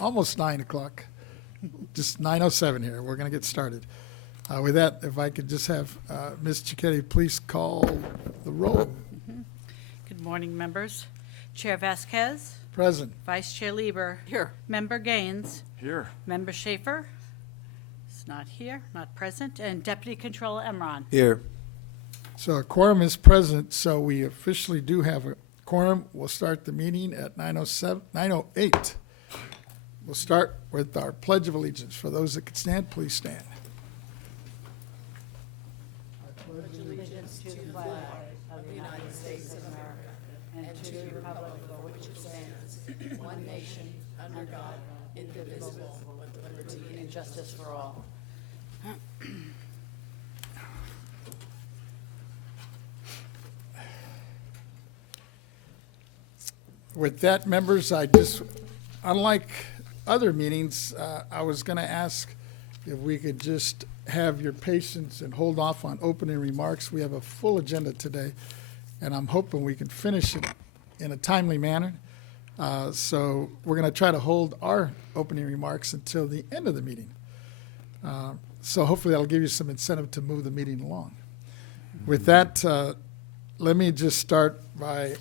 almost 9 o'clock, just 9:07 here. We're going to get started. With that, if I could just have Ms. Cicchetti please call the roll. Good morning, members. Chair Vasquez, Present. Vice Chair Lieber. Here. Member Gaines, Here. Member Schaefer is not here, not present, and Deputy Controller Emron. Here. So a quorum is present, so we officially do have a quorum. We'll start the meeting at 9:08. We'll start with our Pledge of Allegiance. For those that could stand, please stand. Allegiance to the flag of the United States of America and to the republic for which it stands, one nation, under God, indivisible, with liberty and justice for all. With that, members, unlike other meetings, I was going to ask if we could just have your patience and hold off on opening remarks. We have a full agenda today, and I'm hoping we can finish it in a timely manner. So we're going to try to hold our opening remarks until the end of the meeting. So hopefully that'll give you some incentive to move the meeting along. With that, let me just start by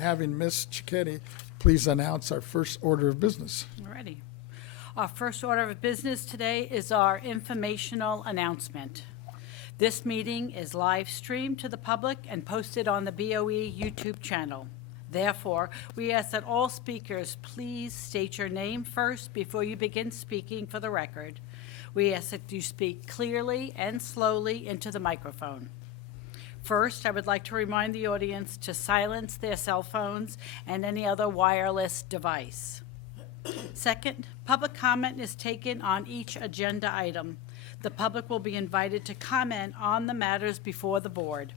having Ms. Cicchetti please announce our first order of business. Alrighty. Our first order of business today is our informational announcement. This meeting is live streamed to the public and posted on the BoE YouTube channel. Therefore, we ask that all speakers please state your name first before you begin speaking for the record. We ask that you speak clearly and slowly into the microphone. First, I would like to remind the audience to silence their cell phones and any other wireless device. Second, public comment is taken on each agenda item. The public will be invited to comment on the matters before the board.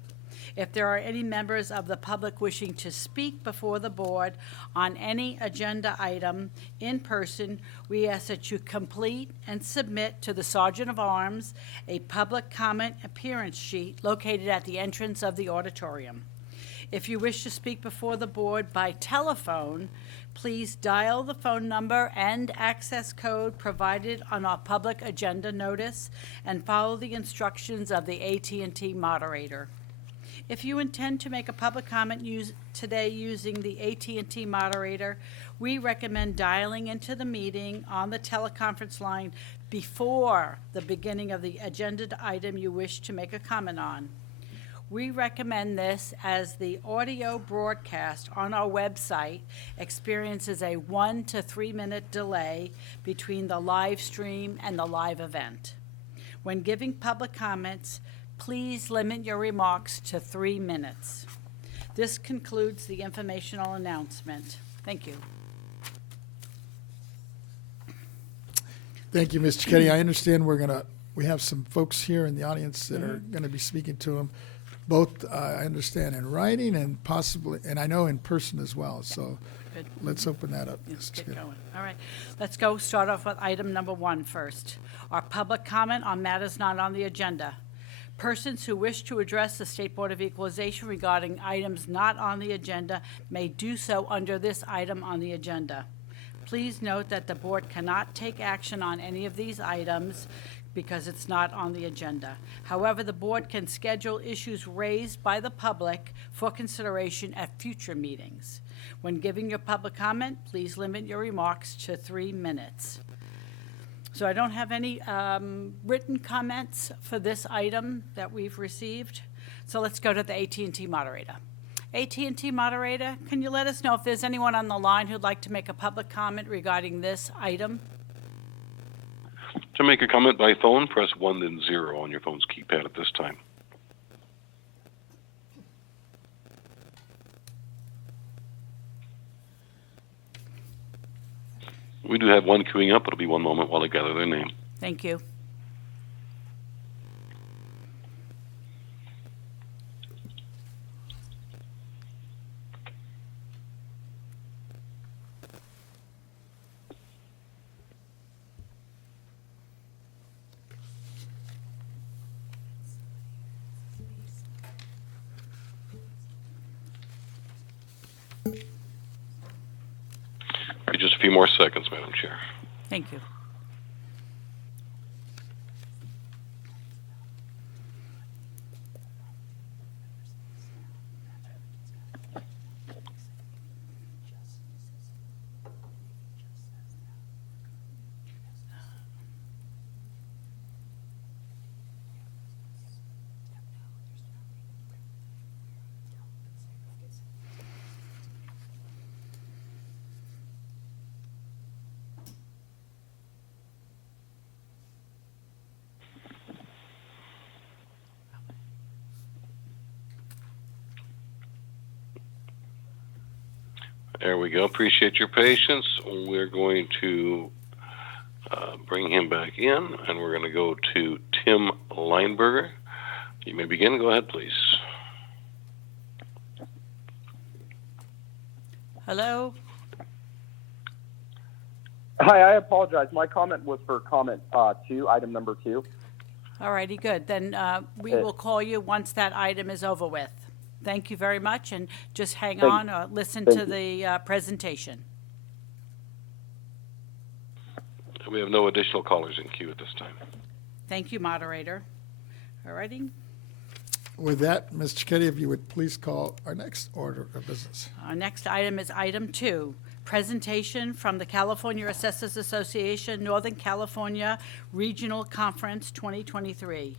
If there are any members of the public wishing to speak before the board on any agenda item in person, we ask that you complete and submit to the Sergeant of Arms a public comment appearance sheet located at the entrance of the auditorium. If you wish to speak before the board by telephone, please dial the phone number and access code provided on our public agenda notice and follow the instructions of the AT&T moderator. If you intend to make a public comment today using the AT&T moderator, we recommend dialing into the meeting on the teleconference line before the beginning of the agenda item you wish to make a comment on. We recommend this as the audio broadcast on our website experiences a 1 to 3 minute delay between the live stream and the live event. When giving public comments, please limit your remarks to 3 minutes. This concludes the informational announcement. Thank you. Thank you, Ms. Cicchetti. I understand we have some folks here in the audience that are going to be speaking to him, both, I understand, in writing and possibly, and I know in person as well. So Good. let's open that up. Let's Ms. get Cicchetti. going. All right. Let's go start off with item number 1 first. Our public comment on matters not on the agenda. Persons who wish to address the State Board of Equalization regarding items not on the agenda may do so under this item on the agenda. Please note that the board cannot take action on any of these items because it's not on the agenda. However, the board can schedule issues raised by the public for consideration at future meetings. When giving your public comment, please limit your remarks to 3 minutes. So I don't have any written comments for this item that we've received. So let's go to the AT&T moderator. AT&T moderator, can you let us know if there's anyone on the line who'd like to make a public comment regarding this item? To make a comment by phone, press 1 then 0 on your phone's keypad at this time. We do have one queuing up. It'll be one moment while I gather their name. Thank you. a few more seconds, Madam Chair. Thank you. There we go. Appreciate your patience. We're going to bring him back in, and we're going to go to Tim Lineberger. You may begin. Go ahead, please. Hello? Hi, I apologize. My comment was for comment 2, item number 2. All righty, good. Then we will call you once that item is over with. Thank you very much, and just hang on or listen to the presentation. We have no additional callers in queue at this time. Thank you, moderator. All righty. With that, Ms. Cicchetti, if you would please call our next order of business. Our next item is item 2, presentation from the California Assessors Association Northern California Regional Conference 2023.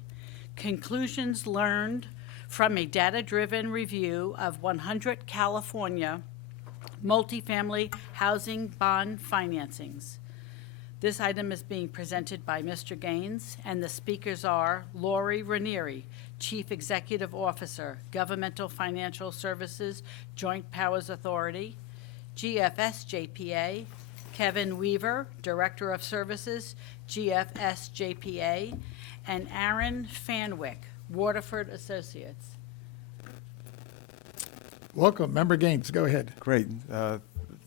Conclusions learned from a data-driven review of 100 California multifamily housing bond financings. This item is being presented by Mr. Gaines, and the speakers are Lori Ranieri, Chief Executive Officer, Governmental Financial Services Joint Powers Authority, GFS JPA, Kevin Weaver, Director of Services, GFS JPA, and Aaron Fanwick, Waterford Associates. Welcome, Member Gaines. Go ahead. Great.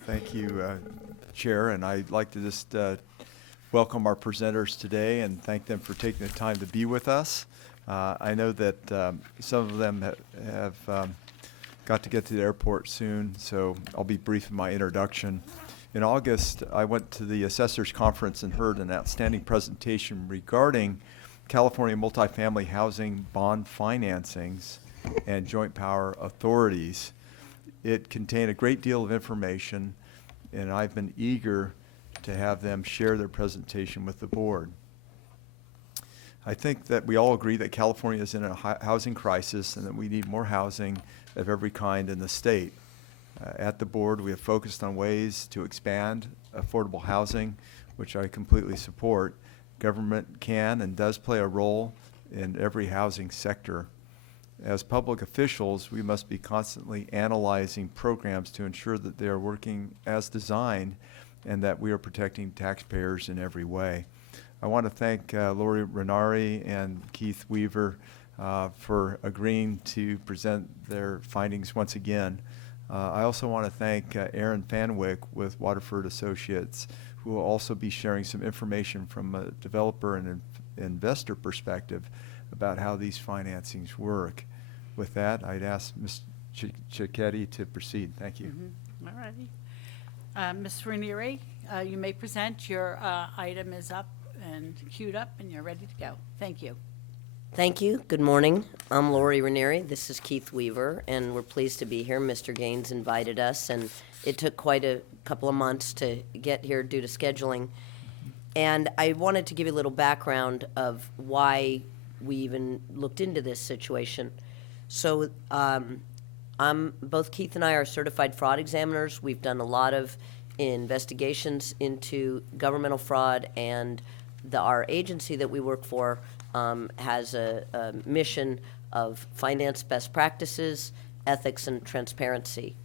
Thank you, Chair. And I'd like to just welcome our presenters today and thank them for taking the time to be with us. I know that some of them have got to get to the airport soon, so I'll be brief in my introduction. In August, I went to the Assessors Conference and heard an outstanding presentation regarding California multifamily housing bond financings and joint power authorities. It contained a great deal of information, and I've been eager to have them share their presentation with the board. I think that we all agree that California is in a housing crisis and that we need more housing of every kind in the state. At the board, we have focused on ways to expand affordable housing, which I completely support. Government can and does play a role in every housing sector. As public officials, we must be constantly analyzing programs to ensure that they are working as designed and that we are protecting taxpayers in every way. I want to thank Lori Ranieri and Keith Weaver for agreeing to present their findings once again. I also want to thank Aaron Fanwick with Waterford Associates, who will also be sharing some information from a developer and investor perspective about how these financings work. With that, I'd ask Ms. Cicchetti to proceed. Thank you. Mm-hmm. All righty. Ms. Ranieri, you may present. Your item is up and queued up, and you're ready to go. Thank you. Thank you. Good morning. I'm Lori Ranieri. This is Keith Weaver, and we're pleased to be here. Mr. Gaines invited us, and it took quite a couple of months to get here due to scheduling. And I wanted to give you a little background of why we even looked into this situation. So both Keith and I are certified fraud examiners. We've done a lot of investigations into governmental fraud, and our agency that we work for has a mission of finance best practices, ethics, and transparency.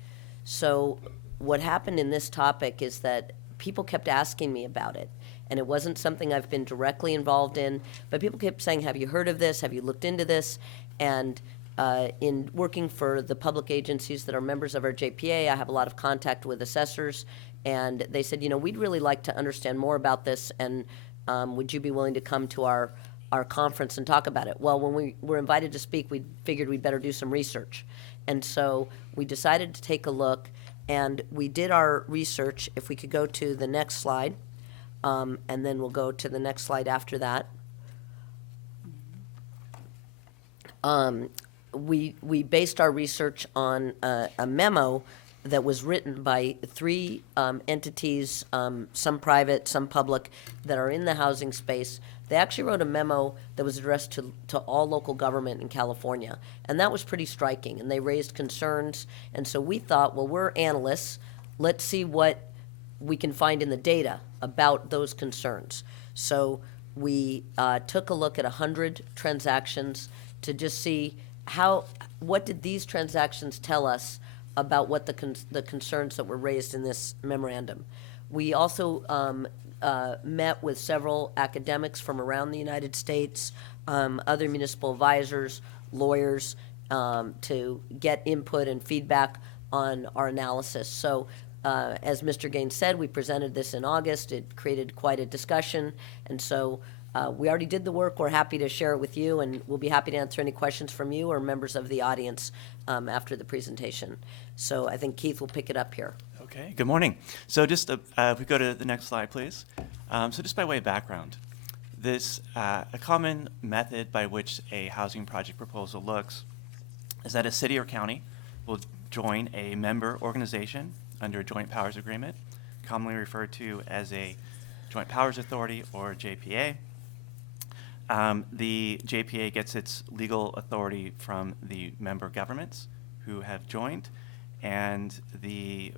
So what happened in this topic is that people kept asking me about it. And it wasn't something I've been directly involved in, but people kept saying, have you heard of this? Have you looked into this? And in working for the public agencies that are members of our JPA, I have a lot of contact with assessors, and they said, we'd really like to understand more about this, and would you be willing to come to our conference and talk about it? Well, when we were invited to speak, we figured we'd better do some research. And so we decided to take a look And we did our research. If we could go to the next slide, and then we'll go to the next slide after that. We based our research on a memo that was written by three entities, some private, some public, that are in the housing space. They actually wrote a memo that was addressed to all local government in California, and that was pretty striking, and they raised concerns. And so we thought, well, we're analysts, let's see what we can find in the data about those concerns. So we took a look at 100 transactions to just see what did these transactions tell us about what the concerns that were raised in this memorandum. We also met with several academics from around the United States, other municipal advisors, lawyers, to get input and feedback on our analysis. So as Mr. Gaines said, we presented this in August. It created quite a discussion, and so we already did the work. We're happy to share it with you, and we'll be happy to answer any questions from you or members of the audience after the presentation. So I think Keith will pick it up here. Okay, good morning. So just if we go to the next slide, please. So just by way of background, this a common method by which a housing project proposal looks is that a city or county will join a member organization under a joint powers agreement, commonly referred to as a joint powers authority or JPA. The JPA gets its legal authority from the member governments who have joined, and the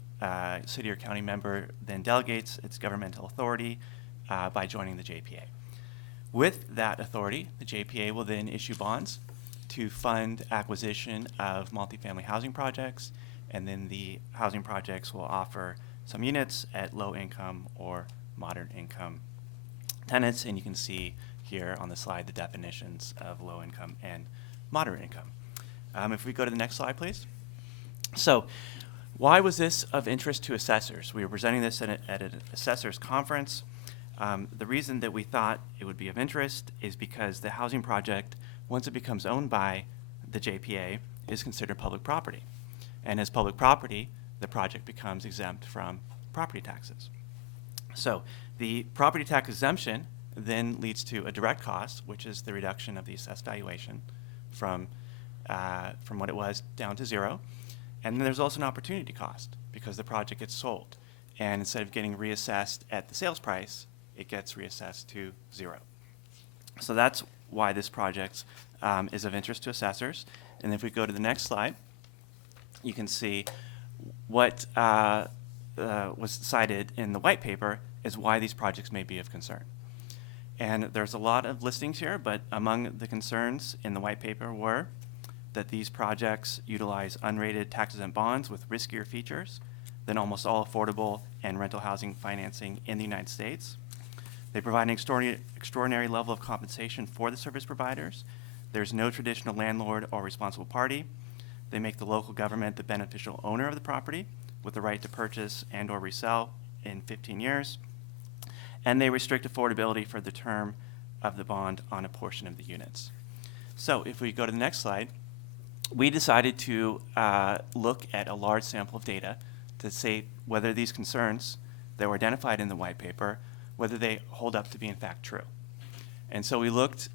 city or county member then delegates its governmental authority by joining the JPA. With that authority, the JPA will then issue bonds to fund acquisition of multifamily housing projects, and then the housing projects will offer some units at low income or moderate income tenants, and you can see here on the slide the definitions of low income and moderate income. If we go to the next slide, please. So why was this of interest to assessors? We were presenting this at an assessors conference. The reason that we thought it would be of interest is because the housing project, once it becomes owned by the JPA, is considered public property. And as public property, the project becomes exempt from property taxes. So the property tax exemption then leads to a direct cost, which is the reduction of the assessed valuation from what it was down to zero. And then there's also an opportunity cost because the project gets sold. And instead of getting reassessed at the sales price, it gets reassessed to zero. So that's why this project is of interest to assessors. And if we go to the next slide, you can see what was cited in the white paper is why these projects may be of concern. And there's a lot of listings here, but among the concerns in the white paper were that these projects utilize unrated tax-exempt bonds with riskier features than almost all affordable and rental housing financing in the United States. They provide an extraordinary level of compensation for the service providers. There's no traditional landlord or responsible party. They make the local government the beneficial owner of the property with the right to purchase and or resell in 15 years. And they restrict affordability for the term of the bond on a portion of the units. So if we go to the next slide, we decided to look at a large sample of data to say whether these concerns that were identified in the white paper, whether they hold up to be in fact true. And so we looked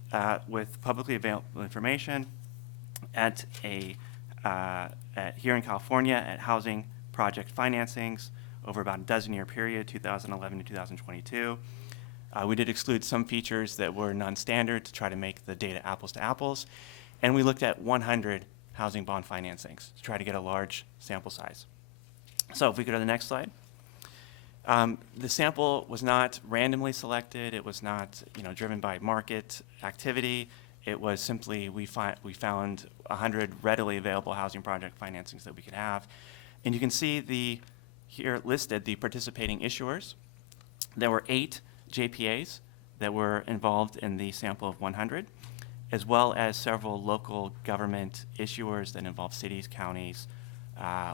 with publicly available information at here in California at housing project financings over about a dozen-year period, 2011 to 2022. We did exclude some features that were non-standard to try to make the data apples to apples. And we looked at 100 housing bond financings to try to get a large sample size. So if we go to the next slide. The sample was not randomly selected. It was not driven by market activity. It was simply we found 100 readily available housing project financings that we could have. And you can see here listed the participating issuers. There were 8 JPAs that were involved in the sample of 100, as well as several local government issuers that involve cities, counties,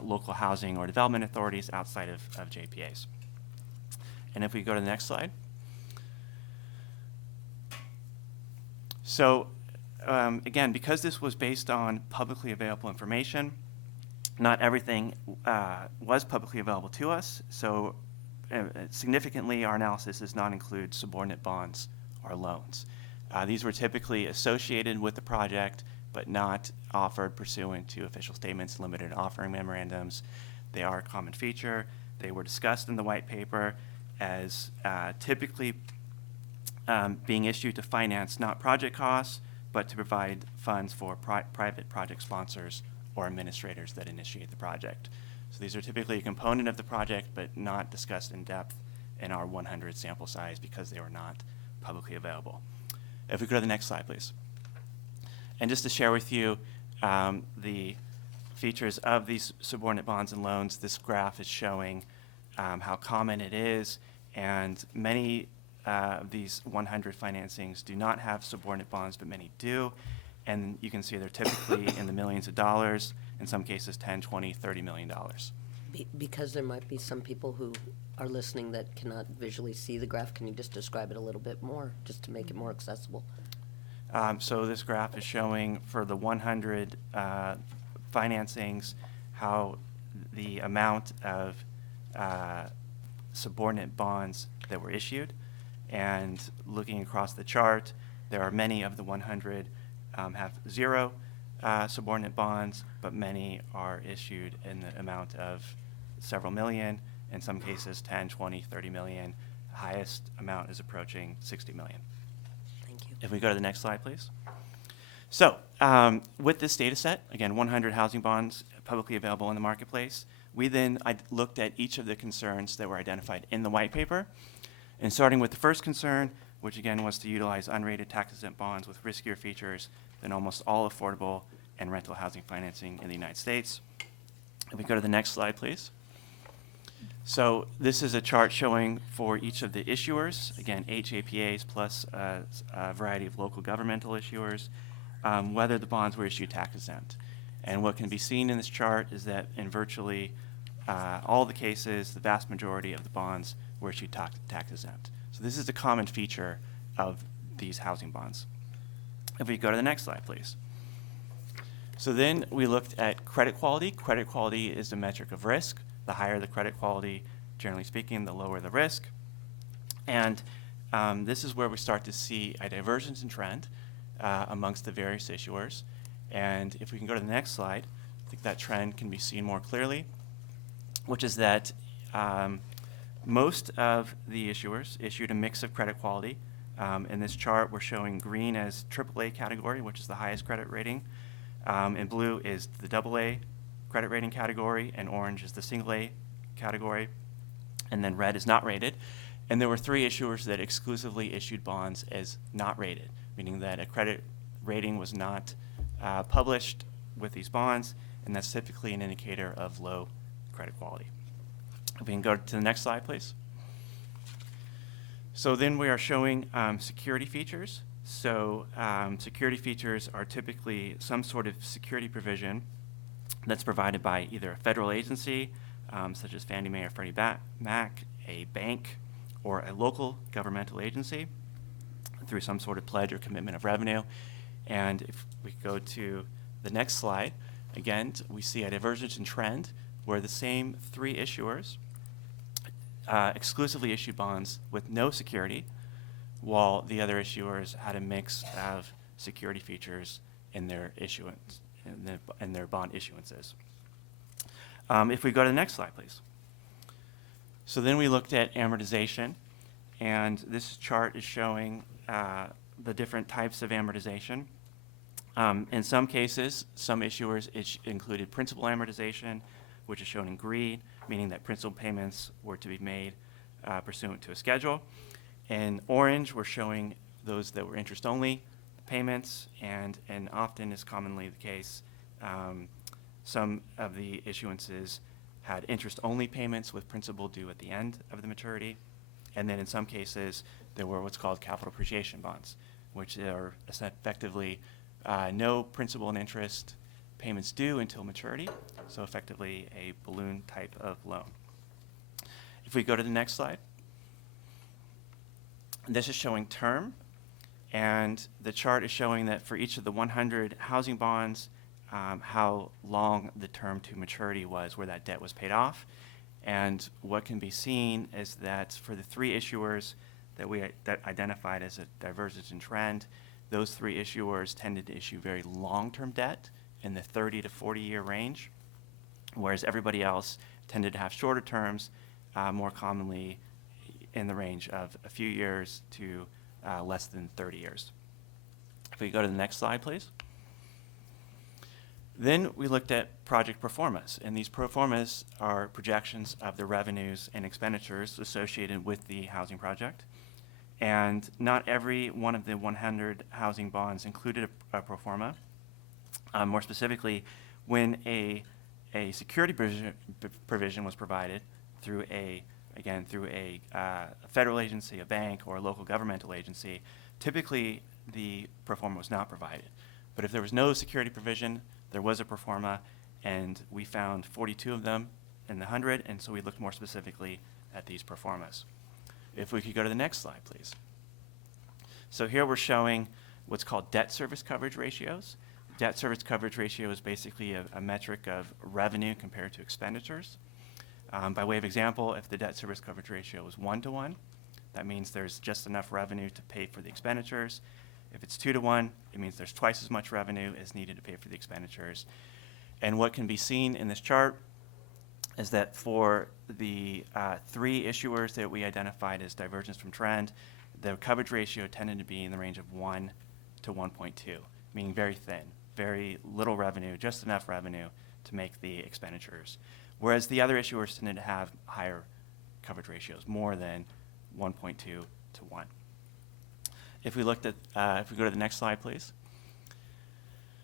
local housing or development authorities outside of JPAs. And if we go to the next slide. So again, because this was based on publicly available information, not everything was publicly available to us, so significantly our analysis does not include subordinate bonds or loans. These were typically associated with the project, but not offered pursuant to official statements, limited offering memorandums. They are a common feature. They were discussed in the white paper as typically being issued to finance not project costs, but to provide funds for private project sponsors or administrators that initiate the project. So these are typically a component of the project, but not discussed in depth in our 100 sample size because they were not publicly available. If we go to the next slide, please. And just to share with you the features of these subordinate bonds and loans, this graph is showing how common it is, and many of these 100 financings do not have subordinate bonds, but many do. And you can see they're typically in the millions of dollars, in some cases 10, 20, $30 million. Because there might be some people who are listening that cannot visually see the graph, can you just describe it a little bit more, just to make it more accessible? So this graph is showing for the 100 financings how the amount of subordinate bonds that were issued. And looking across the chart, there are many of the 100 have zero subordinate bonds, but many are issued in the amount of several million, in some cases 10, 20, 30 million. The highest amount is approaching 60 million. Thank you. If we go to the next slide, please. So with this data set, again, 100 housing bonds publicly available in the marketplace, we then looked at each of the concerns that were identified in the white paper. And starting with the first concern, which again was to utilize unrated tax-exempt bonds with riskier features than almost all affordable and rental housing financing in the United States. If we go to the next slide, please. So this is a chart showing for each of the issuers, again, HAPAs plus a variety of local governmental issuers, whether the bonds were issued tax-exempt. And what can be seen in this chart is that in virtually all the cases, the vast majority of the bonds were issued tax-exempt. So this is a common feature of these housing bonds. If we go to the next slide, please. So then we looked at credit quality. Credit quality is a metric of risk. The higher the credit quality, generally speaking, the lower the risk. And this is where we start to see a divergence in trend amongst the various issuers. And if we can go to the next slide, I think that trend can be seen more clearly, which is that most of the issuers issued a mix of credit quality. In this chart, we're showing green as AAA category, which is the highest credit rating. And blue is the AA credit rating category, and orange is the single A category, and then red is not rated. And there were 3 issuers that exclusively issued bonds as not rated, meaning that a credit rating was not published with these bonds, and that's typically an indicator of low credit quality. If we can go to the next slide, please. So then we are showing security features. So security features are typically some sort of security provision that's provided by either a federal agency, such as Fannie Mae or Freddie Mac, a bank, or a local governmental agency through some sort of pledge or commitment of revenue. And if we go to the next slide, again, we see a divergence in trend where the same 3 issuers exclusively issued bonds with no security, while the other issuers had a mix of security features in their issuance, in their bond issuances. If we go to the next slide, please. So then we looked at amortization, and this chart is showing the different types of amortization. In some cases, some issuers included principal amortization, which is shown in green, meaning that principal payments were to be made pursuant to a schedule. In orange, we're showing those that were interest-only payments, and often is commonly the case, some of the issuances had interest-only payments with principal due at the end of the maturity. And then in some cases, there were what's called capital appreciation bonds, which are effectively no principal and interest payments due until maturity, so effectively a balloon type of loan. If we go to the next slide, this is showing term, and the chart is showing that for each of the 100 housing bonds, how long the term to maturity was where that debt was paid off. And what can be seen is that for the three issuers that we identified as a divergence in trend, those three issuers tended to issue very long-term debt in the 30 to 40-year range, whereas everybody else tended to have shorter terms, more commonly in the range of a few years to less than 30 years. If we go to the next slide, please. Then we looked at project performance, and these performas are projections of the revenues and expenditures associated with the housing project. And not every one of the 100 housing bonds included a pro forma. More specifically, when a security provision was provided through a federal agency, a bank, or a local governmental agency, typically the pro forma was not provided. But if there was no security provision, there was a pro forma, and we found 42 of them in the 100, and so we looked more specifically at these pro formas. If we could go to the next slide, please. So here we're showing what's called debt service coverage ratios. Debt service coverage ratio is basically a metric of revenue compared to expenditures. By way of example, if the debt service coverage ratio is 1-to-1, that means there's just enough revenue to pay for the expenditures. If it's 2-to-1, it means there's twice as much revenue as needed to pay for the expenditures. And what can be seen in this chart is that for the three issuers that we identified as divergence from trend, the coverage ratio tended to be in the range of 1 to 1.2, meaning very thin, very little revenue, just enough revenue to make the expenditures. Whereas the other issuers tended to have higher coverage ratios, more than 1.2 to 1. If we looked at, if we go to the next slide, please.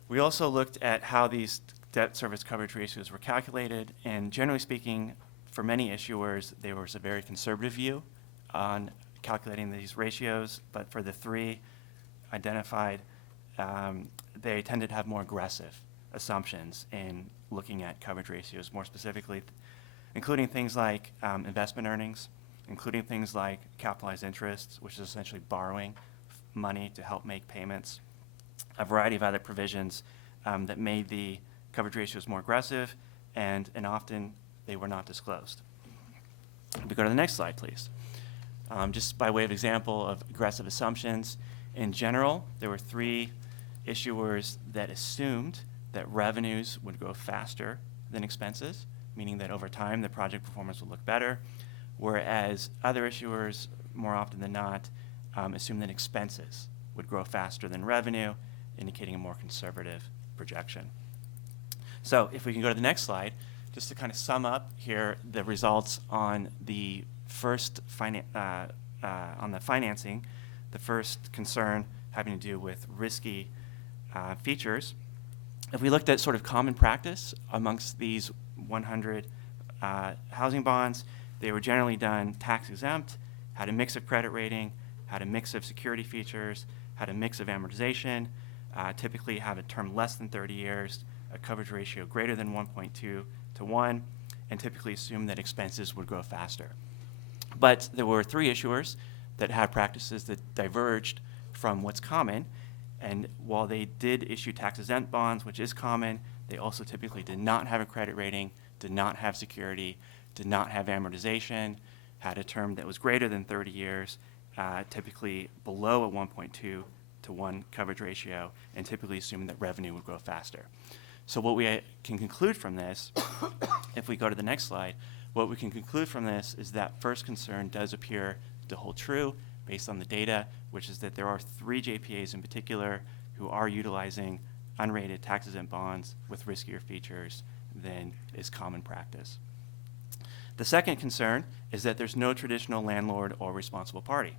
We also looked at how these debt service coverage ratios were calculated, and generally speaking, for many issuers, there was a very conservative view on calculating these ratios, but for the three identified, they tended to have more aggressive assumptions in looking at coverage ratios, more specifically, including things like investment earnings, including things like capitalized interest, which is essentially borrowing money to help make payments, a variety of other provisions that made the coverage ratios more aggressive, and often they were not disclosed. If we go to the next slide, please. Just by way of example of aggressive assumptions, in general, there were three issuers that assumed that revenues would grow faster than expenses, meaning that over time the project performance would look better, whereas other issuers, more often than not, assumed that expenses would grow faster than revenue, indicating a more conservative projection. So if we can go to the next slide, just to kind of sum up here the results on the first on the financing, the first concern having to do with risky features. If we looked at sort of common practice amongst these 100 housing bonds, they were generally done tax exempt, had a mix of credit rating, had a mix of security features, had a mix of amortization, typically have a term less than 30 years, a coverage ratio greater than 1.2 to 1, and typically assume that expenses would grow faster. But there were three issuers that had practices that diverged from what's common, and while they did issue tax-exempt bonds, which is common, they also typically did not have a credit rating, did not have security, did not have amortization, had a term that was greater than 30 years, typically below a 1.2 to 1 coverage ratio, and typically assumed that revenue would grow faster. So what we can conclude from this, if we go to the next slide, what we can conclude from this is that first concern does appear to hold true based on the data, which is that there are three JPAs in particular who are utilizing unrated tax-exempt bonds with riskier features than is common practice. The second concern is that there's no traditional landlord or responsible party.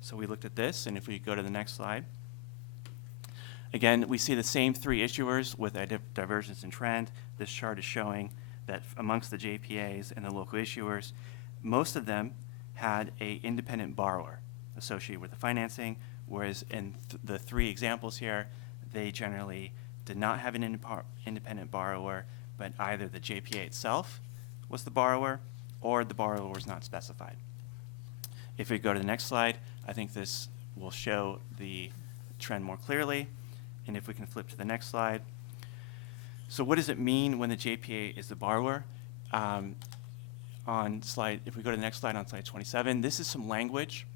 So we looked at this, and if we go to the next slide, again, we see the same three issuers with a divergence in trend. This chart is showing that amongst the JPAs and the local issuers, most of them had an independent borrower associated with the financing, whereas in the three examples here, they generally did not have an independent borrower, but either the JPA itself was the borrower or the borrower was not specified. If we go to the next slide, I think this will show the trend more clearly. And if we can flip to the next slide, So what does it mean when the JPA is the borrower? On slide, if we go to the next slide on slide 27, this is some language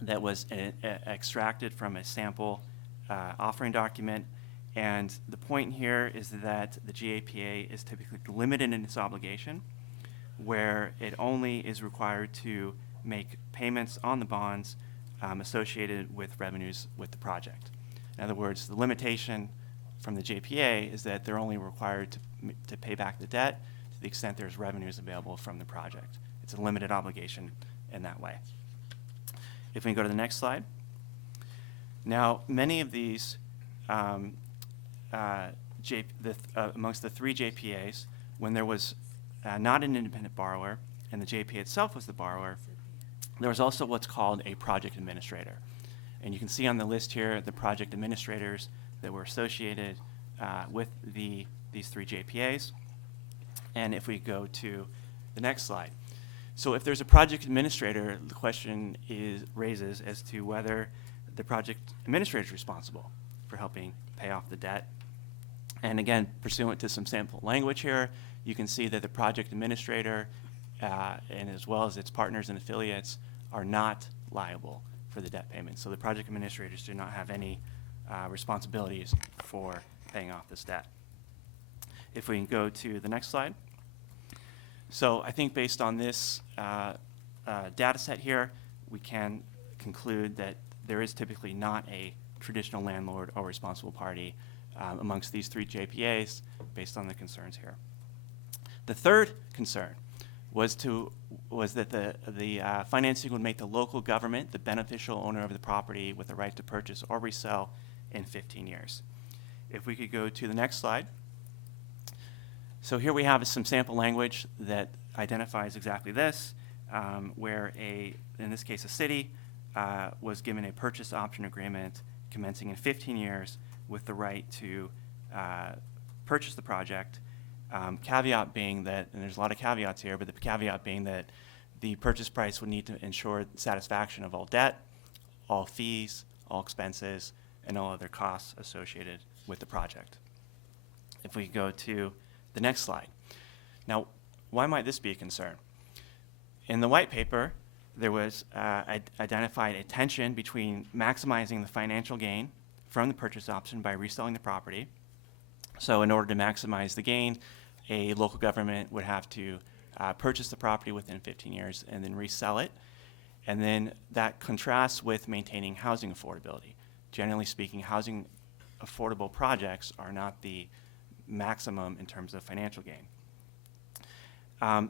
that was extracted from a sample offering document. And the point here is that the GAPA is typically limited in its obligation, where it only is required to make payments on the bonds associated with revenues with the project. In other words, the limitation from the JPA is that they're only required to pay back the debt to the extent there's revenues available from the project. It's a limited obligation in that way. If we can go to the next slide. Now, many of these, amongst the 3 JPAs, when there was not an independent borrower and the JPA itself was the borrower, there was also what's called a project administrator. And you can see on the list here the project administrators that were associated with these 3 JPAs. And if we go to the next slide. So if there's a project administrator, the question raises as to whether the project administrator is responsible for helping pay off the debt. And again, pursuant to some sample language here, you can see that the project administrator and as well as its partners and affiliates are not liable for the debt payment. So the project administrators do not have any responsibilities for paying off this debt. If we can go to the next slide. So I think based on this data set here, we can conclude that there is typically not a traditional landlord or responsible party amongst these 3 JPAs based on the concerns here. The third concern was that the financing would make the local government the beneficial owner of the property with the right to purchase or resell in 15 years. If we could go to the next slide. So here we have some sample language that identifies exactly this, where in this case, a city was given a purchase option agreement commencing in 15 years with the right to purchase the project. Caveat being that, and there's a lot of caveats here, but the caveat being that the purchase price would need to ensure satisfaction of all debt, all fees, all expenses, and all other costs associated with the project. If we go to the next slide. Now, why might this be a concern? In the white paper, there was identified a tension between maximizing the financial gain from the purchase option by reselling the property. So in order to maximize the gain, a local government would have to purchase the property within 15 years and then resell it. And then that contrasts with maintaining housing affordability. Generally speaking, housing affordable projects are not the maximum in terms of financial gain.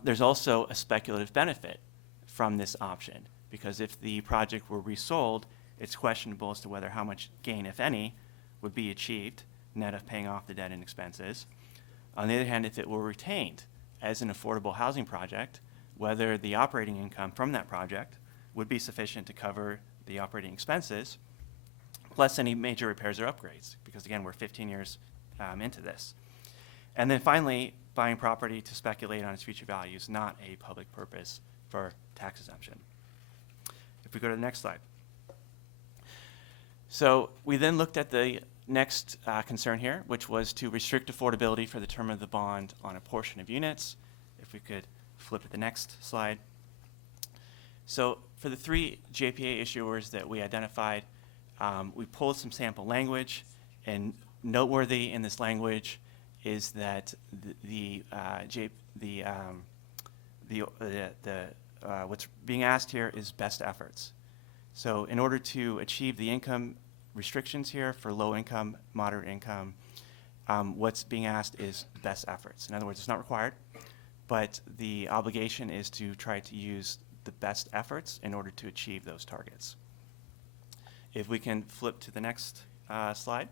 There's also a speculative benefit from this option, because if the project were resold, it's questionable as to whether how much gain, if any, would be achieved, net of paying off the debt and expenses. On the other hand, if it were retained as an affordable housing project, whether the operating income from that project would be sufficient to cover the operating expenses, plus any major repairs or upgrades, because again, we're 15 years into this. And then finally, buying property to speculate on its future value is not a public purpose for tax exemption. If we go to the next slide. So we then looked at the next concern here, which was to restrict affordability for the term of the bond on a portion of units. If we could flip to the next slide. So for the 3 JPA issuers that we identified, we pulled some sample language, and noteworthy in this language is that what's being asked here is best efforts. So in order to achieve the income restrictions here for low income, moderate income, what's being asked is best efforts. In other words, it's not required, but the obligation is to try to use the best efforts in order to achieve those targets. If we can flip to the next slide.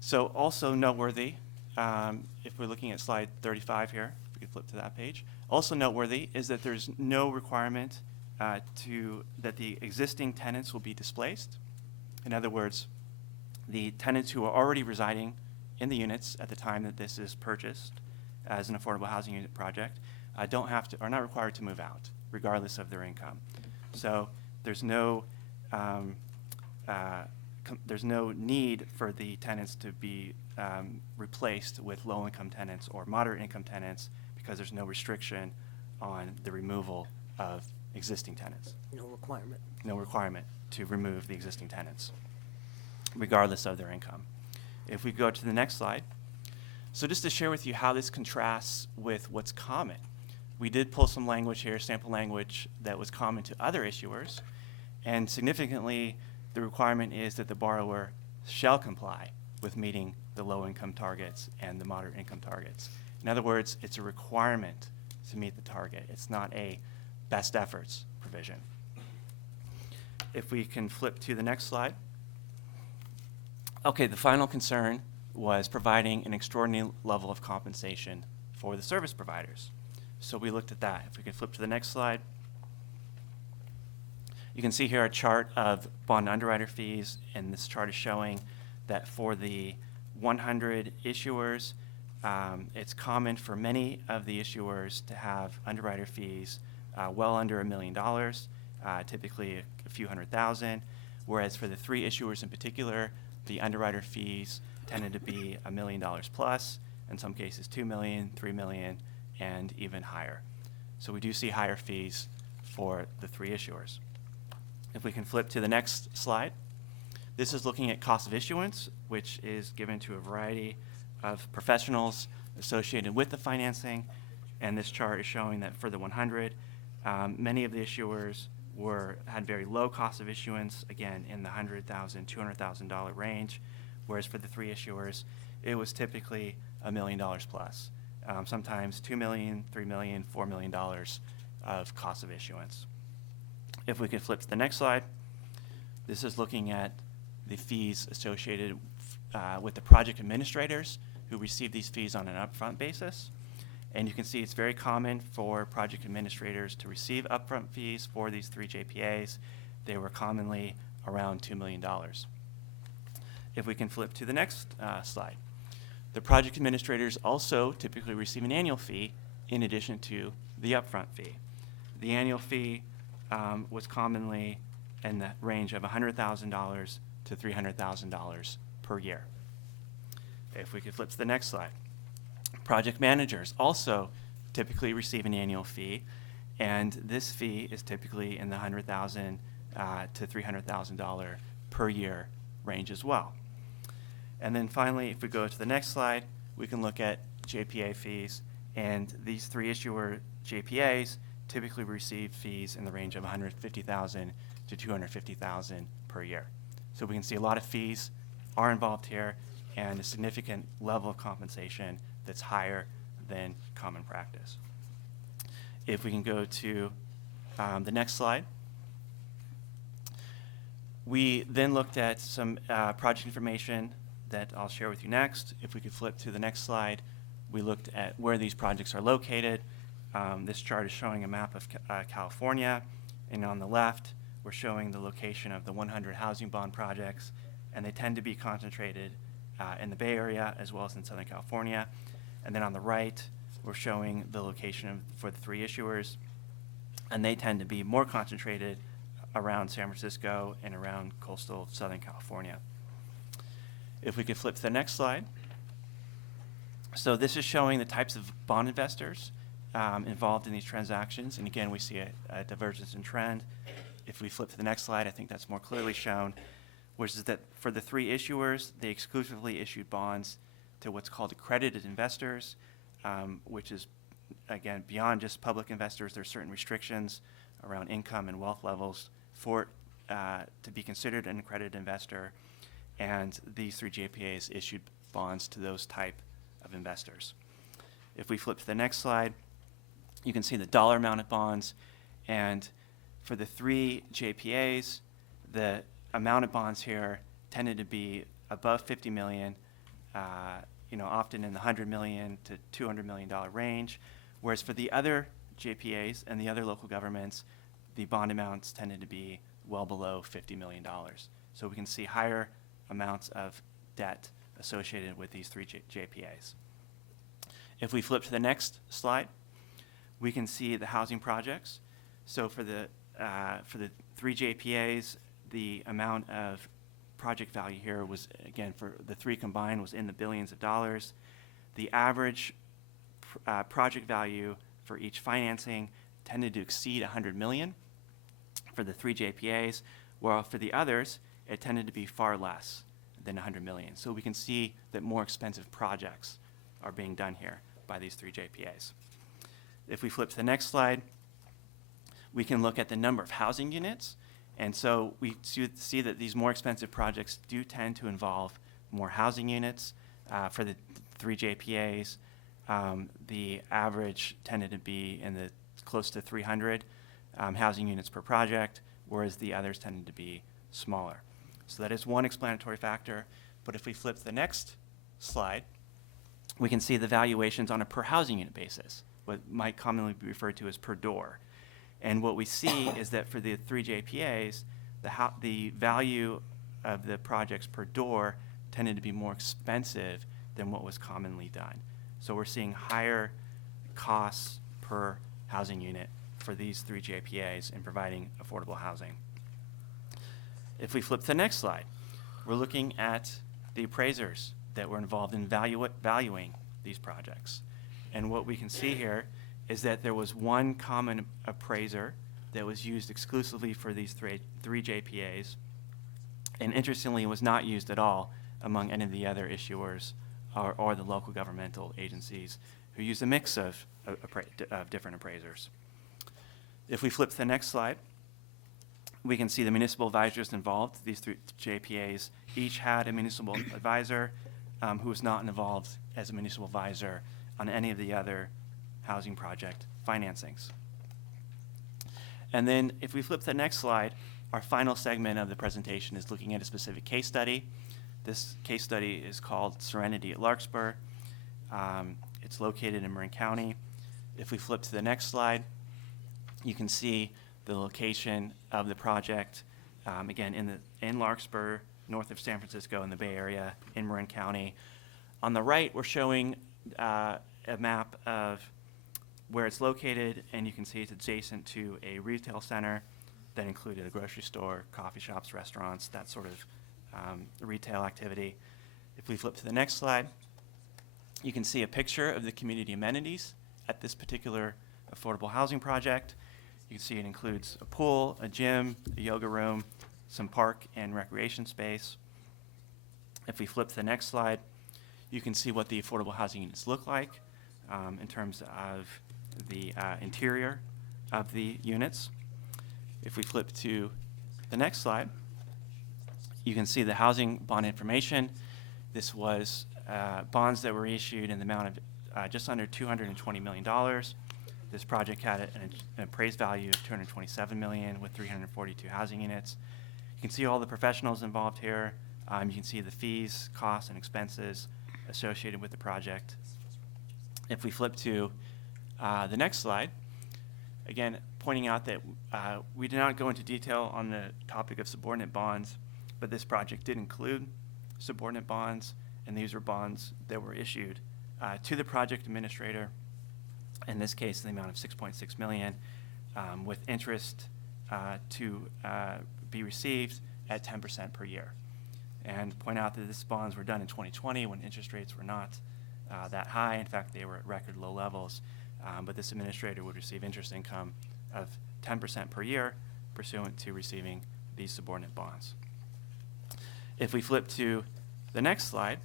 So also noteworthy, if we're looking at slide 35 here, if we could flip to that page. Also noteworthy is that there's no requirement that the existing tenants will be displaced. In other words, the tenants who are already residing in the units at the time that this is purchased as an affordable housing unit project are not required to move out, regardless of their income. So there's no there's no need for the tenants to be replaced with low-income tenants or moderate-income tenants because there's no restriction on the removal of existing tenants. No requirement. No requirement to remove the existing tenants, regardless of their income. If we go to the next slide, so just to share with you how this contrasts with what's common. We did pull some language here, sample language, that was common to other issuers, and significantly, the requirement is that the borrower shall comply with meeting the low-income targets and the moderate-income targets. In other words, it's a requirement to meet the target. It's not a best efforts provision. If we can flip to the next slide. Okay, the final concern was providing an extraordinary level of compensation for the service providers. So we looked at that. If we could flip to the next slide. You can see here a chart of bond underwriter fees, and this chart is showing that for the 100 issuers, it's common for many of the issuers to have underwriter fees well under $1 million, typically a few $100,000, whereas for the 3 issuers in particular, the underwriter fees tended to be $1 million plus, in some cases $2 million, $3 million, and even higher. So we do see higher fees for the 3 issuers. If we can flip to the next slide. This is looking at cost of issuance, which is given to a variety of professionals associated with the financing, and this chart is showing that for the 100, many of the issuers had very low cost of issuance, again in the $100,000, $200,000 range, whereas for the 3 issuers, it was typically $1 million plus, sometimes $2 million, $3 million, $4 million of cost of issuance. If we could flip to the next slide, this is looking at the fees associated with the project administrators who receive these fees on an upfront basis. And you can see it's very common for project administrators to receive upfront fees for these 3 JPAs. They were commonly around $2 million. If we can flip to the next slide. The project administrators also typically receive an annual fee in addition to the upfront fee. The annual fee was commonly in the range of $100,000 to $300,000 per year. If we could flip to the next slide. Project managers also typically receive an annual fee, and this fee is typically in the $100,000 to $300,000 per year range as well. And then finally, if we go to the next slide, we can look at JPA fees, and these 3 issuer JPAs typically receive fees in the range of $150,000 to $250,000 per year. So we can see a lot of fees are involved here and a significant level of compensation that's higher than common practice. If we can go to the next slide. We then looked at some project information that I'll share with you next. If we could flip to the next slide, we looked at where these projects are located. This chart is showing a map of California, and on the left, we're showing the location of the 100 housing bond projects, and they tend to be concentrated in the Bay Area as well as in Southern California. And then on the right, we're showing the location for the 3 issuers, and they tend to be more concentrated around San Francisco and around coastal Southern California. If we could flip to the next slide. So this is showing the types of bond investors involved in these transactions. And again, we see a divergence in trend. If we flip to the next slide, I think that's more clearly shown, which is that for the 3 issuers, they exclusively issued bonds to what's called accredited investors, which is, again, beyond just public investors. There are certain restrictions around income and wealth levels for to be considered an accredited investor. And these 3 JPAs issued bonds to those type of investors. If we flip to the next slide, you can see the dollar amount of bonds. And for the 3 JPAs, the amount of bonds here tended to be above 50 million, often in the $100 million to $200 million range. Whereas for the other JPAs and the other local governments, the bond amounts tended to be well below $50 million. So we can see higher amounts of debt associated with these 3 JPAs. If we flip to the next slide, we can see the housing projects. So for the 3 JPAs, the amount of project value here was, again, for the three combined, was in the billions of dollars. The average project value for each financing tended to exceed 100 million for the three JPAs, while for the others, it tended to be far less than 100 million. So we can see that more expensive projects are being done here by these three JPAs. If we flip to the next slide, we can look at the number of housing units. And so we see that these more expensive projects do tend to involve more housing units. For the three JPAs, the average tended to be in the close to 300 housing units per project, whereas the others tended to be smaller. So that is one explanatory factor. But if we flip to the next slide, we can see the valuations on a per housing unit basis, what might commonly be referred to as per door. And what we see is that for the three JPAs, the value of the projects per door tended to be more expensive than what was commonly done. So we're seeing higher costs per housing unit for these three JPAs in providing affordable housing. If we flip to the next slide, we're looking at the appraisers that were involved in valuing these projects. And what we can see here is that there was one common appraiser that was used exclusively for these three JPAs, and interestingly was not used at all among any of the other issuers or the local governmental agencies who use a mix of different appraisers. If we flip to the next slide, we can see the municipal advisors involved. These three JPAs each had a municipal advisor who was not involved as a municipal advisor on any of the other housing project financings. And then if we flip to the next slide, our final segment of the presentation is looking at a specific case study. This case study is called Serenity at Larkspur. It's located in Marin County. If we flip to the next slide, you can see the location of the project, again, in Larkspur, north of San Francisco in the Bay Area, in Marin County. On the right, we're showing a map of where it's located, and you can see it's adjacent to a retail center that included a grocery store, coffee shops, restaurants, that sort of retail activity. If we flip to the next slide, you can see a picture of the community amenities at this particular affordable housing project. You can see it includes a pool, a gym, a yoga room, some park and recreation space. If we flip to the next slide, you can see what the affordable housing units look like in terms of the interior of the units. If we flip to the next slide, you can see the housing bond information. This was bonds that were issued in the amount of just under $220 million. This project had an appraised value of $227 million with 342 housing units. You can see all the professionals involved here. You can see the fees, costs, and expenses associated with the project. If we flip to the next slide, again, pointing out that we did not go into detail on the topic of subordinate bonds, but this project did include subordinate bonds, and these were bonds that were issued to the project administrator, in this case in the amount of $6.6 million, with interest to be received at 10% per year. And point out that these bonds were done in 2020 when interest rates were not that high. In fact, they were at record low levels. But this administrator would receive interest income of 10% per year pursuant to receiving these subordinate bonds. If we flip to the next slide,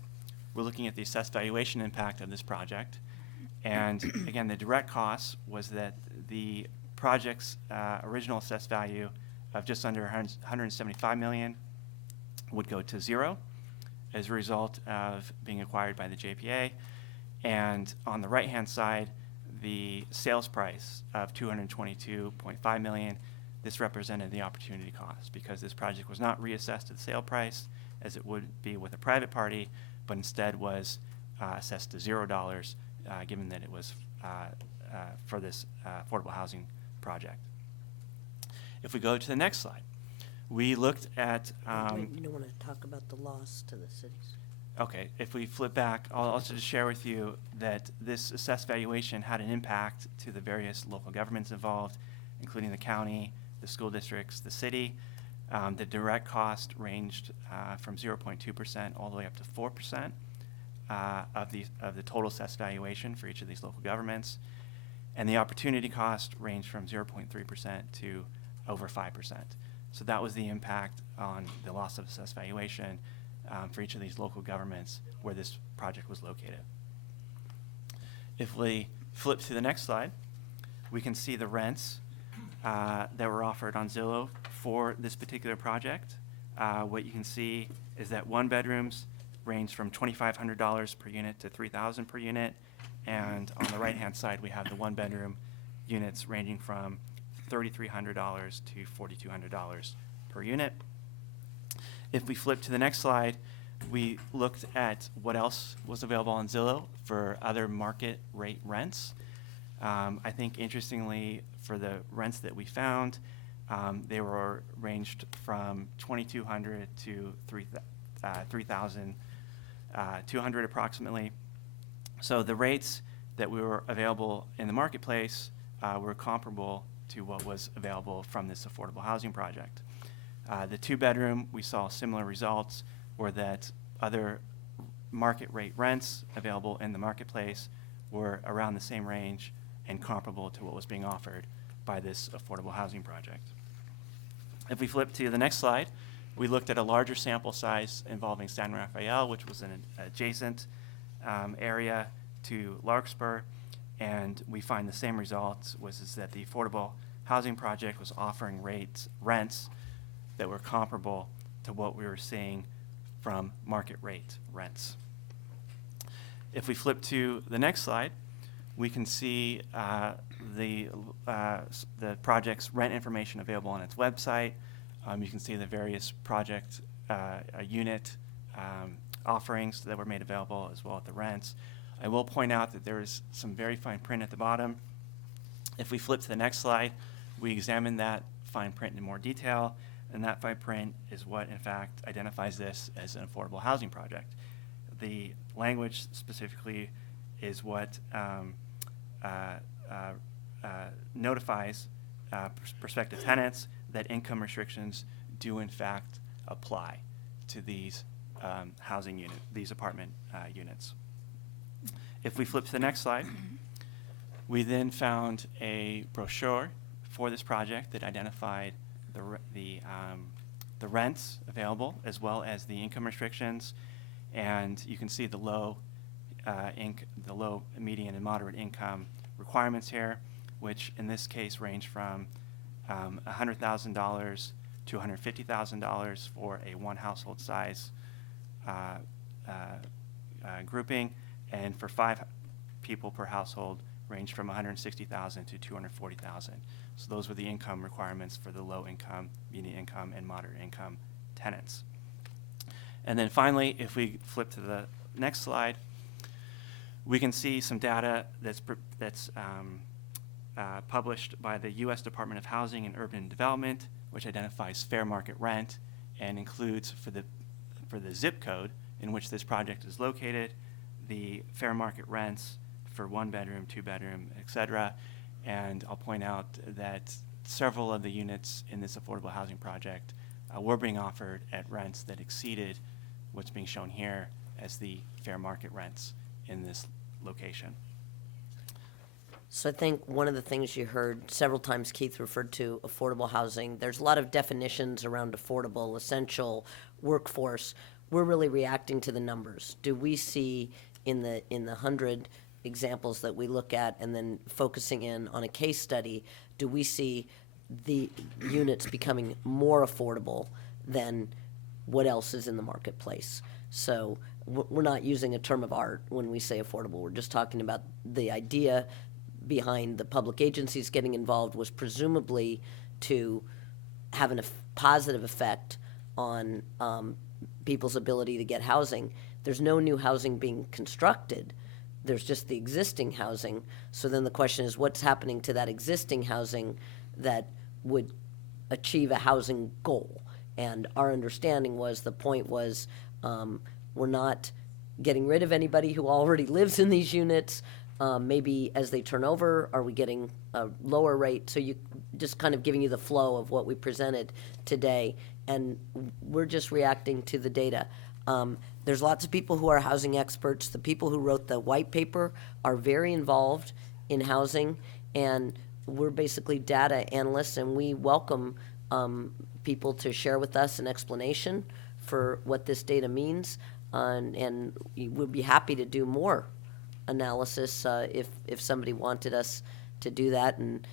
we're looking at the assessed valuation impact of this project. And again, the direct cost was that the project's original assessed value of just under 175 million would go to zero as a result of being acquired by the JPA. And on the right-hand side, the sales price of 222.5 million, this represented the opportunity cost because this project was not reassessed at the sale price as it would be with a private party, but instead was assessed to $0, given that it was for this affordable housing project. If we go to the next slide, we looked at... you don't want to talk about the loss to the cities? Okay, if we flip back, I'll also just share with you that this assessed valuation had an impact to the various local governments involved, including the county, the school districts, the city. The direct cost ranged from 0.2% all the way up to 4% of the total assessed valuation for each of these local governments. And the opportunity cost ranged from 0.3% to over 5%. So that was the impact on the loss of assessed valuation for each of these local governments where this project was located. If we flip to the next slide, we can see the rents that were offered on Zillow for this particular project. What you can see is that one bedrooms range from $2,500 per unit to $3,000 per unit. And on the right-hand side, we have the one-bedroom units ranging from $3,300 to $4,200 per unit. If we flip to the next slide, we looked at what else was available on Zillow for other market rate rents. I think interestingly, for the rents that we found, they were ranged from $2,200 to $3,200 approximately. So the rates that were available in the marketplace were comparable to what was available from this affordable housing project. The two-bedroom, we saw similar results, were that other market rate rents available in the marketplace were around the same range and comparable to what was being offered by this affordable housing project. If we flip to the next slide, we looked at a larger sample size involving San Rafael, which was an adjacent area to Larkspur, and we find the same results, is that the affordable housing project was offering rents that were comparable to what we were seeing from market rate rents. If we flip to the next slide, we can see the project's rent information available on its website. You can see the various project unit offerings that were made available, as well as the rents. I will point out that there is some very fine print at the bottom. If we flip to the next slide, we examine that fine print in more detail, and that fine print is what, in fact, identifies this as an affordable housing project. The language specifically is what notifies prospective tenants that income restrictions do, in fact, apply to these these apartment units. If we flip to the next slide, we then found a brochure for this project that identified the rents available, as well as the income restrictions, and you can see the low, median, and moderate income requirements here, which in this case range from $100,000 to $150,000 for a one household size grouping, and for 5 people per household ranged from $160,000 to $240,000. So those were the income requirements for the low income, median income, and moderate income tenants. And then finally, if we flip to the next slide, we can see some data that's published by the U.S. Department of Housing and Urban Development, which identifies fair market rent and includes for the zip code in which this project is located, the fair market rents for 1 bedroom, 2 bedroom, et cetera. And I'll point out that several of the units in this affordable housing project were being offered at rents that exceeded what's being shown here as the fair market rents in this location. So I think one of the things you heard several times, Keith referred to affordable housing. There's a lot of definitions around affordable, essential, workforce. We're really reacting to the numbers. Do we see in the 100 examples that we look at, and then focusing in on a case study, do we see the units becoming more affordable than what else is in the marketplace? So we're not using a term of art when we say affordable. We're just talking about the idea behind the public agencies getting involved was presumably to have a positive effect on people's ability to get housing. There's no new housing being constructed. There's just the existing housing. So then the question is, what's happening to that existing housing that would achieve a housing goal? And our understanding was, the point was, we're not getting rid of anybody who already lives in these units. Maybe as they turn over, are we getting a lower rate? So you just kind of giving you the flow of what we presented today. and we're just reacting to the data. There's lots of people who are housing experts. The people who wrote the white paper are very involved in housing, and we're basically data analysts, and we welcome people to share with us an explanation for what this data means, and we'll be happy to do more analysis if somebody wanted us to do that. And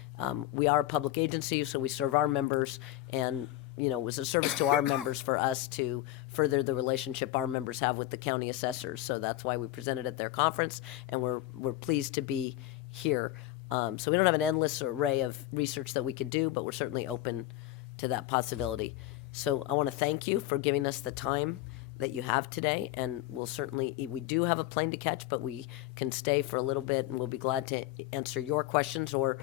we are a public agency, so we serve our members, and it was a service to our members for us to further the relationship our members have with the county assessors. So that's why we presented at their conference, and we're pleased to be here. So we don't have an endless array of research that we could do, but we're certainly open to that possibility. So I want to thank you for giving us the time that you have today, and we do have a plane to catch, but we can stay for a little bit, and we'll be glad to answer your questions, or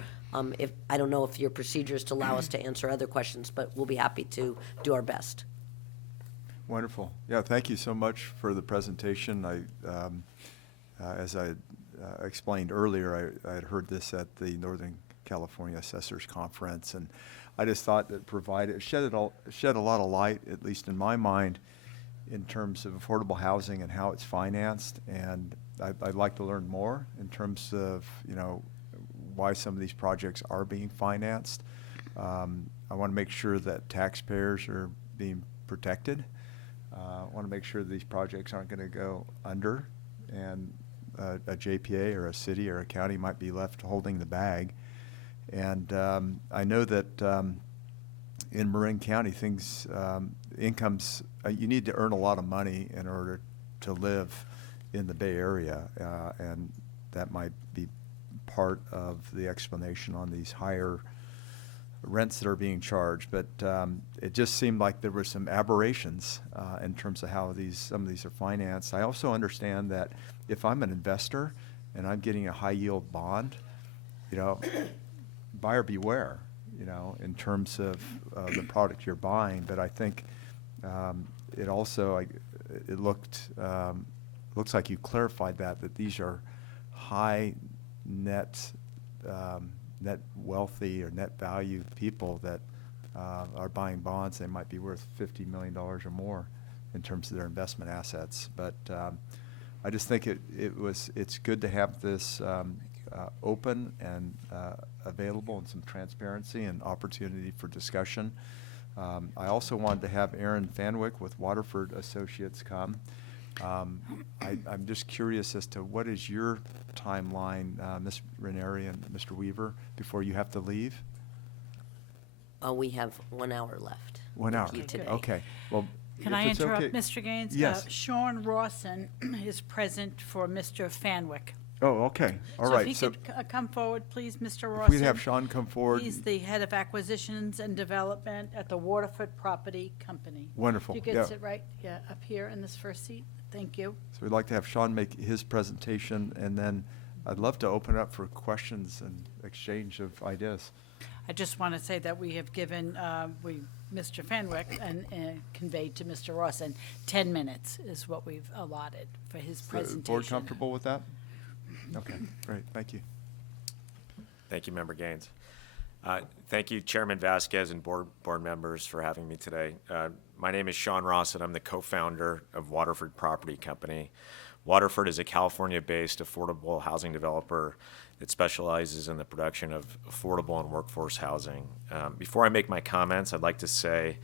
if I don't know if your procedure is to allow us to answer other questions, but we'll be happy to do our best. Wonderful. Yeah, thank you so much for the presentation. As I explained earlier, I had heard this at the Northern California Assessors Conference, and I just thought that shed a lot of light, at least in my mind, in terms of affordable housing and how it's financed. And I'd like to learn more in terms of why some of these projects are being financed. I want to make sure that taxpayers are being protected. I want to make sure that these projects aren't going to go under, and a JPA or a city or a county might be left holding the bag. And I know that in Marin County, incomes, you need to earn a lot of money in order to live in the Bay Area, and that might be part of the explanation on these higher rents that are being charged. But it just seemed like there were some aberrations in terms of how some of these are financed. I also understand that if I'm an investor and I'm getting a high yield bond, buyer beware, in terms of the product you're buying. But I think it also, it looks like you clarified that these are high net wealthy or net value people that are buying bonds. They might be worth $50 million or more in terms of their investment assets. But I just think it's good to have this open and available, and some transparency and opportunity for discussion. I also wanted to have Aaron Fanwick with Waterford Associates come. I'm just curious as to what is your timeline, Ms. Ranieri and Mr. Weaver, before you have to leave? We have 1 hour left. 1 hour. with you today. Okay. Well, Can if I it's interrupt, okay- Mr. Gaines? Yes. Sean Rawson is present for Mr. Fanwick. Oh, okay. All So right. if he could come forward, please, Mr. if Rawson. we'd have Sean come forward. He's the head of acquisitions and development at the Waterford Property Company. Wonderful. You could Yeah. sit right, up here in this first seat. Thank you. So we'd like to have Sean make his presentation, and then I'd love to open up for questions and exchange of ideas. I just want to say that we have given, Mr. Fenwick and conveyed to Mr. Rawson, 10 minutes is what we've allotted for his Is the presentation. board comfortable with that? Okay, great. Thank you. Thank you, Member Gaines. Thank you, Chairman Vasquez and board members, for having me today. My name is Sean Ross, and I'm the co-founder of Waterford Property Company. Waterford is a California-based affordable housing developer that specializes in the production of affordable and workforce housing. Before I make my comments, I'd like to say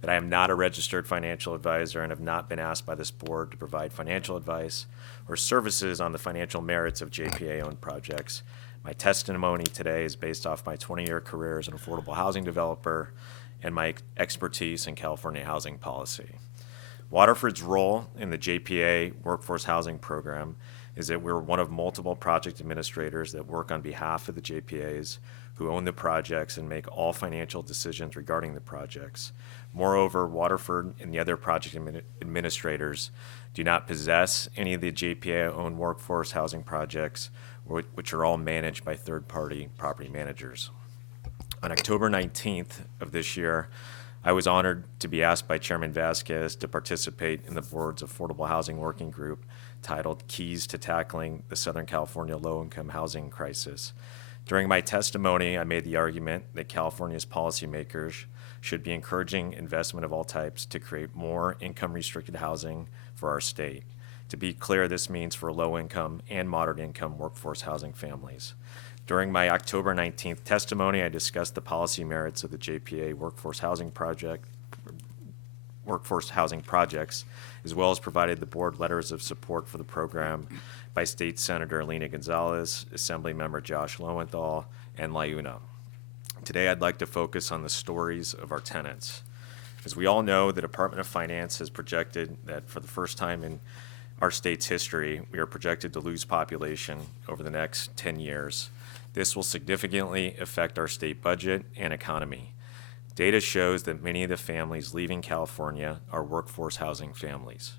that I am not a registered financial advisor and have not been asked by this board to provide financial advice or services on the financial merits of JPA-owned projects. My testimony today is based off my 20-year career as an affordable housing developer and my expertise in California housing policy. Waterford's role in the JPA Workforce Housing Program is that we're one of multiple project administrators that work on behalf of the JPAs who own the projects and make all financial decisions regarding the projects. Moreover, Waterford and the other project administrators do not possess any of the JPA-owned workforce housing projects, which are all managed by third-party property managers. On October 19th of this year, I was honored to be asked by Chairman Vasquez to participate in the board's Affordable Housing Working Group titled Keys to Tackling the Southern California Low-Income Housing Crisis. During my testimony, I made the argument that California's policymakers should be encouraging investment of all types to create more income-restricted housing for our state. To be clear, this means for low-income and moderate-income workforce housing families. During my October 19th testimony, I discussed the policy merits of the JPA workforce housing projects, as well as provided the board letters of support for the program by State Senator Alina Gonzalez, Assemblymember Josh Lowenthal, and LiUNA. Today, I'd like to focus on the stories of our tenants. As we all know, the Department of Finance has projected that for the first time in our state's history, we are projected to lose population over the next 10 years. This will significantly affect our state budget and economy. Data shows that many of the families leaving California are workforce housing families.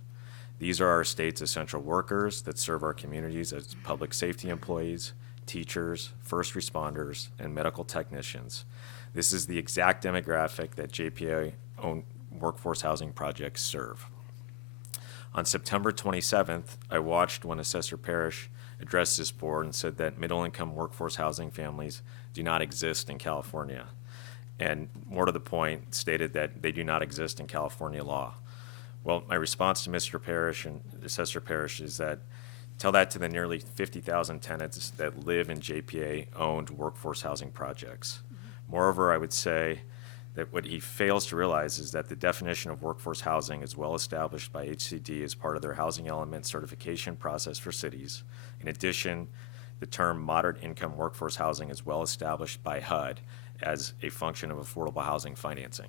These are our state's essential workers that serve our communities as public safety employees, teachers, first responders, and medical technicians. This is the exact demographic that JPA-owned workforce housing projects serve. On September 27th, I watched when Assessor Parrish addressed this board and said that middle-income workforce housing families do not exist in California. And more to the point, stated that they do not exist in California law. Well, my response to Mr. Parrish and Assessor Parrish is that tell that to the nearly 50,000 tenants that live in JPA-owned workforce housing projects. Moreover, I would say that what he fails to realize is that the definition of workforce housing is well established by HCD as part of their housing element certification process for cities. In addition, the term moderate income workforce housing is well established by HUD as a function of affordable housing financing.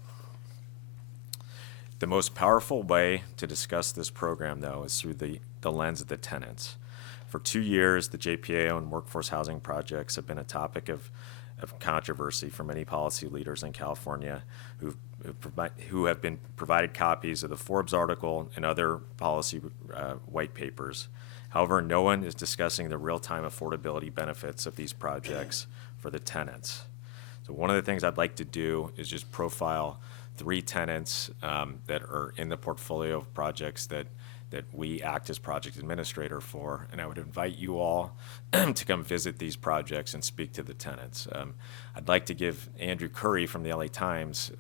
The most powerful way to discuss this program, though, is through the lens of the tenants. For 2 years, the JPA-owned workforce housing projects have been a topic of controversy for many policy leaders in California who have been provided copies of the Forbes article and other policy white papers. However, no one is discussing the real-time affordability benefits of these projects for the tenants. So one of the things I'd like to do is just profile 3 tenants that are in the portfolio of projects that we act as project administrator for, and I would invite you all to come visit these projects and speak to the tenants. I'd like to give Andrew Curry from the LA Times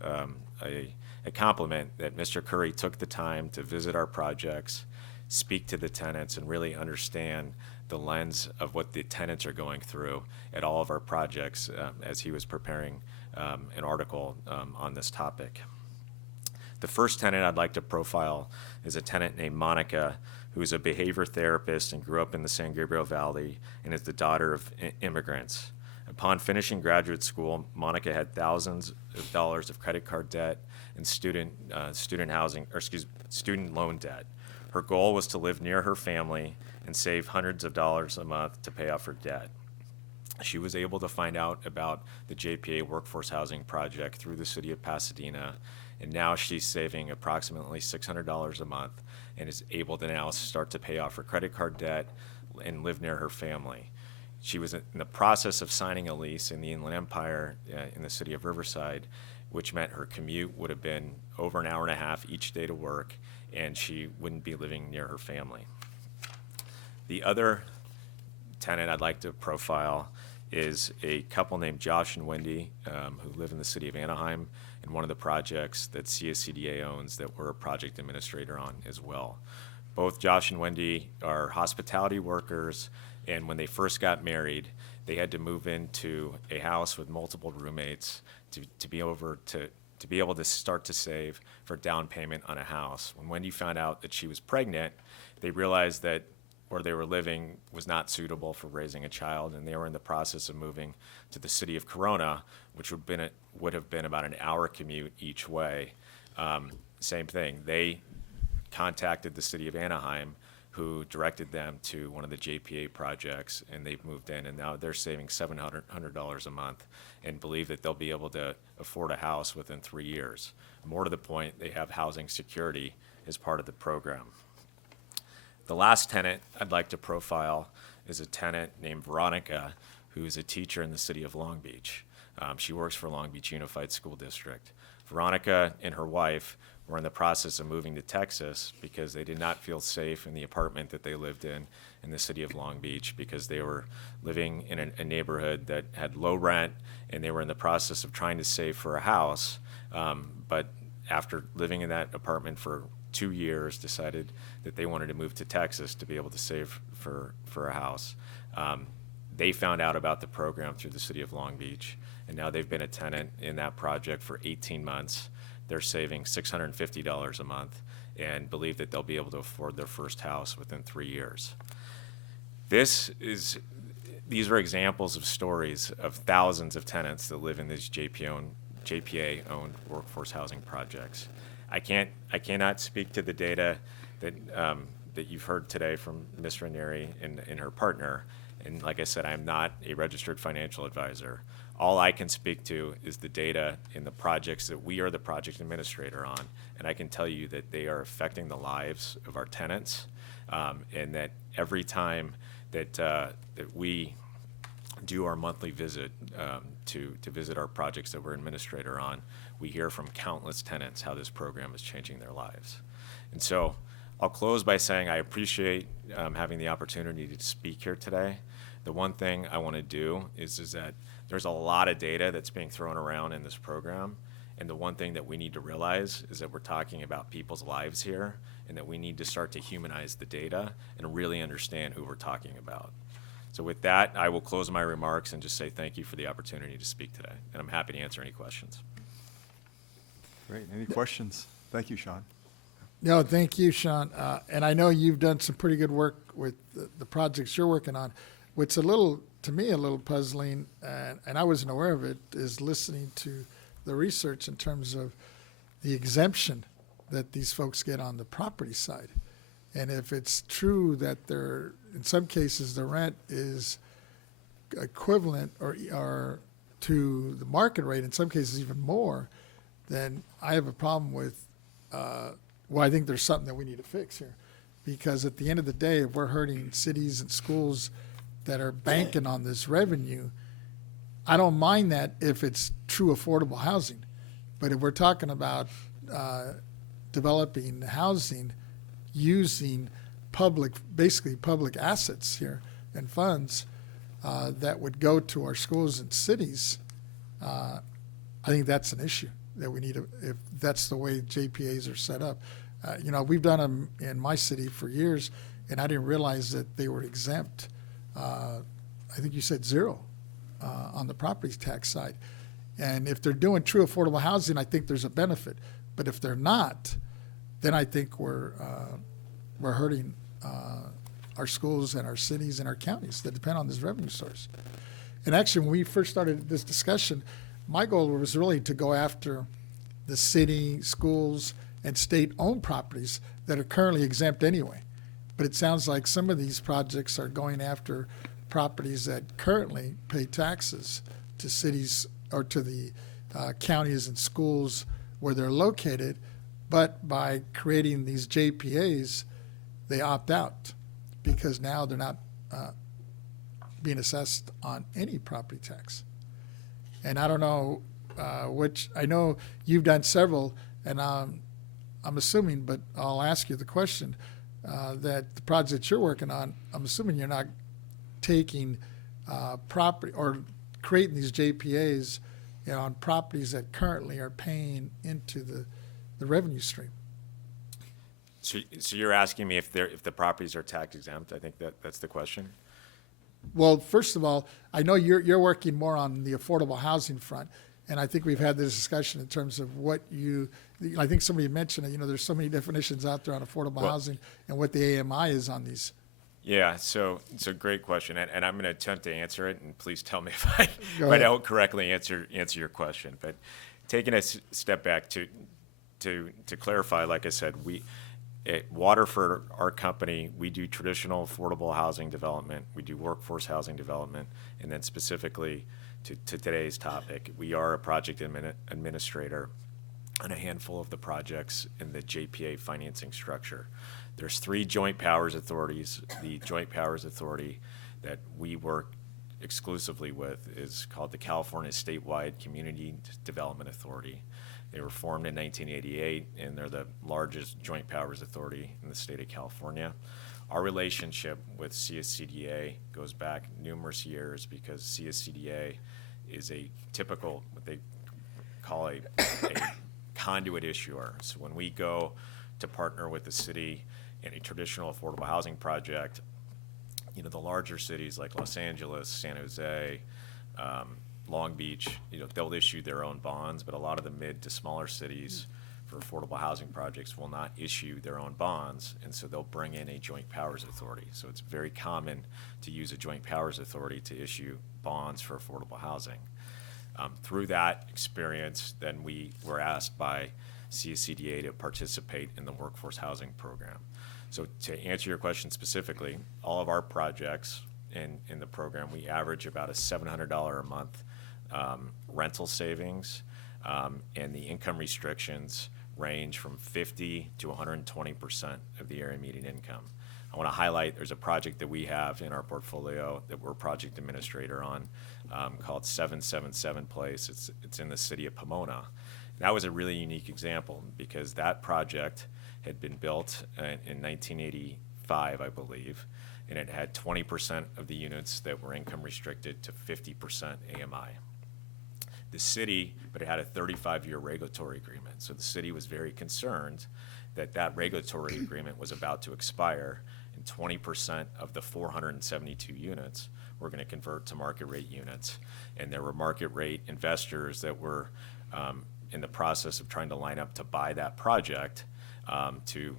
a compliment that Mr. Curry took the time to visit our projects, speak to the tenants, and really understand the lens of what the tenants are going through at all of our projects as he was preparing an article on this topic. The first tenant I'd like to profile is a tenant named Monica, who is a behavior therapist and grew up in the San Gabriel Valley and is the daughter of immigrants. Upon finishing graduate school, Monica had thousands of dollars of credit card debt and student loan debt. Her goal was to live near her family and save hundreds of dollars a month to pay off her debt. She was able to find out about the JPA Workforce Housing Project through the city of Pasadena, and now she's saving approximately $600 a month and is able to now start to pay off her credit card debt and live near her family. She was in the process of signing a lease in the Inland Empire in the city of Riverside, which meant her commute would have been over an hour and a half each day to work, and she wouldn't be living near her family. The other tenant I'd like to profile is a couple named Josh and Wendy who live in the city of Anaheim in one of the projects that CSCDA owns that we're a project administrator on as well. Both Josh and Wendy are hospitality workers, and when they first got married, they had to move into a house with multiple roommates to be able to start to save for down payment on a house. When Wendy found out that she was pregnant, they realized that where they were living was not suitable for raising a child, and they were in the process of moving to the city of Corona, which would have been about an hour commute each way. Same thing. They contacted the city of Anaheim, who directed them to one of the JPA projects, and they've moved in, and now they're saving $700 a month and believe that they'll be able to afford a house within 3 years. More to the point, they have housing security as part of the program. The last tenant I'd like to profile is a tenant named Veronica, who is a teacher in the city of Long Beach. She works for Long Beach Unified School District. Veronica and her wife were in the process of moving to Texas because they did not feel safe in the apartment that they lived in the city of Long Beach, because they were living in a neighborhood that had low rent, and they were in the process of trying to save for a house. But after living in that apartment for 2 years, decided that they wanted to move to Texas to be able to save for a house. They found out about the program through the city of Long Beach, and now they've been a tenant in that project for 18 months. They're saving $650 a month and believe that they'll be able to afford their first house within 3 years. These are examples of stories of thousands of tenants that live in these JPA-owned workforce housing projects. I cannot speak to the data that you've heard today from Ms. Ranieri and her partner. And like I said, I'm not a registered financial advisor. All I can speak to is the data in the projects that we are the project administrator on. And I can tell you that they are affecting the lives of our tenants, and that every time that we do our monthly visit to visit our projects that we're administrator on, we hear from countless tenants how this program is changing their lives. And so I'll close by saying I appreciate having the opportunity to speak here today. The one thing I want to do is that there's a lot of data that's being thrown around in this program, and the one thing that we need to realize is that we're talking about people's lives here, and that we need to start to humanize the data and really understand who we're talking about. So with that, I will close my remarks and just say thank you for the opportunity to speak today, and I'm happy to answer any questions. Great. Any questions? Thank you, Sean. No, thank you, Sean. And I know you've done some pretty good work with the projects you're working on. What's to me, a little puzzling, and I wasn't aware of it, is listening to the research in terms of the exemption that these folks get on the property side. And if it's true that in some cases, the rent is equivalent or to the market rate, in some cases even more, then I have a problem with, I think there's something that we need to fix here. Because at the end of the day, if we're hurting cities and schools that are banking on this revenue, I don't mind that if it's true affordable housing. But if we're talking about developing housing using basically public assets here and funds that would go to our schools and cities, I think that's an issue that we need to, if that's the way JPAs are set up. We've done them in my city for years, and I didn't realize that they were exempt. I think you said zero on the property tax side. And if they're doing true affordable housing, I think there's a benefit. But if they're not, then I think we're hurting our schools and our cities and our counties that depend on this revenue source. And actually, when we first started this discussion, my goal was really to go after the city, schools, and state-owned properties that are currently exempt anyway. But it sounds like some of these projects are going after properties that currently pay taxes to cities or to the counties and schools where they're located, but by creating these JPAs, they opt out because now they're not being assessed on any property tax. And I don't know I know you've done several, and I'm assuming, but I'll ask you the question, that the projects you're working on, I'm assuming you're not taking property or creating these JPAs on properties that currently are paying into the revenue stream. So you're asking me if the properties are tax exempt? I think that's the question. Well, first of all, I know you're working more on the affordable housing front, and I think we've had this discussion in terms of I think somebody mentioned it, there's so many definitions out there on affordable housing and what the AMI is on these. Yeah, so it's a great question, and I'm going to attempt to answer it, and please tell me if I don't correctly answer your question. But taking a step back to clarify, like I said, at Waterford, our company, we do traditional affordable housing development, we do workforce housing development, and then specifically to today's topic, we are a project administrator on a handful of the projects in the JPA financing structure. There's 3 joint powers authorities. The joint powers authority that we work exclusively with is called the California Statewide Community Development Authority. They were formed in 1988, and they're the largest joint powers authority in the state of California. Our relationship with CSCDA goes back numerous years because CSCDA is a typical, what they call a conduit issuer. So when we go to partner with the city in a traditional affordable housing project, you know, the larger cities like Los Angeles, San Jose, Long Beach, you know, they'll issue their own bonds, but a lot of the mid to smaller cities for affordable housing projects will not issue their own bonds, and so they'll bring in a joint powers authority. So it's very common to use a joint powers authority to issue bonds for affordable housing. Through that experience, then we were asked by CSCDA to participate in the workforce housing program. So to answer your question specifically, all of our projects in the program, we average about a $700 a month rental savings, and the income restrictions range from 50 to 120% of the area median income. I want to highlight there's a project that we have in our portfolio that we're project administrator on called 777 Place. It's in the city of Pomona. That was a really unique example because that project had been built in 1985, I believe, and it had 20% of the units that were income restricted to 50% AMI. The city, but it had a 35-year regulatory agreement. So the city was very concerned that that regulatory agreement was about to expire and 20% of the 472 units were going to convert to market rate units. And there were market rate investors that were in the process of trying to line up to buy that project to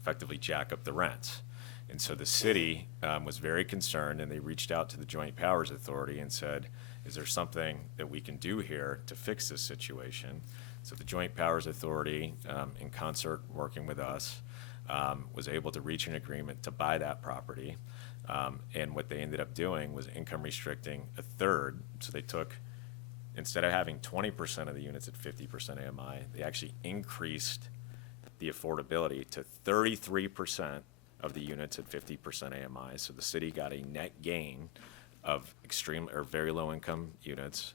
effectively jack up the rents. And so the city was very concerned, and they reached out to the Joint Powers Authority and said, is there something that we can do here to fix this situation? So the Joint Powers Authority, in concert working with us, was able to reach an agreement to buy that property. And what they ended up doing was income restricting a third. So they took, instead of having 20% of the units at 50% AMI, they actually increased the affordability to 33% of the units at 50% AMI. So the city got a net gain of extreme or very low income units.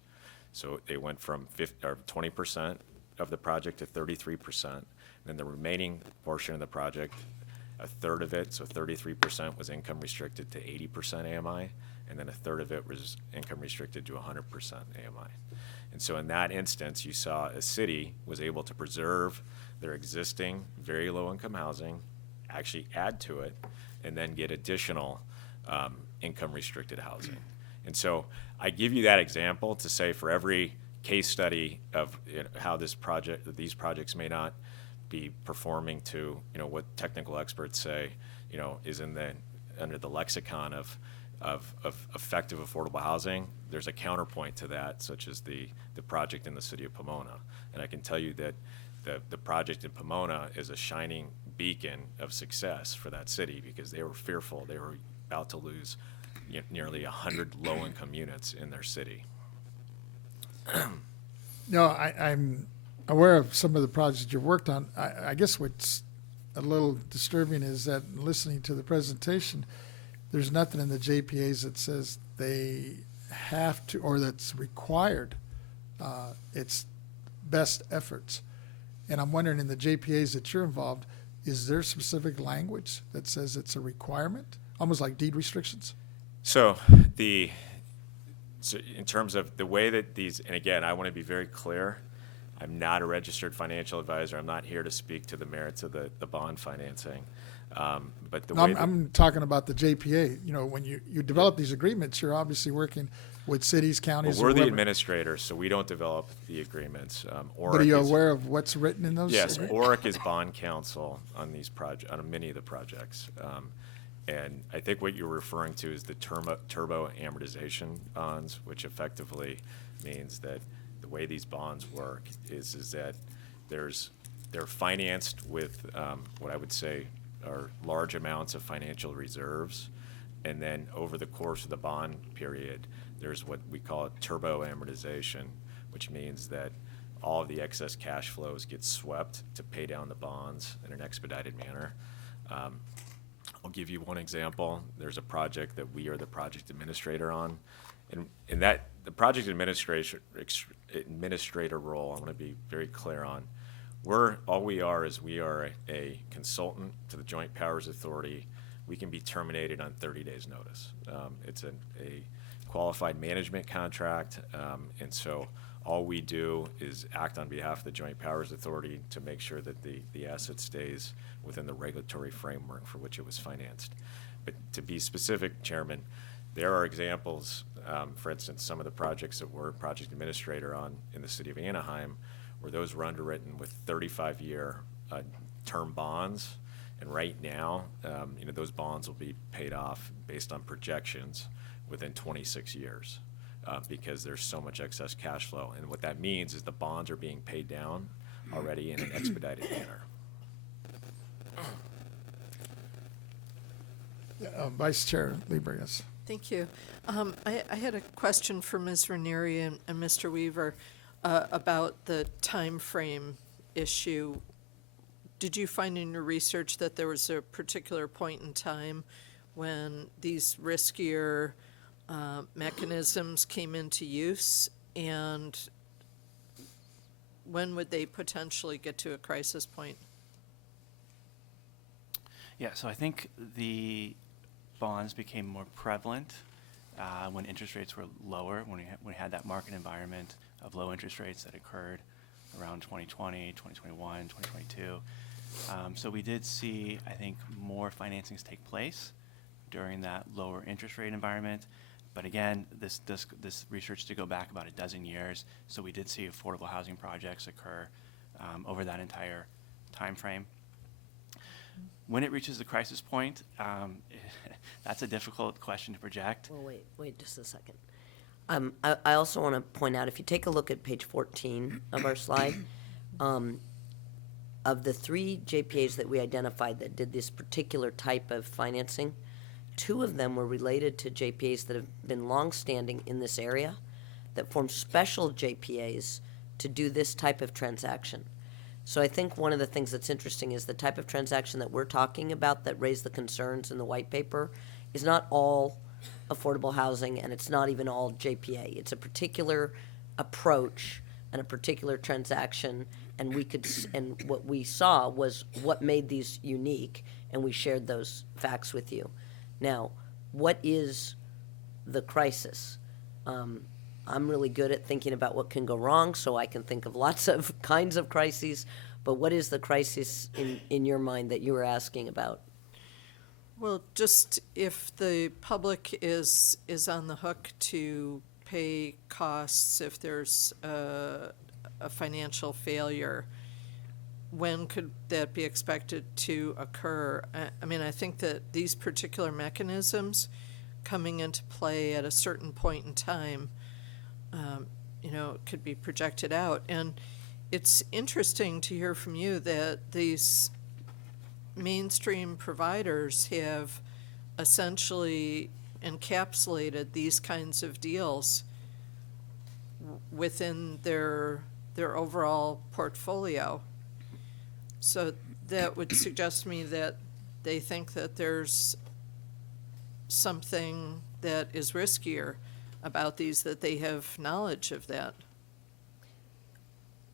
So they went from 20% of the project to 33%. And then the remaining portion of the project, a third of it, so 33% was income restricted to 80% AMI, and then a third of it was income restricted to 100% AMI. And so in that instance, you saw a city was able to preserve their existing very low income housing, actually add to it, and then get additional income restricted housing. And so I give you that example to say for every case study of how these projects may not be performing to what technical experts say is under the lexicon of effective affordable housing. There's a counterpoint to that, such as the project in the city of Pomona. And I can tell you that the project in Pomona is a shining beacon of success for that city because they were fearful they were about to lose nearly 100 low-income units in their city. No, I'm aware of some of the projects you've worked on. I guess what's a little disturbing is that listening to the presentation, there's nothing in the JPAs that says they have to or that's required. It's best efforts. And I'm wondering in the JPAs that you're involved, is there specific language that says it's a requirement, almost like deed restrictions? So in terms of the way that these, and again, I want to be very clear, I'm not a registered financial advisor. I'm not here to speak to the merits of the bond financing. But the way I'm talking about the JPA. When you develop these agreements, you're obviously working with cities, counties. Well, we're the whoever. administrators, so we don't develop the agreements. But are you aware of what's written in those? Yes, ORIC is bond counsel on these on many of the projects. And I think what you're referring to is the turbo amortization bonds, which effectively means that the way these bonds work is that they're financed with what I would say are large amounts of financial reserves, and then over the course of the bond period, there's what we call a turbo amortization, which means that all of the excess cash flows get swept to pay down the bonds in an expedited manner. I'll give you one example. There's a project that we are the project administrator on, and the project administrator role, I'm going to be very clear on. We are a consultant to the Joint Powers Authority. We can be terminated on 30 days notice. It's a qualified management contract, and so all we do is act on behalf of the Joint Powers Authority to make sure that the asset stays within the regulatory framework for which it was financed. But to be specific, Chairman, there are examples, for instance, some of the projects that we're project administrator on in the city of Anaheim, where those were underwritten with 35-year term bonds. And right now, those bonds will be paid off based on projections within 26 years because there's so much excess cash flow. And what that means is the bonds are being paid down already in an expedited manner. Vice Chair Lieber, yes. Thank you. I had a question for Ms. Ranieri and Mr. Weaver about the time frame issue. Did you find in your research that there was a particular point in time when these riskier mechanisms came into use, and when would they potentially get to a crisis point? Yeah, so I think the bonds became more prevalent when interest rates were lower, when we had that market environment of low interest rates that occurred around 2020, 2021, 2022. So we did see, I think, more financings take place during that lower interest rate environment. But again, this research did go back about a dozen years, so we did see affordable housing projects occur over that entire time frame. When it reaches the crisis point, that's a difficult question to project. Well, wait just a second. I also want to point out, if you take a look at page 14 of our slide, of the 3 JPAs that we identified that did this particular type of financing, 2 of them were related to JPAs that have been longstanding in this area that form special JPAs to do this type of transaction. So I think one of the things that's interesting is the type of transaction that we're talking about that raised the concerns in the white paper is not all affordable housing, and it's not even all JPA. It's a particular approach and a particular transaction, and and what we saw was what made these unique, and we shared those facts with you. Now, what is the crisis? I'm really good at thinking about what can go wrong, so I can think of lots of kinds of crises, but what is the crisis in your mind that you were asking about? Well, just if the public is on the hook to pay costs if there's a financial failure, when could that be expected to occur? I mean, I think that these particular mechanisms coming into play at a certain point in time, could be projected out. And it's interesting to hear from you that these mainstream providers have essentially encapsulated these kinds of deals within their overall portfolio. So that would suggest to me that they think that there's something that is riskier about these, that they have knowledge of that.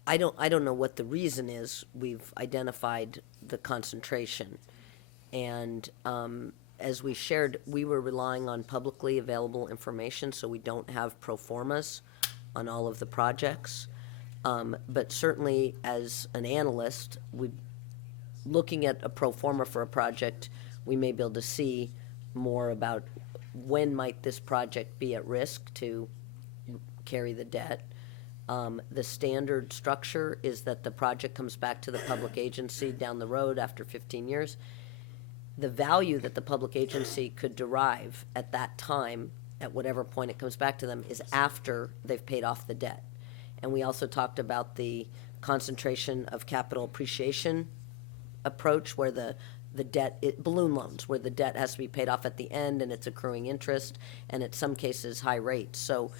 I don't know what the reason is. We've identified the concentration. And as we shared, we were relying on publicly available information, so we don't have pro formas on all of the projects. But certainly as an analyst, looking at a pro forma for a project, we may be able to see more about when might this project be at risk to carry the debt. The standard structure is that the project comes back to the public agency down the road after 15 years. The value that the public agency could derive at that time, at whatever point it comes back to them, is after they've paid off the debt. And we also talked about the concentration of capital appreciation approach, where the debt, balloon loans, where the debt has to be paid off at the end and it's accruing interest, and in some cases high rates. So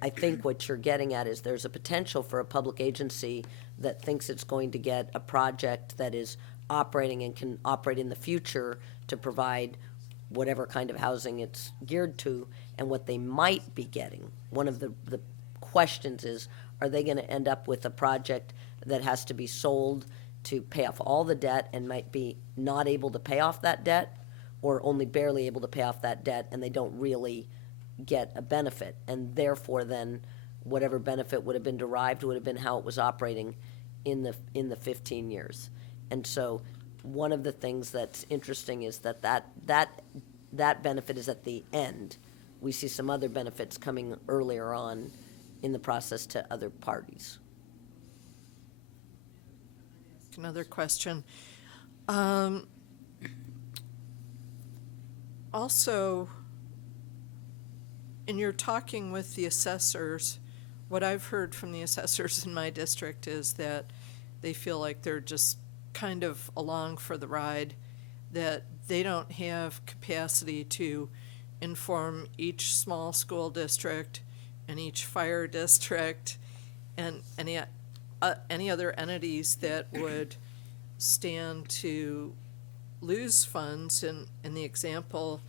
I think what you're getting at is there's a potential for a public agency that thinks it's going to get a project that is operating and can operate in the future to provide whatever kind of housing it's geared to and what they might be getting. One of the questions is, are they going to end up with a project that has to be sold to pay off all the debt and might be not able to pay off that debt, or only barely able to pay off that debt and they don't really get a benefit, and therefore then whatever benefit would have been derived would have been how it was operating in the 15 years. And so one of the things that's interesting is that benefit is at the end. We see some other benefits coming earlier on in the process to other parties. Another question. Also, in your talking with the assessors, what I've heard from the assessors in my district is that they feel like they're just kind of along for the ride, that they don't have capacity to inform each small school district and each fire district and any other entities that would stand to lose funds. In the example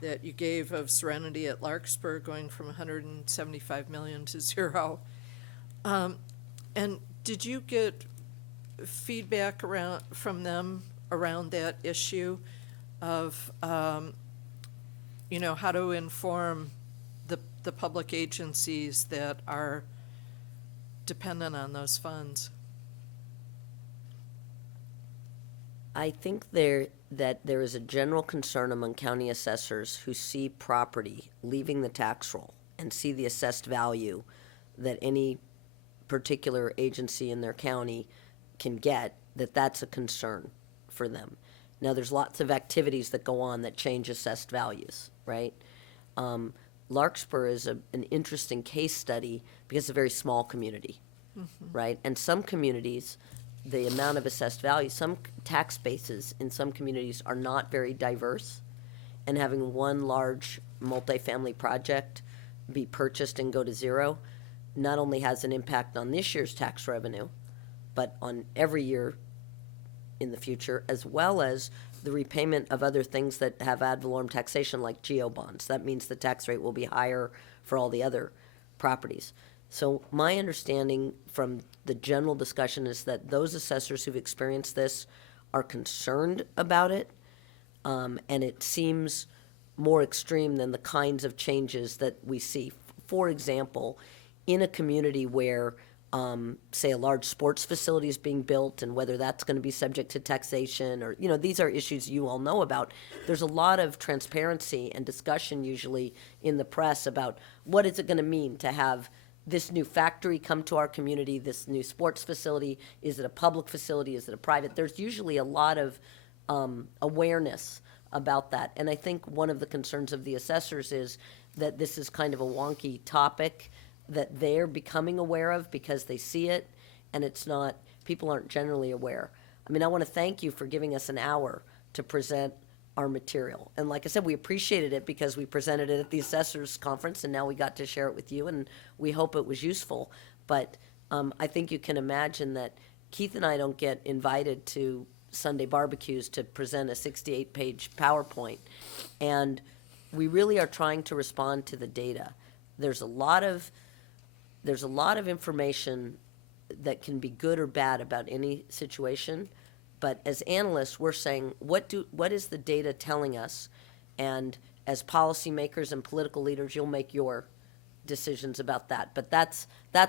that you gave of Serenity at Larkspur going from 175 million to 0. And did you get feedback from them around that issue of, how to inform the public agencies that are dependent on those funds? I think that there is a general concern among county assessors who see property leaving the tax roll and see the assessed value that any particular agency in their county can get, that's a concern for them. Now, there's lots of activities that go on that change assessed values, right? Larkspur is an interesting case study because it's a very small community, right? And some communities, the amount of assessed value, some tax bases in some communities are not very diverse, and having one large multifamily project be purchased and go to 0 not only has an impact on this year's tax revenue, but on every year in the future, as well as the repayment of other things that have ad valorem taxation, like geo bonds. That means the tax rate will be higher for all the other properties. So my understanding from the general discussion is that those assessors who've experienced this are concerned about it, and it seems more extreme than the kinds of changes that we see. For example, in a community where, say, a large sports facility is being built and whether that's going to be subject to taxation or, these are issues you all know about. There's a lot of transparency and discussion usually in the press about what is it going to mean to have this new factory come to our community, this new sports facility. Is it a public facility? Is it a private? There's usually a lot of awareness about that. And I think one of the concerns of the assessors is that this is kind of a wonky topic that they're becoming aware of because they see it, and people aren't generally aware. I mean, I want to thank you for giving us an hour to present our material. And like I said, we appreciated it because we presented it at the assessors conference, and now we got to share it with you, and we hope it was useful. But I think you can imagine that Keith and I don't get invited to Sunday barbecues to present a 68-page PowerPoint. And we really are trying to respond to the data. There's a lot of information that can be good or bad about any situation, but as analysts, we're saying, what is the data telling us? And as policymakers and political leaders, you'll make your decisions about that. But that's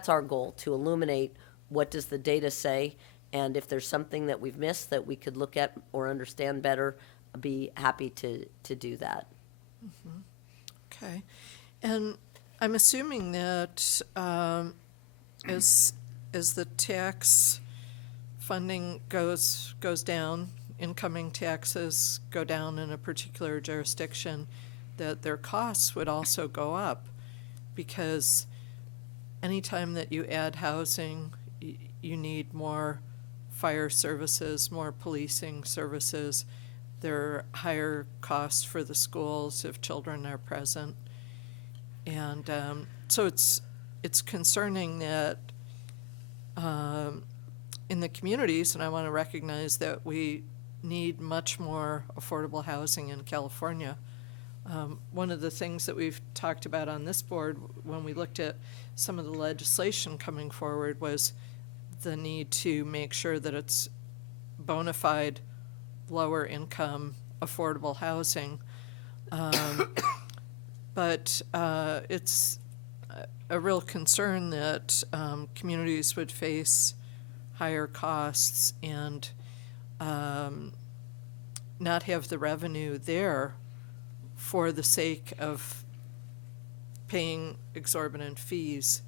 our goal, to illuminate what does the data say, and if there's something that we've missed that we could look at or understand better, I'd be happy to do that. Okay. And I'm assuming that as the tax funding goes down, incoming taxes go down in a particular jurisdiction, that their costs would also go up, because anytime that you add housing, you need more fire services, more policing services. There are higher costs for the schools if children are present. And so it's concerning that in the communities, and I want to recognize that we need much more affordable housing in California. One of the things that we've talked about on this board when we looked at some of the legislation coming forward was the need to make sure that it's bona fide, lower income, affordable housing. But it's a real concern that communities would face higher costs and not have the revenue there for the sake of paying exorbitant fees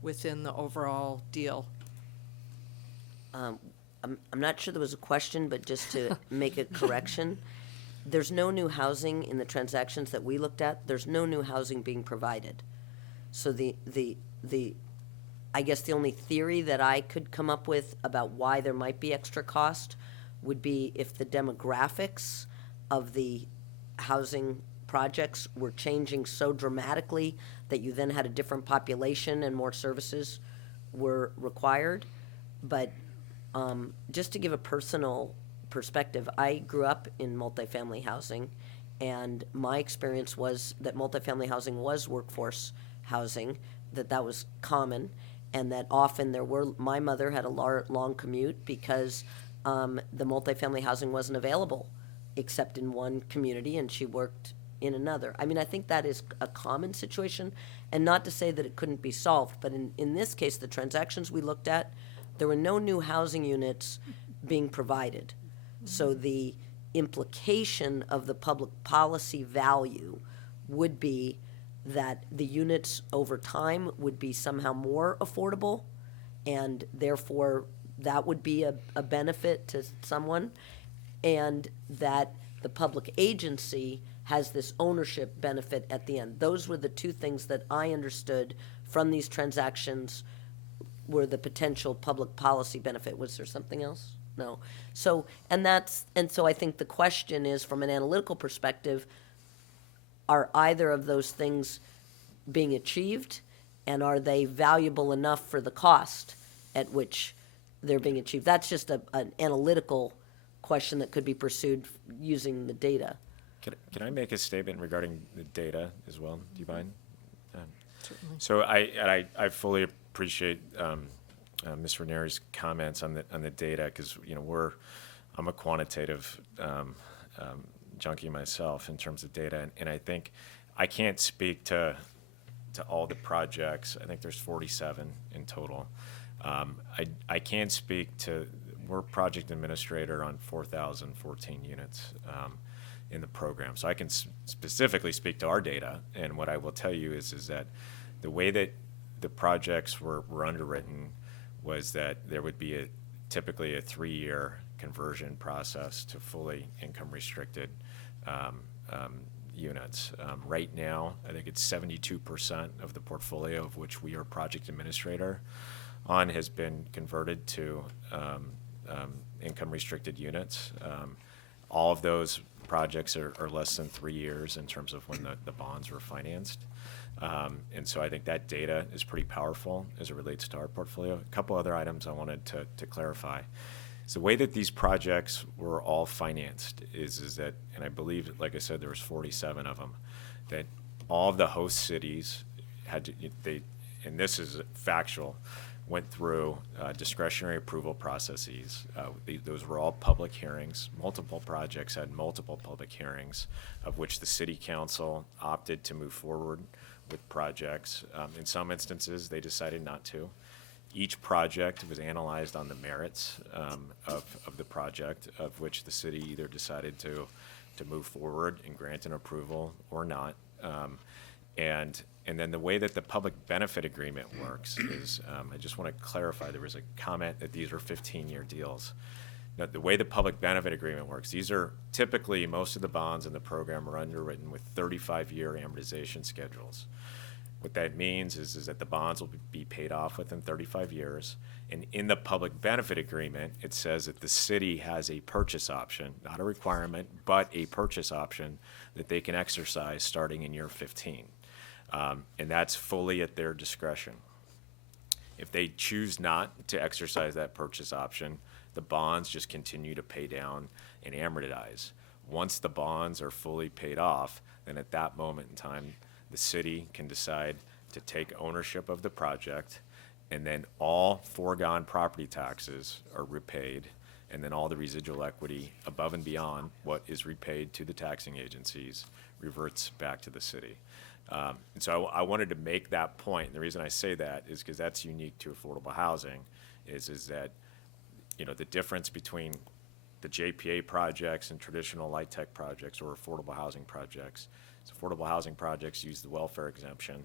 within the overall deal. I'm not sure there was a question, but just to make a correction, there's no new housing in the transactions that we looked at. There's no new housing being provided. So I guess the only theory that I could come up with about why there might be extra cost would be if the demographics of the housing projects were changing so dramatically that you then had a different population and more services were required. But just to give a personal perspective, I grew up in multifamily housing, and my experience was that multifamily housing was workforce housing, that was common, and that often my mother had a long commute because the multifamily housing wasn't available except in one community, and she worked in another. I mean, I think that is a common situation, and not to say that it couldn't be solved, but in this case, the transactions we looked at, there were no new housing units being provided. So the implication of the public policy value would be that the units over time would be somehow more affordable, and therefore that would be a benefit to someone, and that the public agency has this ownership benefit at the end. Those were the two things that I understood from these transactions were the potential public policy benefit. Was there something else? No. So I think the question is, from an analytical perspective, are either of those things being achieved, and are they valuable enough for the cost at which they're being achieved? That's just an analytical question that could be pursued using the data. Can I make a statement regarding the data as well? Do you mind? Certainly. So I fully appreciate Ms. Ranieri's comments on the data, because I'm a quantitative junkie myself in terms of data, and I think I can't speak to all the projects. I think there's 47 in total. I can't speak to, we're project administrator on 4,014 units in the program. So I can specifically speak to our data, and what I will tell you is that the way that the projects were underwritten was that there would be typically a 3-year conversion process to fully income restricted units. Right now, I think it's 72% of the portfolio of which we are project administrator on has been converted to income restricted units. All of those projects are less than 3 years in terms of when the bonds were financed. And so I think that data is pretty powerful as it relates to our portfolio. A couple other items I wanted to clarify. So the way that these projects were all financed is that, and I believe, like I said, there was 47 of them, that all of the host cities had to, and this is factual, went through discretionary approval processes. Those were all public hearings. Multiple projects had multiple public hearings, of which the city council opted to move forward with projects. In some instances, they decided not to. Each project was analyzed on the merits of the project, of which the city either decided to move forward and grant an approval or not. And then the way that the public benefit agreement works is, I just want to clarify, there was a comment that these were 15-year deals. Now, the way the public benefit agreement works, these are typically, most of the bonds in the program are underwritten with 35-year amortization schedules. What that means is that the bonds will be paid off within 35 years. And in the public benefit agreement, it says that the city has a purchase option, not a requirement, but a purchase option that they can exercise starting in year 15. And that's fully at their discretion. If they choose not to exercise that purchase option, the bonds just continue to pay down and amortize. Once the bonds are fully paid off, then at that moment in time, the city can decide to take ownership of the project, and then all foregone property taxes are repaid, and then all the residual equity above and beyond what is repaid to the taxing agencies reverts back to the city. And so I wanted to make that point. And the reason I say that is because that's unique to affordable housing, is that, you know, the difference between the JPA projects and traditional light tech projects or affordable housing projects. So affordable housing projects use the welfare exemption,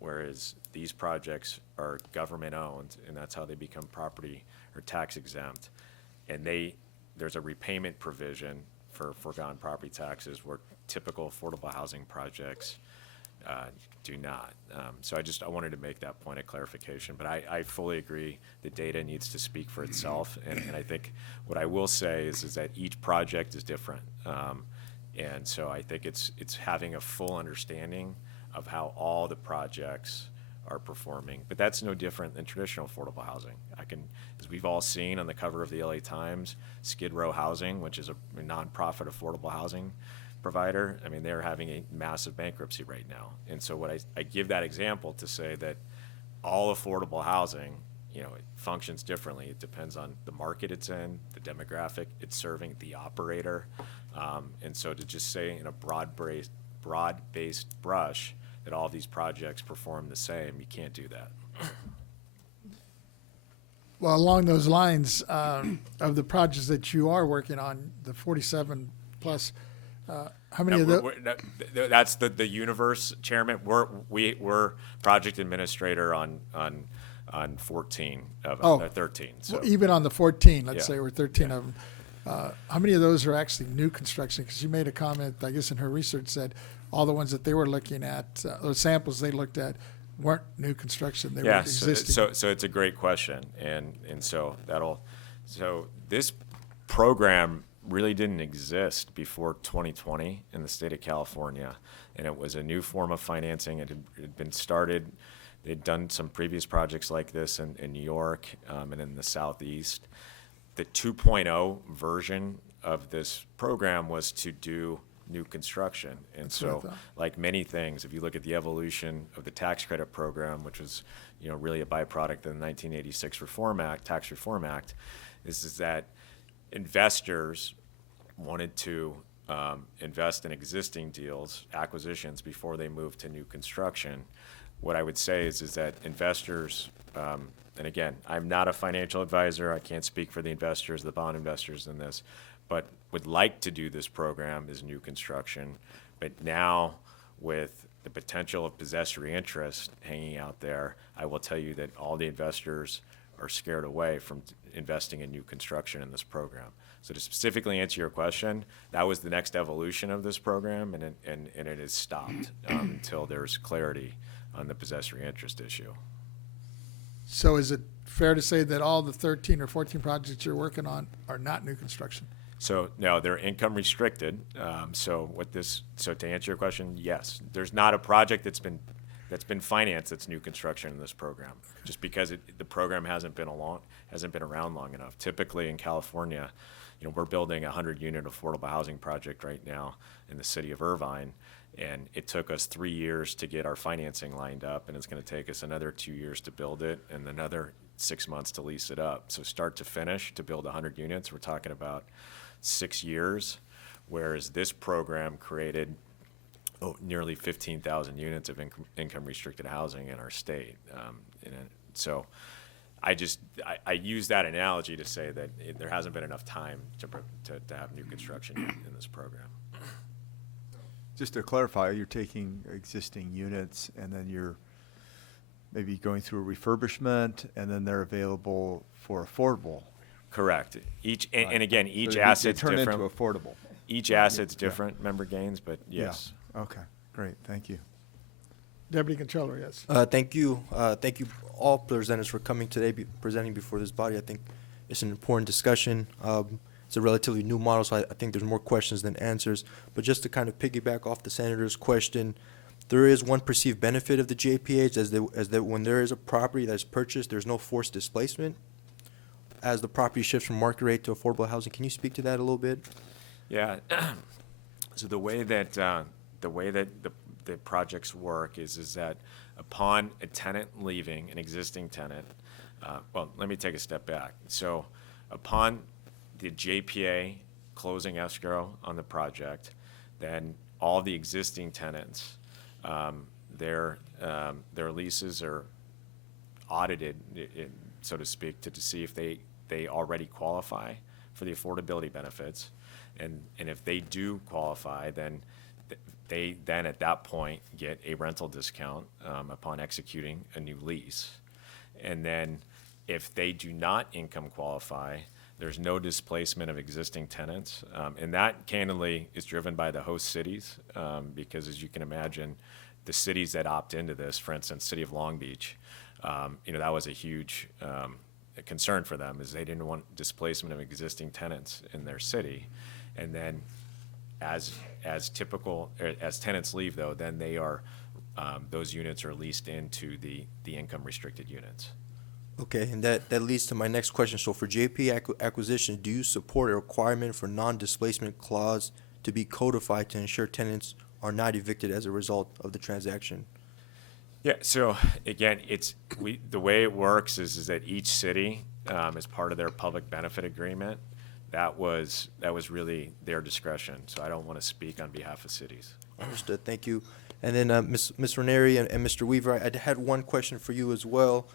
whereas these projects are government owned, and that's how they become property or tax exempt. And there's a repayment provision for foregone property taxes where typical affordable housing projects do not. So I wanted to make that point of clarification, but I fully agree the data needs to speak for itself. And I think what I will say is that each project is different. And so I think it's having a full understanding of how all the projects are performing. But that's no different than traditional affordable housing. As we've all seen on the cover of the LA Times, Skid Row Housing, which is a nonprofit affordable housing provider, I mean, they're having a massive bankruptcy right now. And so what I give that example to say that all affordable housing, you know, it functions differently. It depends on the market it's in, the demographic it's serving, the operator. And so to just say in a broad-based brush that all of these projects perform the same, you can't do that. Well, along those lines, of the projects that you are working on, the 47 plus, how many of those? That's the universe, Chairman. We're project administrator on 14 of 13. So Well, even on the 14, let's Yeah. say, or 13 of them, how many of those are actually new construction? Because you made a comment, I guess, in her research said all the ones that they were looking at, those samples they looked at, weren't new construction. They were yeah, existing. so it's a great question, and so this program really didn't exist before 2020 in the state of California, and it was a new form of financing. It had been started. They'd done some previous projects like this in New York and in the Southeast. The 2.0 version of this program was to do new construction. And That's what I so, thought. like many things, if you look at the evolution of the tax credit program, which was, you know, really a byproduct of the 1986 Tax Reform Act, is that investors wanted to invest in existing deals, acquisitions, before they moved to new construction. What I would say is that investors, and again, I'm not a financial advisor, I can't speak for the investors, the bond investors in this, but would like to do this program as new construction. But now, with the potential of possessory interest hanging out there, I will tell you that all the investors are scared away from investing in new construction in this program. So to specifically answer your question, that was the next evolution of this program, and it has stopped until there's clarity on the possessory interest issue. So is it fair to say that all the 13 or 14 projects you're working on are not new construction? So no, they're income restricted. So to answer your question, yes, there's not a project that's been financed that's new construction in this program, just because the program hasn't been around long enough. Typically in California, you know, we're building a 100-unit affordable housing project right now in the city of Irvine, and it took us 3 years to get our financing lined up, and it's going to take us another 2 years to build it and another 6 months to lease it up. So start to finish, to build 100 units, we're talking about 6 years, whereas this program created nearly 15,000 units of income restricted housing in our state. So I use that analogy to say that there hasn't been enough time to have new construction in this program. Just to clarify, you're taking existing units and then you're maybe going through a refurbishment and then they're available for affordable. Correct. And again, each So asset's they turn different. into affordable. Each asset's different, member Gaines, but yes. Yeah. Okay, great, thank you. Deputy Controller, yes. Thank you. Thank you all presenters for coming today, presenting before this body. I think it's an important discussion. It's a relatively new model, so I think there's more questions than answers. But just to kind of piggyback off the senator's question, there is one perceived benefit of the JPAs as that when there is a property that's purchased, there's no forced displacement. as the property shifts from market rate to affordable housing. Can you speak to that a little bit? Yeah. So the way that the projects work is that upon a tenant leaving, an existing tenant, well, let me take a step back. So upon the JPA closing escrow on the project, then all the existing tenants, their leases are audited, so to speak, to see if they already qualify for the affordability benefits. And if they do qualify, then they then at that point get a rental discount upon executing a new lease. And then if they do not income qualify, there's no displacement of existing tenants. And that candidly is driven by the host cities because, as you can imagine, the cities that opt into this, for instance, City of Long Beach, that was a huge concern for them, is they didn't want displacement of existing tenants in their city. And then as tenants leave, though, then they are those units are leased into the income restricted units. Okay, and that leads to my next question. So for JP acquisition, do you support a requirement for non-displacement clause to be codified to ensure tenants are not evicted as a result of the transaction? Yeah, so again, the way it works is that each city, as part of their public benefit agreement, that was really their discretion. So I don't want to speak on behalf of cities. Understood, thank you. And then Ms. Ranieri and Mr. Weaver, I had one question for you as well.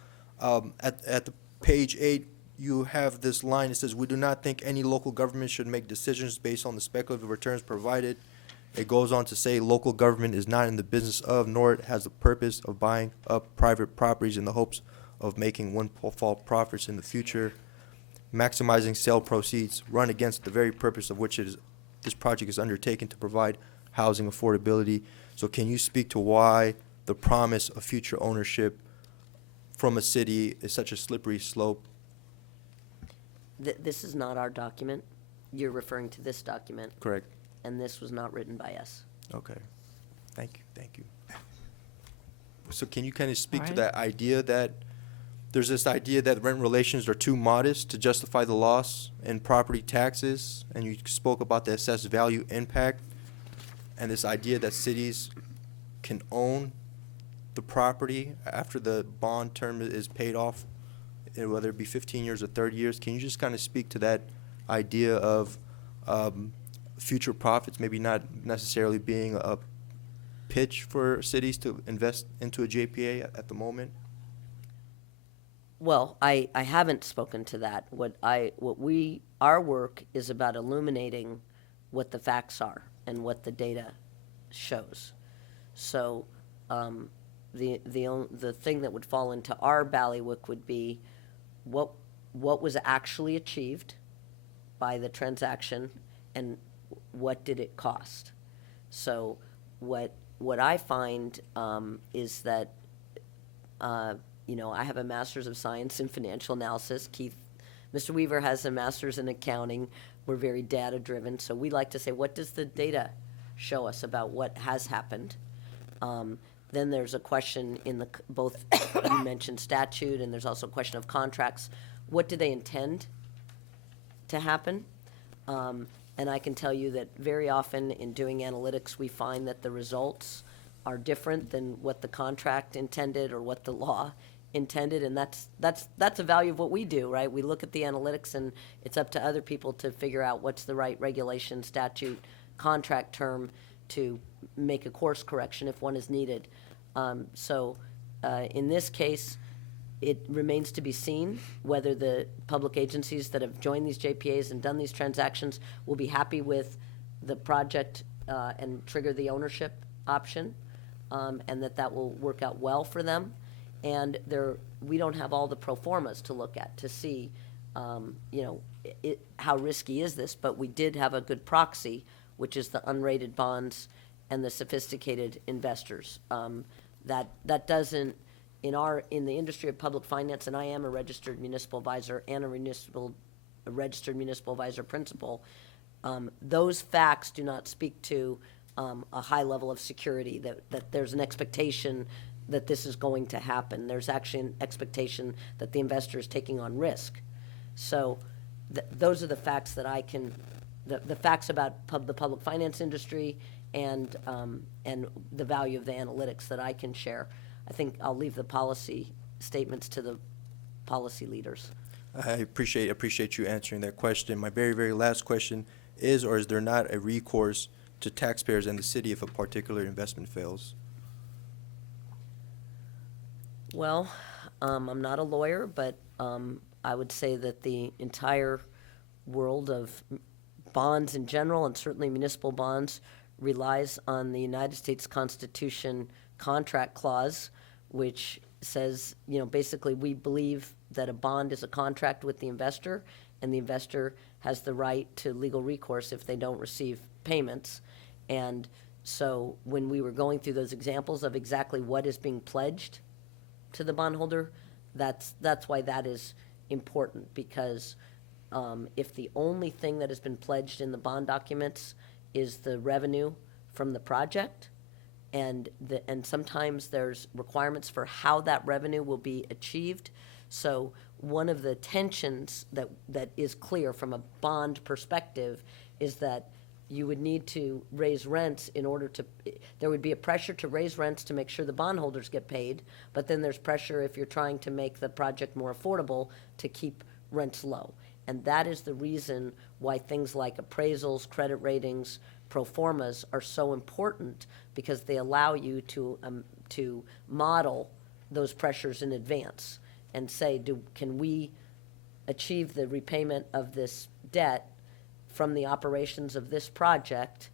At the page 8, you have this line, it says, "We do not think any local government should make decisions based on the speculative returns provided." It goes on to say, "Local government is not in the business of, nor it has the purpose of buying up private properties in the hopes of making windfall profits in the future. Maximizing sale proceeds run against the very purpose of which this project is undertaken to provide housing affordability." So can you speak to why the promise of future ownership from a city is such a slippery slope? This is not our document. You're referring to this document, Correct. and this was not written by us. Okay. Thank you. So can you kind of speak to Alright. that idea that there's this idea that rent relations are too modest to justify the loss in property taxes, and you spoke about the assessed value impact, and this idea that cities can own the property after the bond term is paid off, whether it be 15 years or 30 years. Can you just kind of speak to that idea of future profits maybe not necessarily being a pitch for cities to invest into a JPA at the moment? Well, I haven't spoken to that. Our work is about illuminating what the facts are and what the data shows. So, the thing that would fall into our ballywick would be what was actually achieved by the transaction and what did it cost. So, what I find is that I have a master's of science in financial analysis. Mr. Weaver has a master's in accounting. We're very data driven. So we like to say, what does the data show us about what has happened? Then there's a question in both, you mentioned statute, and there's also a question of contracts. What do they intend to happen? And I can tell you that very often in doing analytics, we find that the results are different than what the contract intended or what the law intended, and that's a value of what we do, right? We look at the analytics, and it's up to other people to figure out what's the right regulation, statute, contract term to make a course correction if one is needed. In this case, it remains to be seen whether the public agencies that have joined these JPAs and done these transactions will be happy with the project and trigger the ownership option, and that will work out well for them. And we don't have all the pro formas to look at to see, how risky is this, but we did have a good proxy, which is the unrated bonds and the sophisticated investors. That doesn't, in the industry of public finance, and I am a registered municipal advisor and a registered municipal advisor principal, those facts do not speak to a high level of security, that there's an expectation that this is going to happen. There's actually an expectation that the investor is taking on risk. So those are the facts that I can, the facts about the public finance industry and the value of the analytics that I can share. I think I'll leave the policy statements to the policy leaders. I appreciate you answering that question. My very, very last question is, or is there not a recourse to taxpayers and the city if a particular investment fails? Well, I'm not a lawyer, but I would say that the entire world of bonds in general, and certainly municipal bonds, relies on the United States Constitution contract clause, which says, basically we believe that a bond is a contract with the investor, and the investor has the right to legal recourse if they don't receive payments. And so when we were going through those examples of exactly what is being pledged to the bondholder, that's why that is important, because if the only thing that has been pledged in the bond documents is the revenue from the project, and sometimes there's requirements for how that revenue will be achieved. So one of the tensions that is clear from a bond perspective is that you would need to raise rents there would be a pressure to raise rents to make sure the bondholders get paid, but then there's pressure if you're trying to make the project more affordable to keep rents low. And that is the reason why things like appraisals, credit ratings, pro formas are so important, because they allow you to model those pressures in advance and say, can we achieve the repayment of this debt from the operations of this project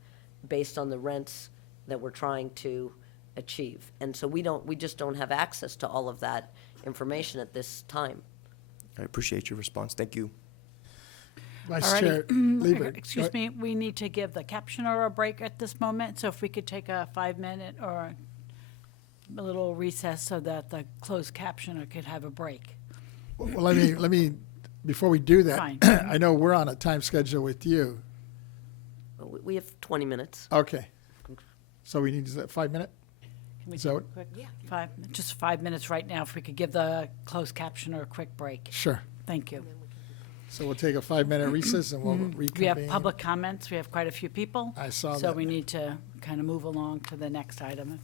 based on the rents that we're trying to achieve. And so we just don't have access to all of that information at this time. I appreciate your response. Thank you. Vice Alrighty. Chair Lieber. Excuse me, we need to give the captioner a break at this moment, so if we could take a 5-minute or a little recess so that the closed captioner could have a break. Well, let me, before we do that, Fine. I know we're on a time schedule with you. We have 20 minutes. Okay. So we need, is that 5 minute? Can we So- take a quick, just 5 minutes right now, if we could give the closed captioner a quick break. Sure. Thank you. So we'll take a 5-minute recess and we'll reconvene. We have public comments, we have quite a few people. I saw So that. we need to kind of move along to the next item.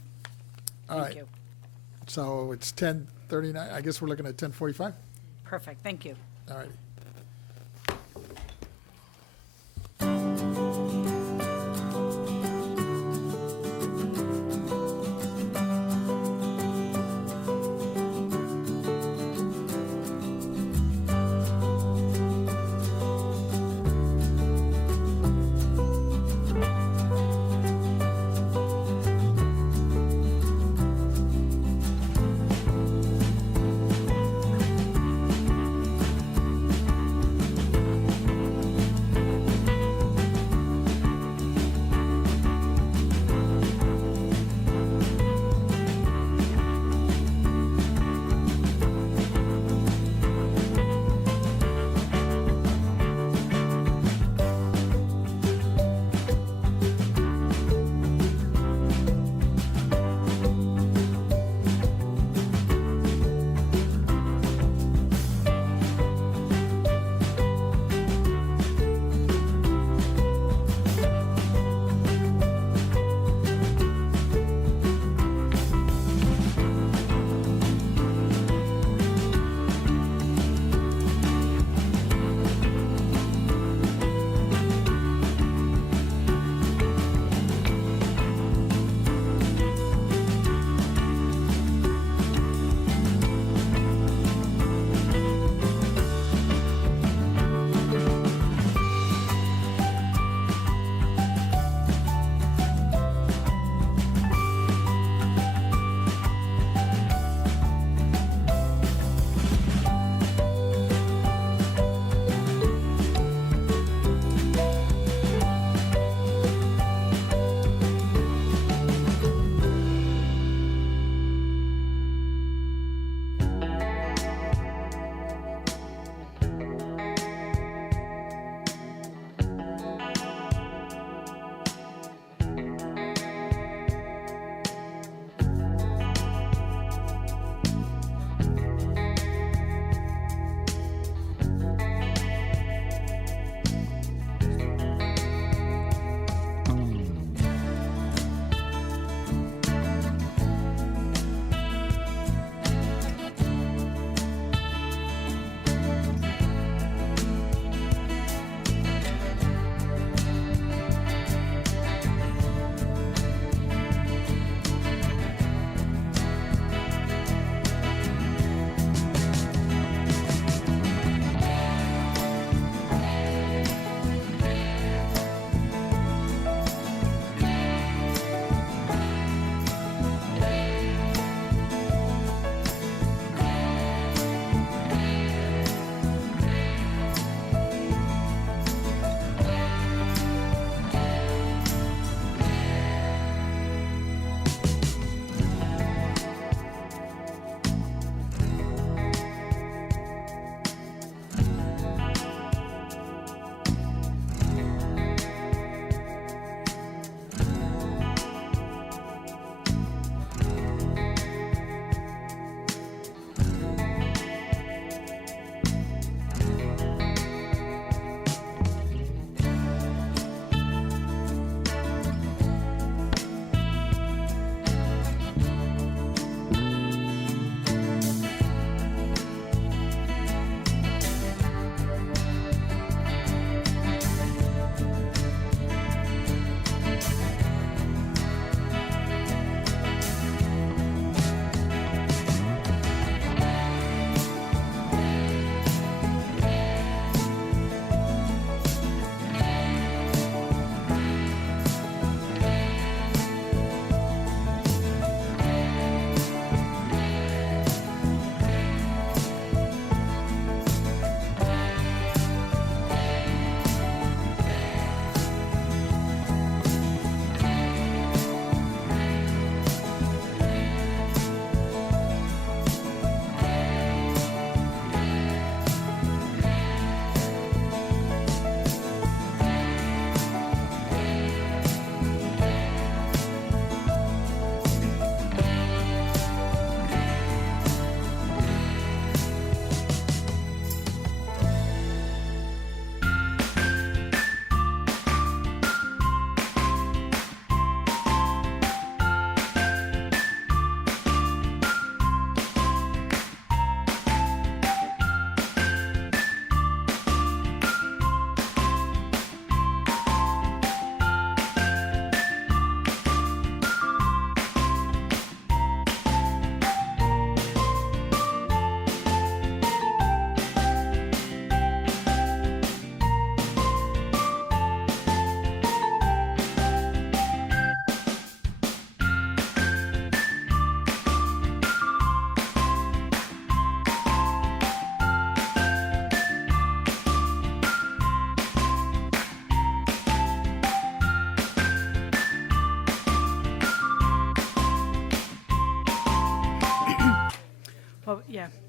All Thank right. you. So it's 10:39. I guess we're looking at 10:45. Perfect, thank you. All righty.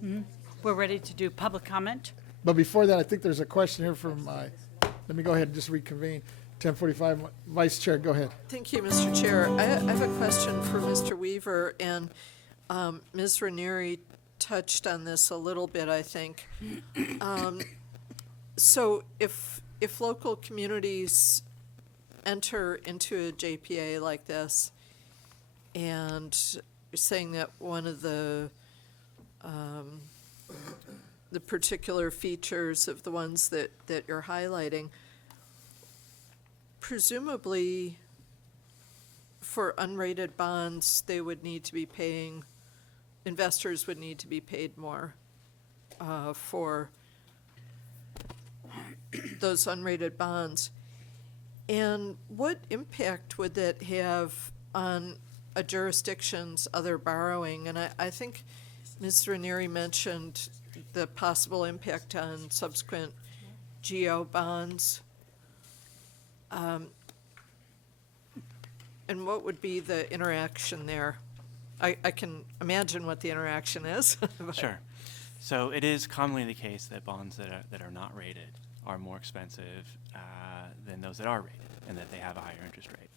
Yeah. We're ready to do public comment. But before that, I think there's a question here from, let me go ahead and just reconvene. 10:45, Vice Chair, go ahead. Thank you, Mr. Chair. I have a question for Mr. Weaver, and Ms. Ranieri touched on this a little bit, I think. So if local communities enter into a JPA like this, and you're saying that one of the particular features of the ones that you're highlighting, presumably for unrated bonds, they would need to be paying, investors would need to be paid more for those unrated bonds. And what impact would that have on a jurisdiction's other borrowing? And I think Ms. Ranieri mentioned the possible impact on subsequent GO bonds. And what would be the interaction there? I can imagine what the interaction is. but- Sure. So it is commonly the case that bonds that are not rated are more expensive than those that are rated, and that they have a higher interest rate.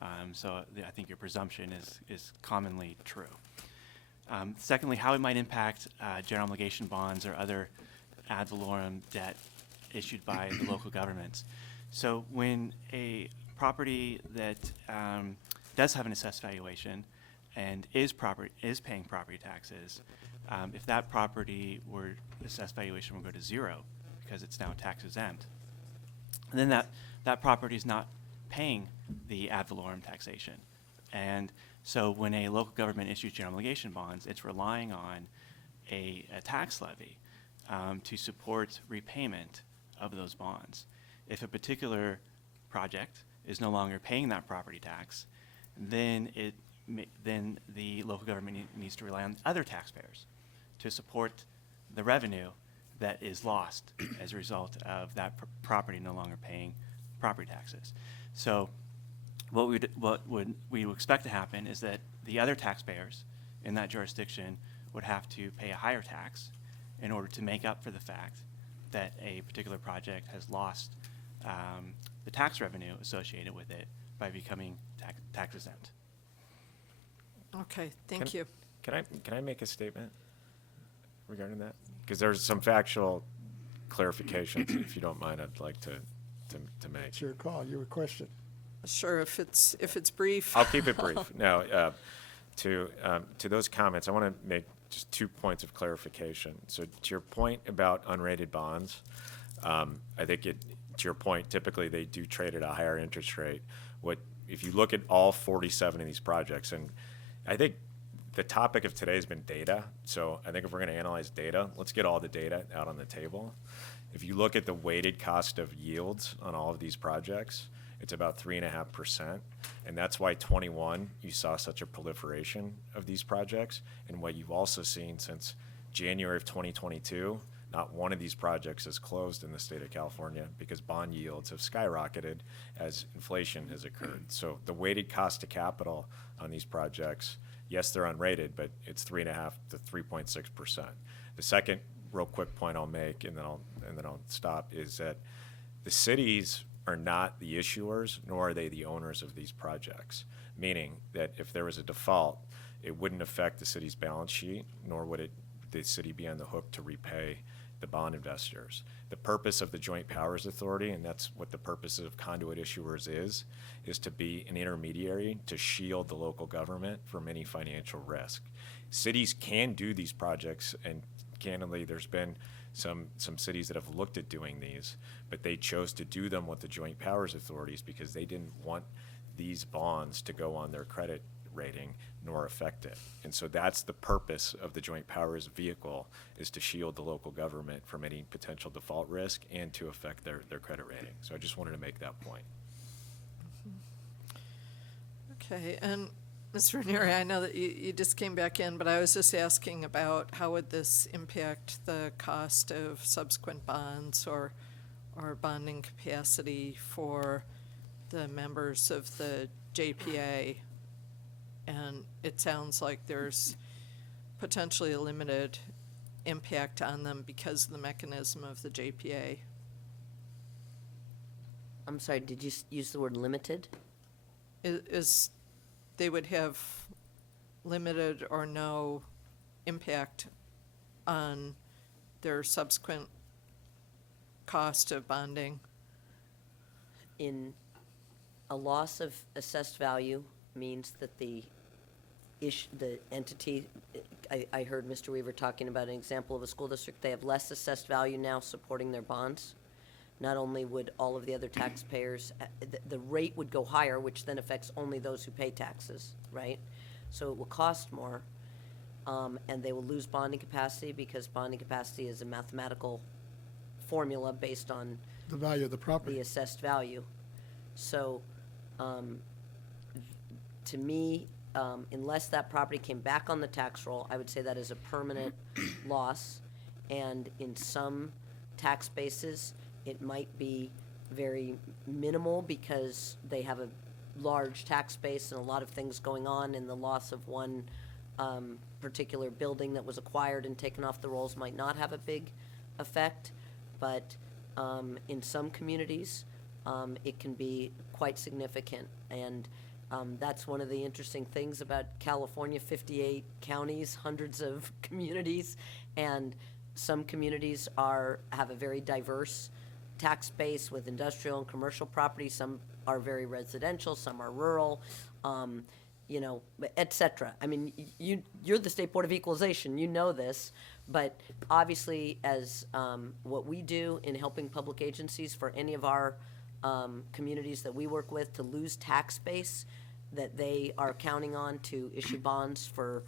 I think your presumption is commonly true. Secondly, how it might impact general obligation bonds or other ad valorem debt issued by the local governments. So when a property that does have an assessed valuation and is paying property taxes, if that property were assessed valuation will go to zero because it's now tax exempt, and then that property is not paying the ad valorem taxation. And so when a local government issues general obligation bonds, it's relying on a tax levy to support repayment of those bonds. If a particular project is no longer paying that property tax, then the local government needs to rely on other taxpayers to support the revenue that is lost as a result of that property no longer paying property taxes. So what we would expect to happen is that the other taxpayers in that jurisdiction would have to pay a higher tax in order to make up for the fact that a particular project has lost the tax revenue associated with it by becoming tax exempt. Okay, thank you. Can I make a statement regarding that? Because there's some factual clarifications, if you don't mind, I'd like to make. It's your call, your question. Sure, if it's brief. I'll keep it brief. Now, to those comments, I want to make just 2 points of clarification. So to your point about unrated bonds, I think to your point, typically they do trade at a higher interest rate. If you look at all 47 of these projects, and I think the topic of today has been data. So I think if we're going to analyze data, let's get all the data out on the table. If you look at the weighted cost of yields on all of these projects, it's about 3.5%. And that's why 21, you saw such a proliferation of these projects. And what you've also seen since January of 2022, not one of these projects has closed in the state of California because bond yields have skyrocketed as inflation has occurred. So the weighted cost of capital on these projects, yes, they're unrated, but it's 3.5 to 3.6%. The second real quick point I'll make, and then I'll stop, is that the cities are not the issuers, nor are they the owners of these projects. Meaning that if there was a default, it wouldn't affect the city's balance sheet, nor would the city be on the hook to repay the bond investors. The purpose of the Joint Powers Authority, and that's what the purpose of conduit issuers is to be an intermediary to shield the local government from any financial risk. Cities can do these projects, and candidly, there's been some cities that have looked at doing these, but they chose to do them with the Joint Powers Authorities because they didn't want these bonds to go on their credit rating nor affect it. And so that's the purpose of the Joint Powers vehicle, is to shield the local government from any potential default risk and to affect their credit rating. So I just wanted to make that point. Okay, and Ms. Ranieri, I know that you just came back in, but I was just asking about how would this impact the cost of subsequent bonds or bonding capacity for the members of the JPA? And it sounds like there's potentially a limited impact on them because of the mechanism of the JPA. I'm sorry, did you use the word limited? Is they would have limited or no impact on their subsequent cost of bonding. In a loss of assessed value means that the entity, I heard Mr. Weaver talking about an example of a school district, they have less assessed value now supporting their bonds. Not only would all of the other taxpayers, the rate would go higher, which then affects only those who pay taxes, right? So it will cost more, and they will lose bonding capacity because bonding capacity is a mathematical formula based on The value of the property. the assessed value. So, to me, unless that property came back on the tax roll, I would say that is a permanent loss. And in some tax bases, it might be very minimal because they have a large tax base and a lot of things going on, and the loss of one particular building that was acquired and taken off the rolls might not have a big effect. But in some communities, it can be quite significant. And that's one of the interesting things about California, 58 counties, hundreds of communities, and some communities have a very diverse tax base with industrial and commercial property. Some are very residential, some are rural, et cetera. I mean, you're the State Board of Equalization, you know this, but obviously as what we do in helping public agencies for any of our communities that we work with to lose tax base that they are counting on to issue bonds for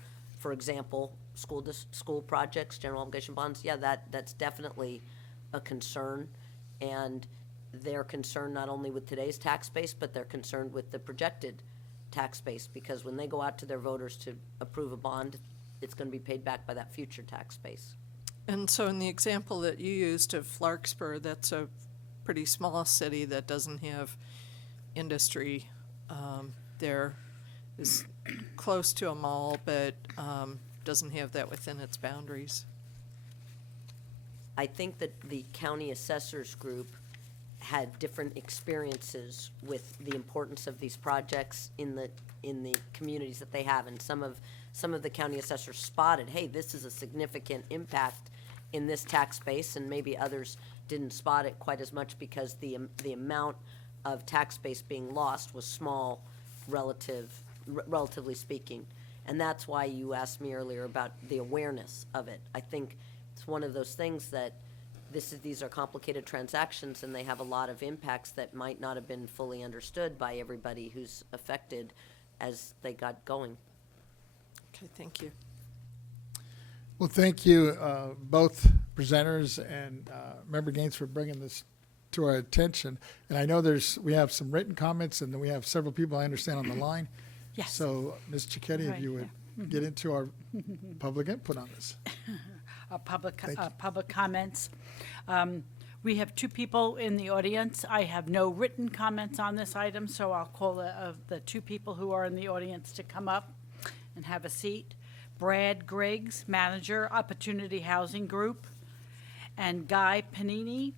example, school projects, general obligation bonds, yeah, that's definitely a concern. And they're concerned not only with today's tax base, but they're concerned with the projected tax base, because when they go out to their voters to approve a bond, it's going to be paid back by that future tax base. And so in the example that you used of Larkspur, that's a pretty small city that doesn't have industry. There is close to a mall, but doesn't have that within its boundaries. I think that the county assessors group had different experiences with the importance of these projects in the communities that they have, and some of the county assessors spotted, hey, this is a significant impact in this tax base, and maybe others didn't spot it quite as much because the amount of tax base being lost was small, relatively speaking, and that's why you asked me earlier about the awareness of it. I think it's one of those things that these are complicated transactions, and they have a lot of impacts that might not have been fully understood by everybody who's affected as they got going. Okay, thank you. Well, thank you, both presenters and Member Gaines for bringing this to our attention. And I know we have some written comments, and then we have several people I understand on the line. Yes. So, Ms. Cicchetti, if you would get into our public input on this. Public comments. We have two people in the audience. I have no written comments on this item, so I'll call the two people who are in the audience to come up and have a seat. Brad Griggs, Manager, Opportunity Housing Group, and Guy Panini,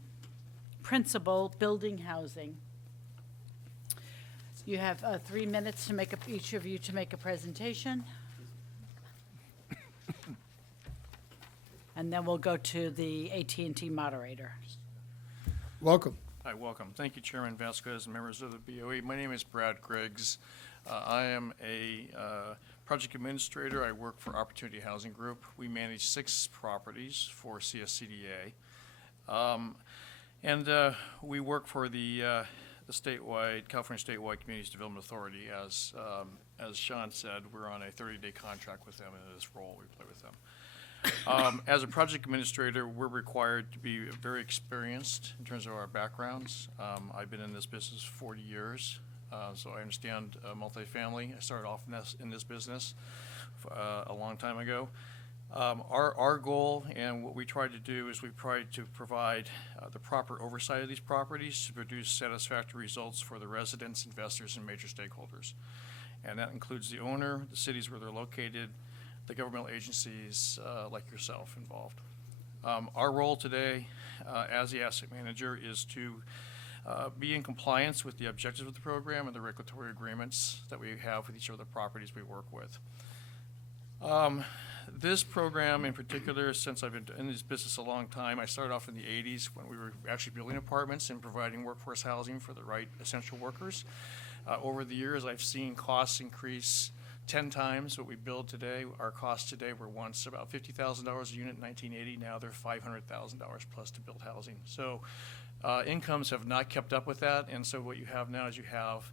Principal, Building Housing. You have 3 minutes to each of you to make a presentation. And then we'll go to the AT&T moderator. Welcome. Hi, welcome. Thank you, Chairman Vasquez and members of the BoE. My name is Brad Griggs. I am a project administrator. I work for Opportunity Housing Group. We manage 6 properties for CSCDA. And we work for the California Statewide Communities Development Authority. As Sean said, we're on a 30-day contract with them, and in this role, we play with them. As a project administrator, we're required to be very experienced in terms of our backgrounds. I've been in this business 40 years, so I understand multifamily. I started off in this business a long time ago. Our goal and what we try to do is we try to provide the proper oversight of these properties to produce satisfactory results for the residents, investors, and major stakeholders. And that includes the owner, the cities where they're located, the governmental agencies like yourself involved. Our role today as the asset manager is to be in compliance with the objectives of the program and the regulatory agreements that we have with each of the properties we work with. This program in particular, since I've been in this business a long time, I started off in the 80s when we were actually building apartments and providing workforce housing for the right essential workers. Over the years, I've seen costs increase 10 times what we build today. Our costs today were once about $50,000 a unit in 1980. Now they're $500,000 plus to build housing. So incomes have not kept up with that, and so what you have now is you have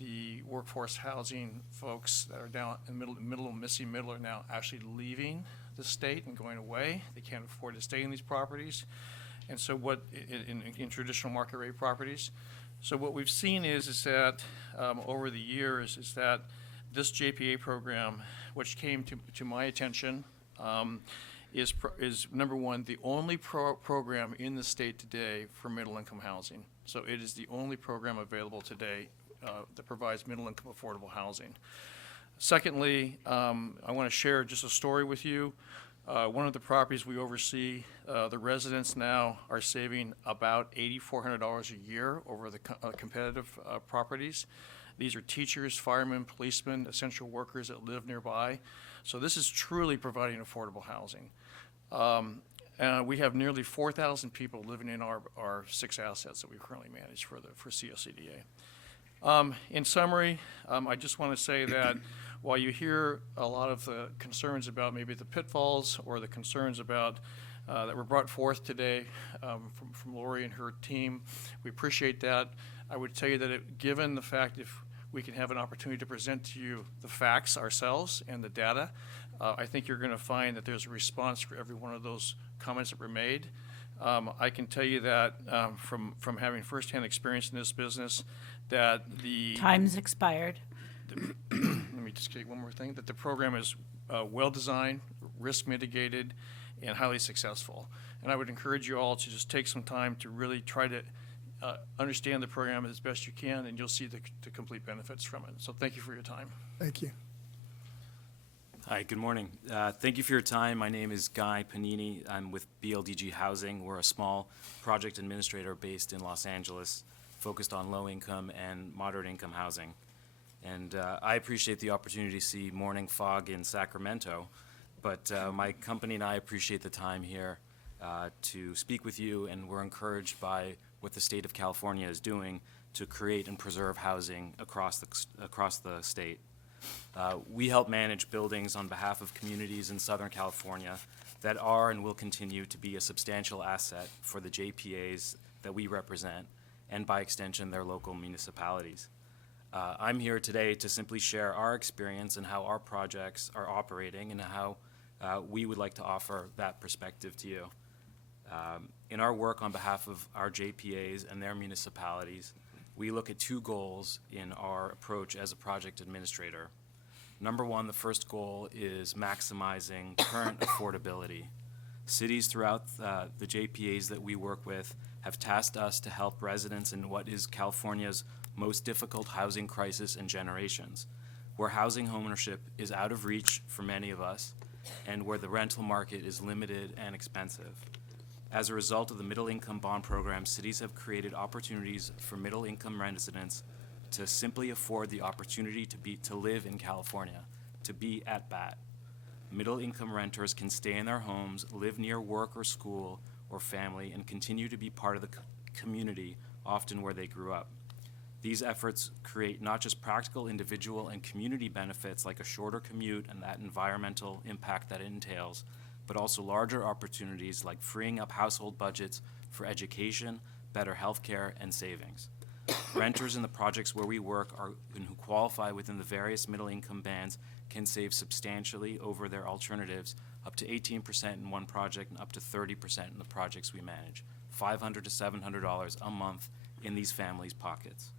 the workforce housing folks that are down in the missing middle are now actually leaving the state and going away. They can't afford to stay in these properties, and so what in traditional market rate properties. So what we've seen is that over the years is that this JPA program, which came to my attention, is number one, the only program in the state today for middle income housing. So it is the only program available today that provides middle income affordable housing. Secondly, I want to share just a story with you. One of the properties we oversee, the residents now are saving about $8,400 a year over the competitive properties. These are teachers, firemen, policemen, essential workers that live nearby. So this is truly providing affordable housing. We have nearly 4,000 people living in our 6 assets that we currently manage for CSCDA. In summary, I just want to say that while you hear a lot of the concerns about maybe the pitfalls or the concerns about that were brought forth today from Lori and her team, we appreciate that. I would tell you that given the fact if we can have an opportunity to present to you the facts ourselves and the data, I think you're going to find that there's a response for every one of those comments that were made. I can tell you that from having firsthand experience in this business, that the Time's expired. let me just say one more thing, that the program is well-designed, risk mitigated, and highly successful. And I would encourage you all to just take some time to really try to understand the program as best you can, and you'll see the complete benefits from it. So thank you for your time. Thank you. Hi, good morning. Thank you for your time. My name is Guy Panini. I'm with BLDG Housing. We're a small project administrator based in Los Angeles, focused on low-income and moderate-income housing. And I appreciate the opportunity to see morning fog in Sacramento, but my company and I appreciate the time here to speak with you, and we're encouraged by what the state of California is doing to create and preserve housing across the state. We help manage buildings on behalf of communities in Southern California that are and will continue to be a substantial asset for the JPAs that we represent, and by extension, their local municipalities. I'm here today to simply share our experience and how our projects are operating and how we would like to offer that perspective to you. In our work on behalf of our JPAs and their municipalities, we look at 2 goals in our approach as a project administrator. Number 1, the first goal is maximizing current affordability. Cities throughout the JPAs that we work with have tasked us to help residents in what is California's most difficult housing crisis in generations, where housing homeownership is out of reach for many of us, and where the rental market is limited and expensive. As a result of the Middle Income Bond Program, cities have created opportunities for middle income residents to simply afford the opportunity to live in California, to be at bat. Middle income renters can stay in their homes, live near work or school or family, and continue to be part of the community, often where they grew up. These efforts create not just practical individual and community benefits like a shorter commute and that environmental impact that it entails, but also larger opportunities like freeing up household budgets for education, better health care, and savings. Renters in the projects where we work and who qualify within the various middle income bands can save substantially over their alternatives, up to 18% in one project and up to 30% in the projects we manage, $500 to $700 a month in these families' pockets.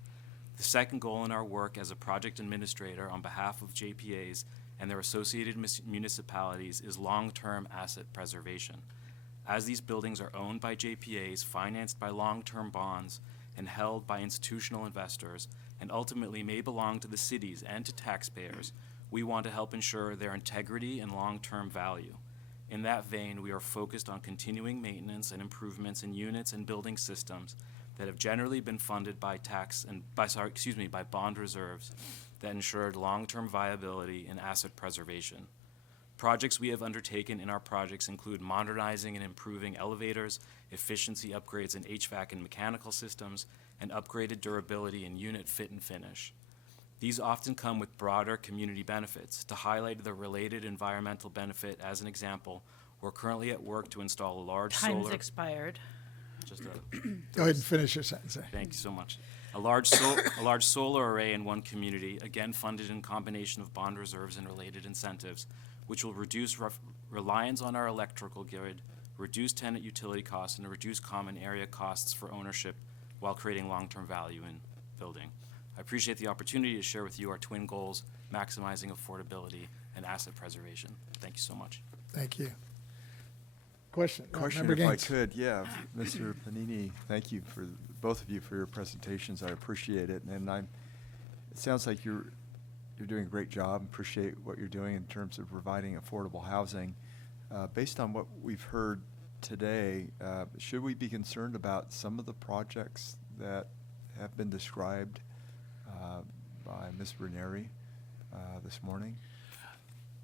The second goal in our work as a project administrator on behalf of JPAs and their associated municipalities is long-term asset preservation. As these buildings are owned by JPAs, financed by long-term bonds, and held by institutional investors, and ultimately may belong to the cities and to taxpayers, we want to help ensure their integrity and long-term value. In that vein, we are focused on continuing maintenance and improvements in units and building systems that have generally been funded by by bond reserves that ensured long-term viability and asset preservation. Projects we have undertaken in our projects include modernizing and improving elevators, efficiency upgrades in HVAC and mechanical systems, and upgraded durability in unit fit and finish. These often come with broader community benefits. To highlight the related environmental benefit, as an example, we're currently at work to install a large Time's solar... expired. Just a Go ahead and finish your sentence. Thank you so much. A large solar array in one community, again funded in combination of bond reserves and related incentives, which will reduce reliance on our electrical grid, reduce tenant utility costs, and reduce common area costs for ownership while creating long-term value in building. I appreciate the opportunity to share with you our twin goals, maximizing affordability and asset preservation. Thank you so much. Thank you. Question? Question, Member if I Gaines. could, yeah. Mr. Panini, thank you for, both of you, for your presentations. I appreciate it. And it sounds like you're doing a great job. Appreciate what you're doing in terms of providing affordable housing. Based on what we've heard today, should we be concerned about some of the projects that have been described by Ms. Ranieri this morning?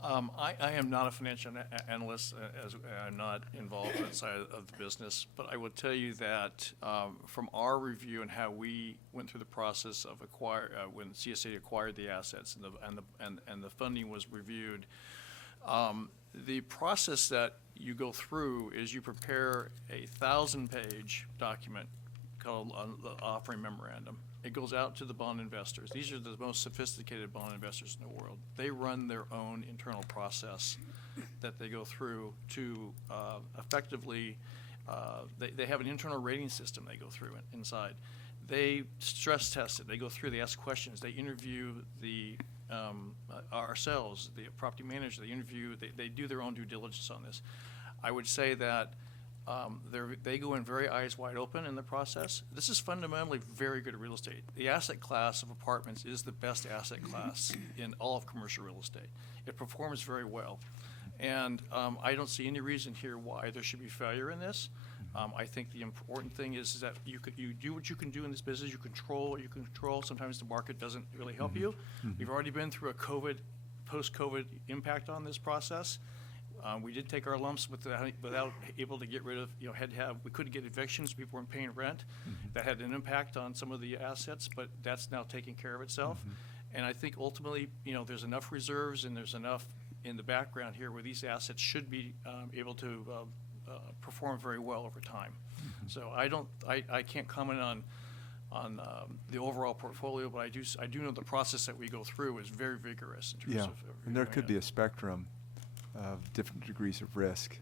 I am not a financial analyst, as I'm not involved inside of the business, but I will tell you that from our review and how we went through the process of when CSA acquired the assets and the funding was reviewed, the process that you go through is you prepare a 1,000-page document called the offering memorandum. It goes out to the bond investors. These are the most sophisticated bond investors in the world. They run their own internal process that they go through to effectively, they have an internal rating system they go through inside. They stress test it. They go through, they ask questions. They interview ourselves, the property manager. They do their own due diligence on this. I would say that they go in very eyes wide open in the process. This is fundamentally very good real estate. The asset class of apartments is the best asset class in all of commercial real estate. It performs very well. And I don't see any reason here why there should be failure in this. I think the important thing is that you do what you can do in this business. You control what you can control. Sometimes the market doesn't really help you. We've already been through a post-COVID impact on this process. We did take our lumps without able to get rid of, we couldn't get evictions, people weren't paying rent. That had an impact on some of the assets, but that's now taking care of itself. And I think ultimately, there's enough reserves and there's enough in the background here where these assets should be able to perform very well over time. So I can't comment on the overall portfolio, but I do know the process that we go through is very vigorous in terms of. And there could be a spectrum of different degrees of risk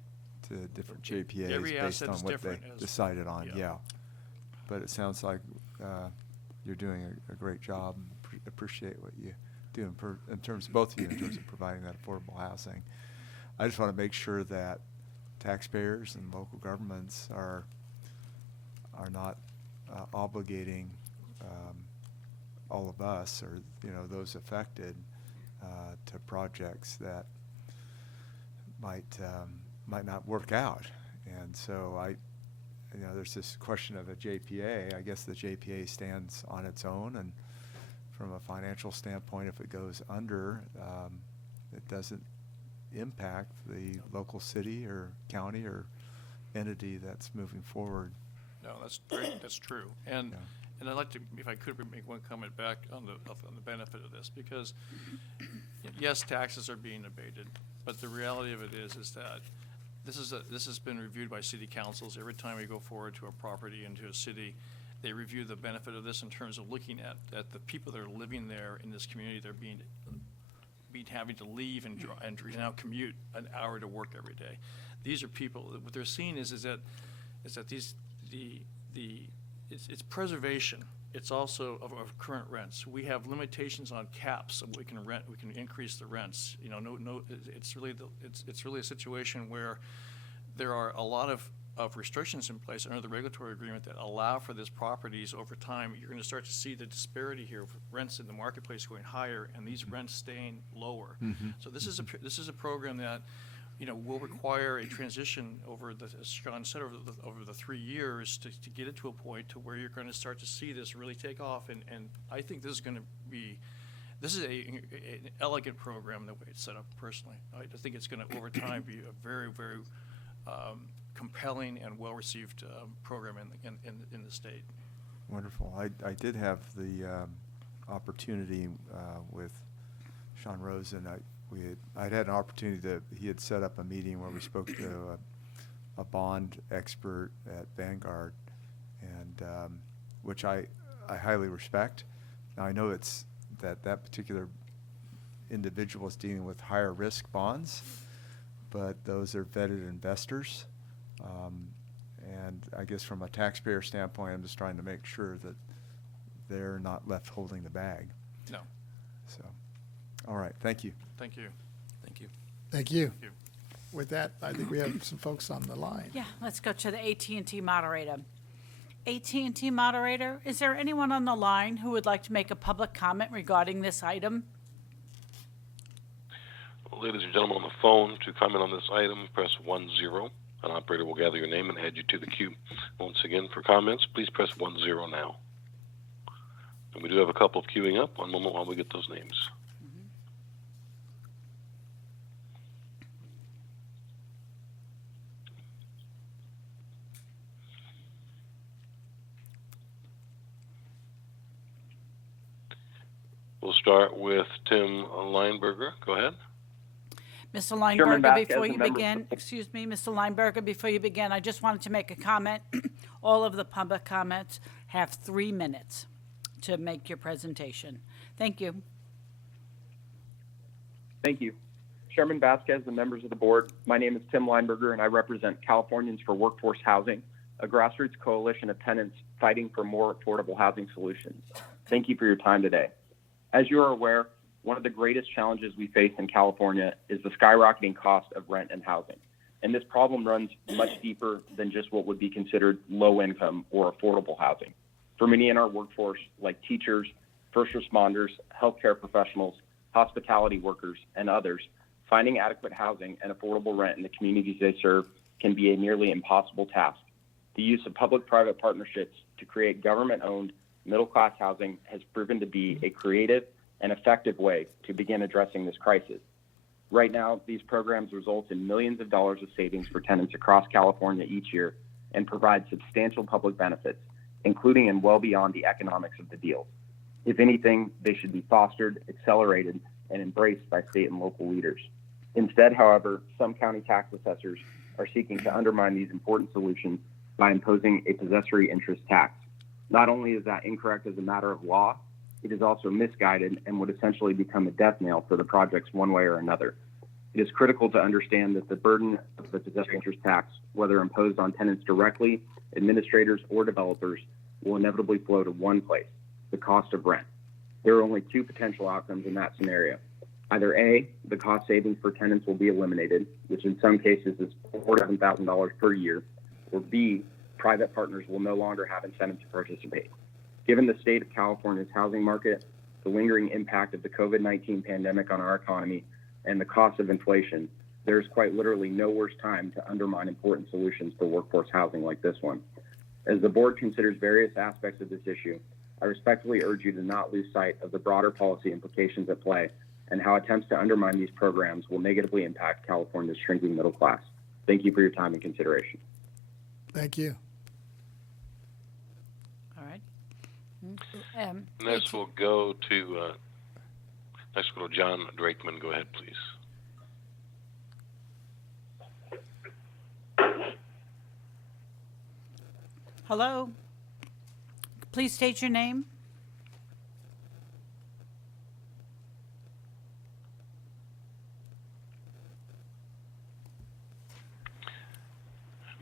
to different JPAs Every based asset on is what they different decided on, yeah. But it sounds like you're doing a great job. Appreciate what you do in terms of both of you, in terms of providing that affordable housing. I just want to make sure that taxpayers and local governments are not obligating all of us or those affected to projects that might not work out. And so there's this question of a JPA. I guess the JPA stands on its own, and from a financial standpoint, if it goes under, it doesn't impact the local city or county or entity that's moving forward. No, that's great. That's true. And I'd like to, if I could, make one comment back on the benefit of this, because yes, taxes are being abated, but the reality of it is that this has been reviewed by city councils. Every time we go forward to a property into a city, they review the benefit of this in terms of looking at the people that are living there in this community. They're having to leave and now commute an hour to work every day. These are people. What they're seeing is that it's preservation. It's also of current rents. We have limitations on caps of what we can rent. We can increase the rents. It's really a situation where there are a lot of of restrictions in place under the regulatory agreement that allow for these properties over time, you're going to start to see the disparity here of rents in the marketplace going higher and these rents staying lower. So this is a program that, you know, will require a transition over the, as Sean said, over the 3 years to get it to a point to where you're going to start to see this really take off. And I think this is going to be, this is an elegant program the way it's set up personally. I think it's going to over time be a very, very compelling and well-received program in the state. Wonderful. I did have the opportunity with Sean Rosen. I'd had an opportunity he had set up a meeting where we spoke to a bond expert at Vanguard, and which I highly respect. Now I know it's that particular individual is dealing with higher risk bonds, but those are vetted investors. And I guess from a taxpayer standpoint, I'm just trying to make sure that they're not left holding the bag. No. So, all right, thank you. Thank you. Thank you. Thank you. Thank you. With that, I think we have some folks on the line. Yeah, let's go to the AT&T moderator. AT&T moderator, is there anyone on the line who would like to make a public comment regarding this item? Ladies and gentlemen on the phone, to comment on this item, press 10. An operator will gather your name and add you to the queue. Once again, for comments, please press 10 now. And we do have a couple of queuing up. One moment while we get those names. We'll start with Tim Lineberger. Go ahead. Mr. Chairman Lineberger, Vasquez before and you members- begin, excuse me, Mr. Lineberger, before you begin, I just wanted to make a comment. All of the public comments have 3 minutes to make your presentation. Thank you. Thank you. Chairman Vasquez and members of the board, my name is Tim Lineberger, and I represent Californians for Workforce Housing, a grassroots coalition of tenants fighting for more affordable housing solutions. Thank you for your time today. As you are aware, one of the greatest challenges we face in California is the skyrocketing cost of rent and housing. And this problem runs much deeper than just what would be considered low income or affordable housing. For many in our workforce, like teachers, first responders, healthcare professionals, hospitality workers, and others, finding adequate housing and affordable rent in the communities they serve can be a nearly impossible task. The use of public-private partnerships to create government-owned middle-class housing has proven to be a creative and effective way to begin addressing this crisis. Right now, these programs result in millions of dollars of savings for tenants across California each year and provide substantial public benefits, including and well beyond the economics of the deals. If anything, they should be fostered, accelerated, and embraced by state and local leaders. Instead, however, some county tax assessors are seeking to undermine these important solutions by imposing a possessory interest tax. Not only is that incorrect as a matter of law, it is also misguided and would essentially become a death knell for the projects one way or another. It is critical to understand that the burden of the possessory interest tax, whether imposed on tenants directly, administrators, or developers, will inevitably flow to one place, the cost of rent. There are only two potential outcomes in that scenario. Either A, the cost savings for tenants will be eliminated, which in some cases is $47,000 per year, or B, private partners will no longer have incentive to participate. Given the state of California's housing market, the lingering impact of the COVID-19 pandemic on our economy, and the cost of inflation, there's quite literally no worse time to undermine important solutions for workforce housing like this one. As the board considers various aspects of this issue, I respectfully urge you to not lose sight of the broader policy implications at play and how attempts to undermine these programs will negatively impact California's shrinking middle class. Thank you for your time and consideration. Thank you. All right. Next, we'll go to John Drakeman. Go ahead, please. Hello? Please state your name.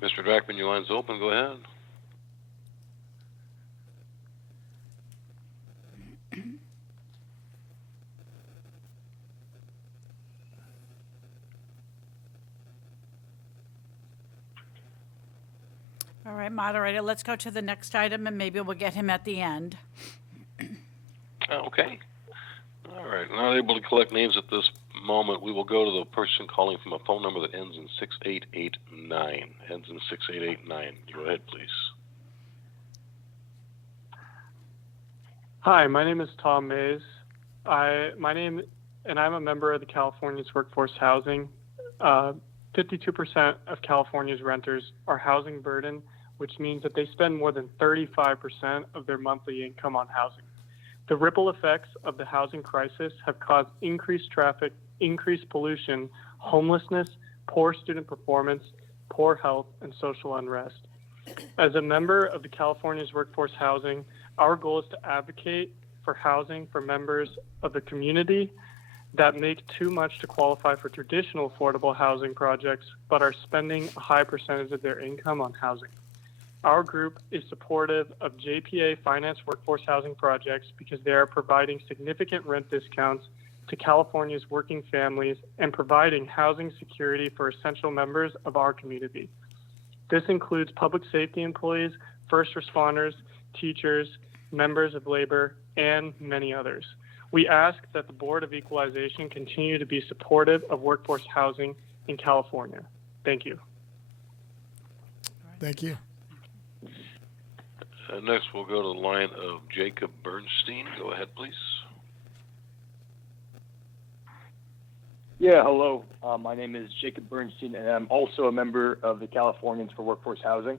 Mr. Drakeman, your line's open. Go ahead. All right, moderator, let's go to the next item, and maybe we'll get him at the end. Okay. All right. Not able to collect names at this moment. We will go to the person calling from a phone number that ends in 6889. Ends in 6889. Go ahead, please. Hi, my name is Tom Mays. I'm a member of the California's Workforce Housing. 52% of California's renters are housing burdened, which means that they spend more than 35% of their monthly income on housing. The ripple effects of the housing crisis have caused increased traffic, increased pollution, homelessness, poor student performance, poor health, and social unrest. As a member of the California's Workforce Housing, our goal is to advocate for housing for members of the community that make too much to qualify for traditional affordable housing projects, but are spending a high percentage of their income on housing. Our group is supportive of JPA financed workforce housing projects because they are providing significant rent discounts to California's working families and providing housing security for essential members of our community. This includes public safety employees, first responders, teachers, members of labor, and many others. We ask that the Board of Equalization continue to be supportive of workforce housing in California. Thank you. Thank you. Next, we'll go to the line of Jacob Bernstein. Go ahead, please. Yeah, hello. My name is Jacob Bernstein, and I'm also a member of the Californians for Workforce Housing.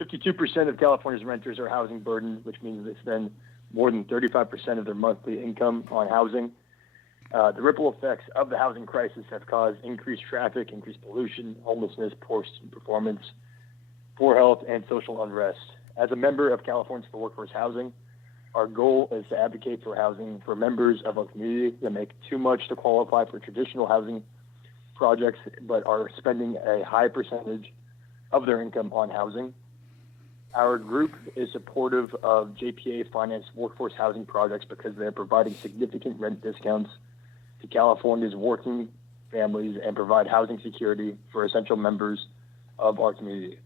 52% of California's renters are housing burdened, which means they spend more than 35% of their monthly income on housing. The ripple effects of the housing crisis have caused increased traffic, increased pollution, homelessness, poor student performance, poor health, and social unrest. As a member of Californians for Workforce Housing, our goal is to advocate for housing for members of our community that make too much to qualify for traditional housing projects, but are spending a high percentage of their income on housing. Our group is supportive of JPA financed workforce housing projects because they're providing significant rent discounts to California's working families and provide housing security for essential members of our community.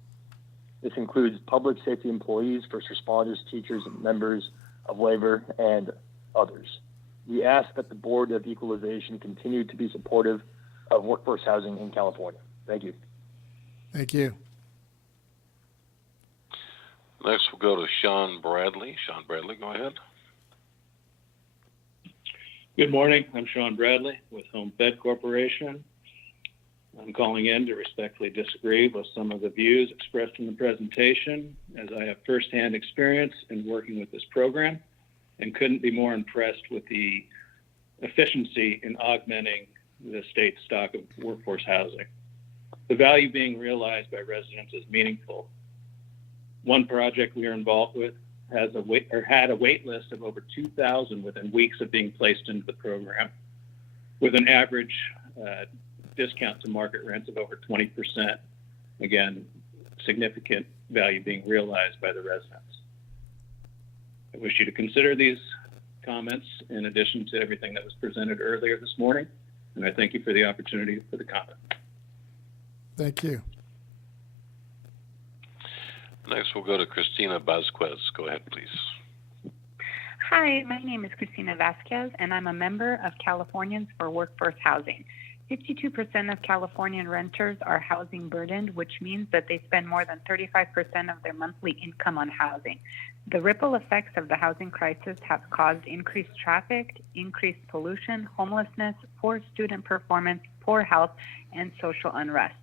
This includes public safety employees, first responders, teachers, members of labor, and others. We ask that the Board of Equalization continue to be supportive of workforce housing in California. Thank you. Thank you. Next, we'll go to Sean Bradley. Sean Bradley, go ahead. Good morning. I'm Sean Bradley with Home Fed Corporation. I'm calling in to respectfully disagree with some of the views expressed in the presentation, as I have firsthand experience in working with this program and couldn't be more impressed with the efficiency in augmenting the state's stock of workforce housing. The value being realized by residents is meaningful. One project we are involved with had a wait list of over 2,000 within weeks of being placed into the program, with an average discount to market rents of over 20%. Again, significant value being realized by the residents. I wish you to consider these comments in addition to everything that was presented earlier this morning, and I thank you for the opportunity for the comment. Thank you. Next, we'll go to Christina Vasquez. Go ahead, please. Hi, my name is Christina Vasquez, and I'm a member of Californians for Workforce Housing. 52% of Californian renters are housing burdened, which means that they spend more than 35% of their monthly income on housing. The ripple effects of the housing crisis have caused increased traffic, increased pollution, homelessness, poor student performance, poor health, and social unrest.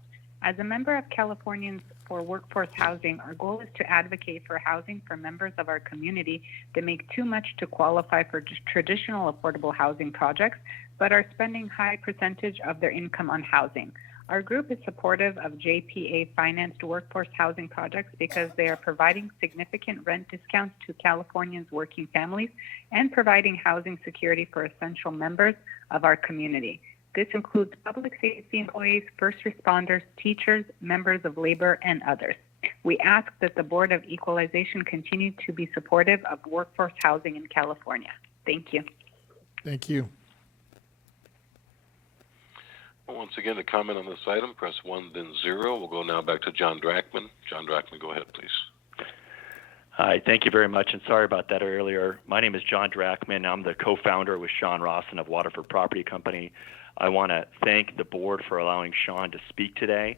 As a member of Californians for Workforce Housing, our goal is to advocate for housing for members of our community that make too much to qualify for traditional affordable housing projects, but are spending high percentage of their income on housing. Our group is supportive of JPA-financed workforce housing projects because they are providing significant rent discounts to Californians' working families and providing housing security for essential members of our community. This includes public safety employees, first responders, teachers, members of labor, and others. We ask that the Board of Equalization continue to be supportive of workforce housing in California. Thank you. Thank you. Once again, to comment on this item, press 1, then 0. We'll go now back to John Drachman. John Drachman, go ahead, please. Hi, thank you very much, and sorry about that earlier. My name is John Drachman. I'm the co-founder with Sean Rawson of Waterford Property Company. I want to thank the board for allowing Sean to speak today.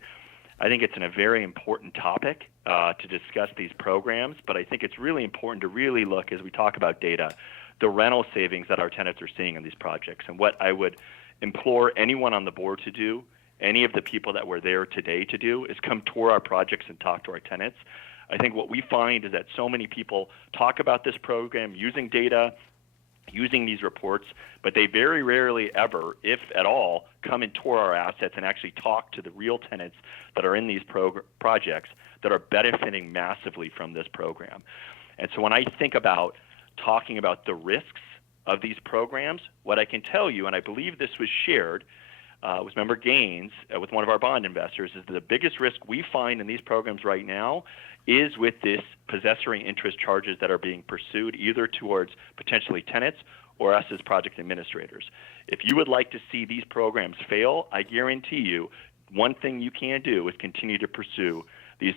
I think it's a very important topic to discuss these programs, but I think it's really important to really look, as we talk about data, the rental savings that our tenants are seeing in these projects. And what I would implore anyone on the board to do, any of the people that were there today to do, is come tour our projects and talk to our tenants. I think what we find is that so many people talk about this program using data, using these reports, but they very rarely ever, if at all, come and tour our assets and actually talk to the real tenants that are in these projects that are benefiting massively from this program. And so when I think about talking about the risks of these programs, what I can tell you, and I believe this was shared with Member Gaines, with one of our bond investors, is that the biggest risk we find in these programs right now is with this possessory interest charges that are being pursued either towards potentially tenants or us as project administrators. If you would like to see these programs fail, I guarantee you one thing you can do is continue to pursue these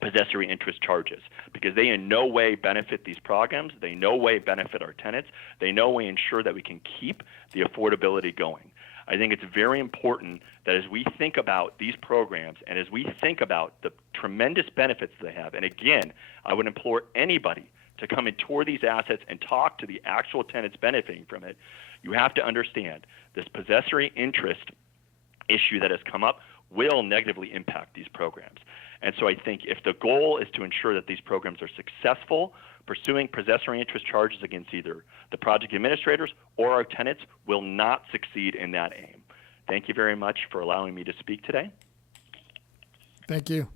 possessory interest charges, because they in no way benefit these programs, they in no way benefit our tenants, they in no way ensure that we can keep the affordability going. I think it's very important that as we think about these programs and as we think about the tremendous benefits they have, and again, I would implore anybody to come and tour these assets and talk to the actual tenants benefiting from it, you have to understand this possessory interest issue that has come up will negatively impact these programs. And so I think if the goal is to ensure that these programs are successful, pursuing possessory interest charges against either the project administrators or our tenants will not succeed in that aim. Thank you very much for allowing me to speak today. Thank you.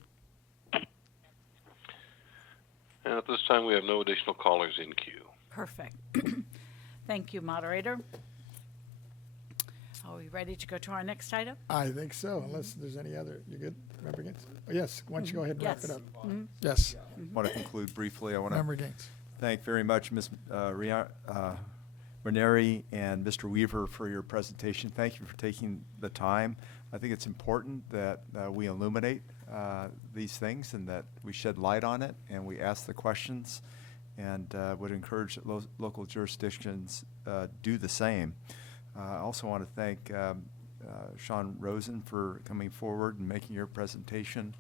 And at this time, we have no additional callers in queue. Perfect. Thank you, moderator. Are we ready to go to our next item? I think so, unless there's any other. You good, Member Gaines? Oh, yes, why don't you go ahead and wrap Yes. it up? Mhm. Yes, I want to conclude briefly. I want Member to Gaines. thank very much Ms. Ranieri and Mr. Weaver for your presentation. Thank you for taking the time. I think it's important that we illuminate these things and that we shed light on it and we ask the questions, and would encourage that local jurisdictions do the same. I also want to thank Sean Rosen for coming forward and making your presentation.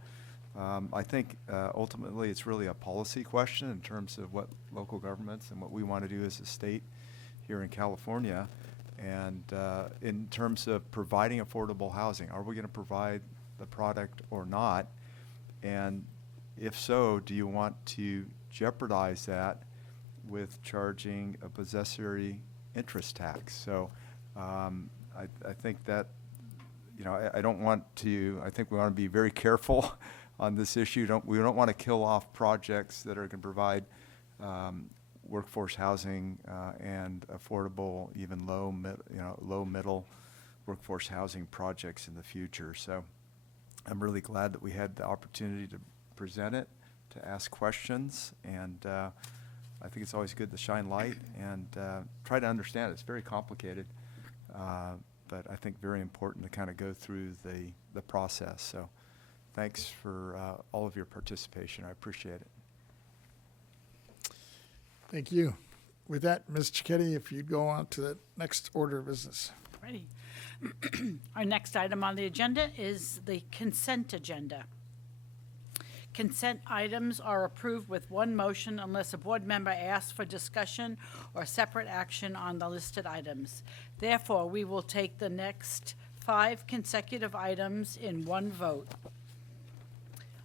I think ultimately it's really a policy question in terms of what local governments and what we want to do as a state here in California. And in terms of providing affordable housing, are we going to provide the product or not? And if so, do you want to jeopardize that with charging a possessory interest tax? So I think that, I don't want to, I think we want to be very careful on this issue. We don't want to kill off projects that are going to provide workforce housing and affordable, even low middle workforce housing projects in the future. So I'm really glad that we had the opportunity to present it, to ask questions, and I think it's always good to shine light and try to understand it. It's very complicated, but I think very important to kind of go through the process. So thanks for all of your participation. I appreciate it. Thank you. With that, Ms. Cicchetti, if you'd go on to the next order of business. Ready. Our next item on the agenda is the consent agenda. Consent items are approved with one motion unless a board member asks for discussion or separate action on the listed items. Therefore, we will take the next 5 consecutive items in one vote.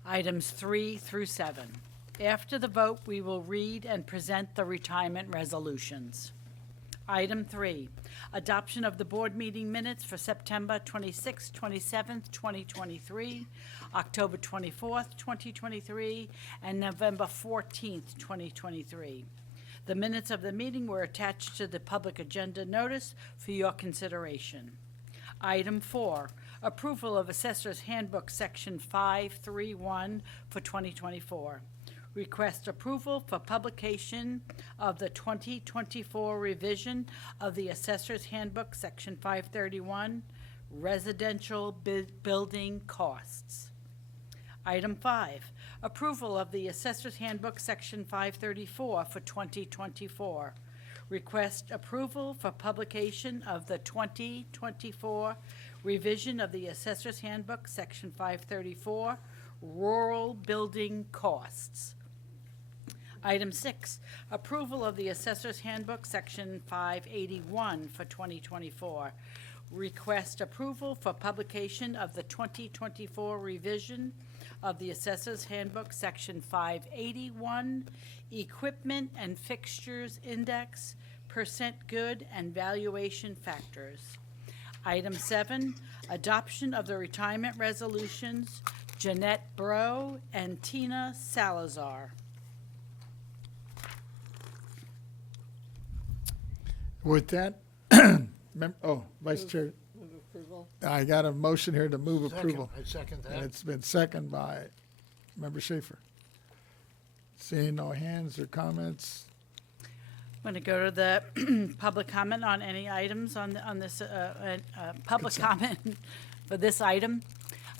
Items 3 through 7. After the vote, we will read and present the retirement resolutions. Item 3, adoption of the board meeting minutes for September 26th, 27th, 2023, October 24th, 2023, and November 14th, 2023. The minutes of the meeting were attached to the public agenda notice for your consideration. Item 4, approval of Assessor's Handbook Section 531 for 2024. Request approval for publication of the 2024 revision of the Assessor's Handbook, Section 531, residential building costs. Item 5, approval of the Assessor's Handbook, Section 534 for 2024. Request approval for publication of the 2024 revision of the Assessor's Handbook, Section 534, rural building costs. Item 6, approval of the Assessor's Handbook, Section 581 for 2024. Request approval for publication of the 2024 revision of the Assessor's Handbook, Section 581, Equipment and Fixtures Index, Percent Good and Valuation Factors. Item 7, adoption of the retirement resolutions, Jeanette Bro and Tina Salazar. With that, Vice Chair, Move approval. I got a motion here to move approval. I second And that. it's been seconded by Member Schaefer. Seeing no hands or comments, I'm going to go to the public comment on any items on this, public comment for this item.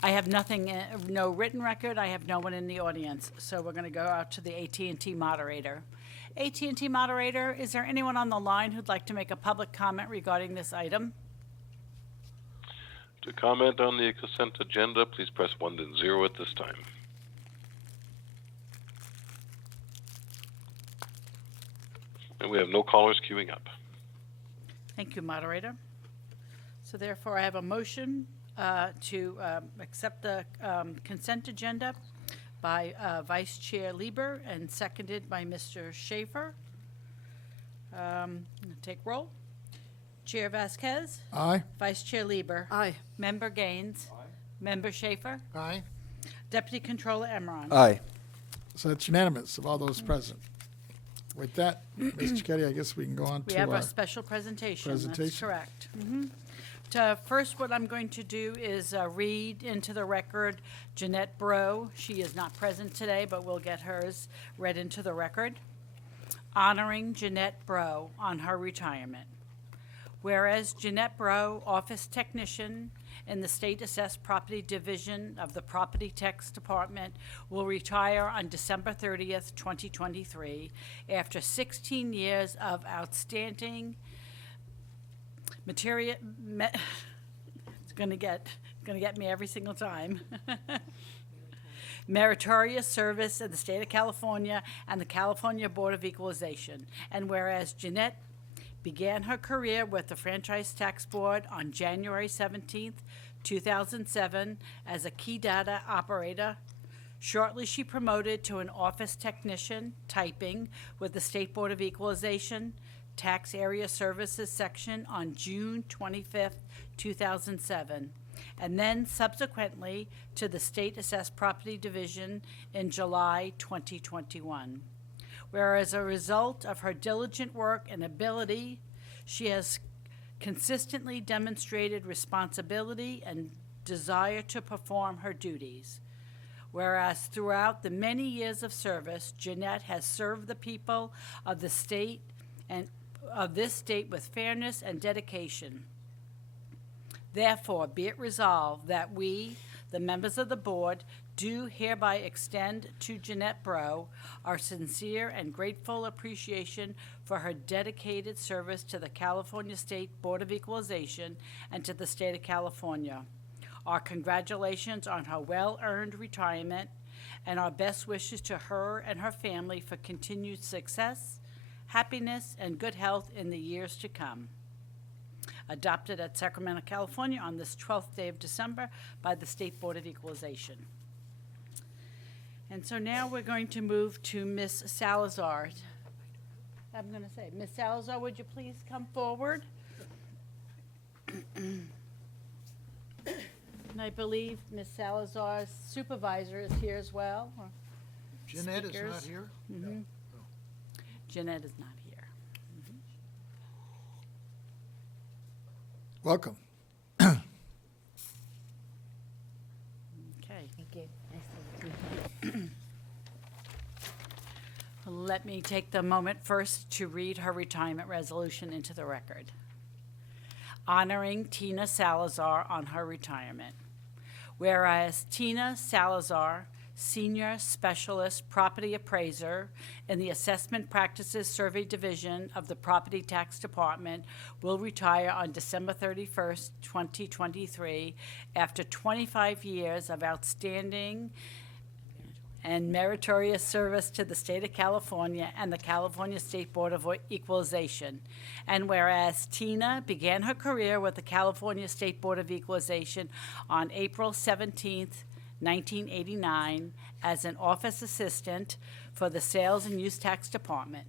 I have nothing, no written record, I have no one in the audience, so we're going to go out to the AT&T moderator. AT&T moderator, is there anyone on the line who'd like to make a public comment regarding this item? To comment on the consent agenda, please press 1 then 0 at this time. And we have no callers queuing up. Thank you, moderator. So therefore, I have a motion to accept the consent agenda by Vice Chair Lieber and seconded by Mr. Schaefer. Take roll. Chair Vasquez. aye? Vice Chair Lieber. Aye. Member Gaines. Member Schaefer. Aye. Deputy Controller Emron. Aye. So that's unanimous of all those present. With that, Ms. Cicchetti, I guess we can go on We to have our a special presentation. That's presentation. correct. First, what I'm going to do is read into the record Jeanette Bro. She is not present today, but we'll get hers read into the record. Honoring Jeanette Bro on her retirement. Whereas Jeanette Bro, office technician in the State Assessed Property Division of the Property Tax Department, will retire on December 30th, 2023, after 16 years of outstanding it's gonna get me every single time. Meritorious service in the state of California and the California Board of Equalization. And whereas Jeanette began her career with the Franchise Tax Board on January 17th, 2007 as a key data operator. Shortly, she promoted to an office technician, typing, with the State Board of Equalization, Tax Area Services Section on June 25th, 2007, and then subsequently to the State Assessed Property Division in July 2021. Whereas as a result of her diligent work and ability, she has consistently demonstrated responsibility and desire to perform her duties. Whereas throughout the many years of service, Jeanette has served the people of the state and of this state with fairness and dedication. Therefore, be it resolved that we, the members of the board, do hereby extend to Jeanette Bro our sincere and grateful appreciation for her dedicated service to the California State Board of Equalization and to the state of California. Our congratulations on her well-earned retirement and our best wishes to her and her family for continued success, happiness, and good health in the years to come. Adopted at Sacramento, California on this 12th day of December by the State Board of Equalization. And so now we're going to move to Ms. Salazar. I'm going to say, Ms. Salazar, would you please come forward? And I believe Ms. Salazar's supervisor is here as well. or Jeanette is not speakers. here? Mhm. Jeanette is not here. Welcome. Okay. Thank you. Let me take the moment first to read her retirement resolution into the record. honoring Tina Salazar on her retirement. Whereas Tina Salazar, Senior Specialist Property Appraiser in the Assessment Practices Survey Division of the Property Tax Department, will retire on December 31st, 2023, after 25 years of outstanding and meritorious service to the state of California and the California State Board of Equalization. And whereas Tina began her career with the California State Board of Equalization on April 17th, 1989, as an office assistant for the Sales and Use Tax Department.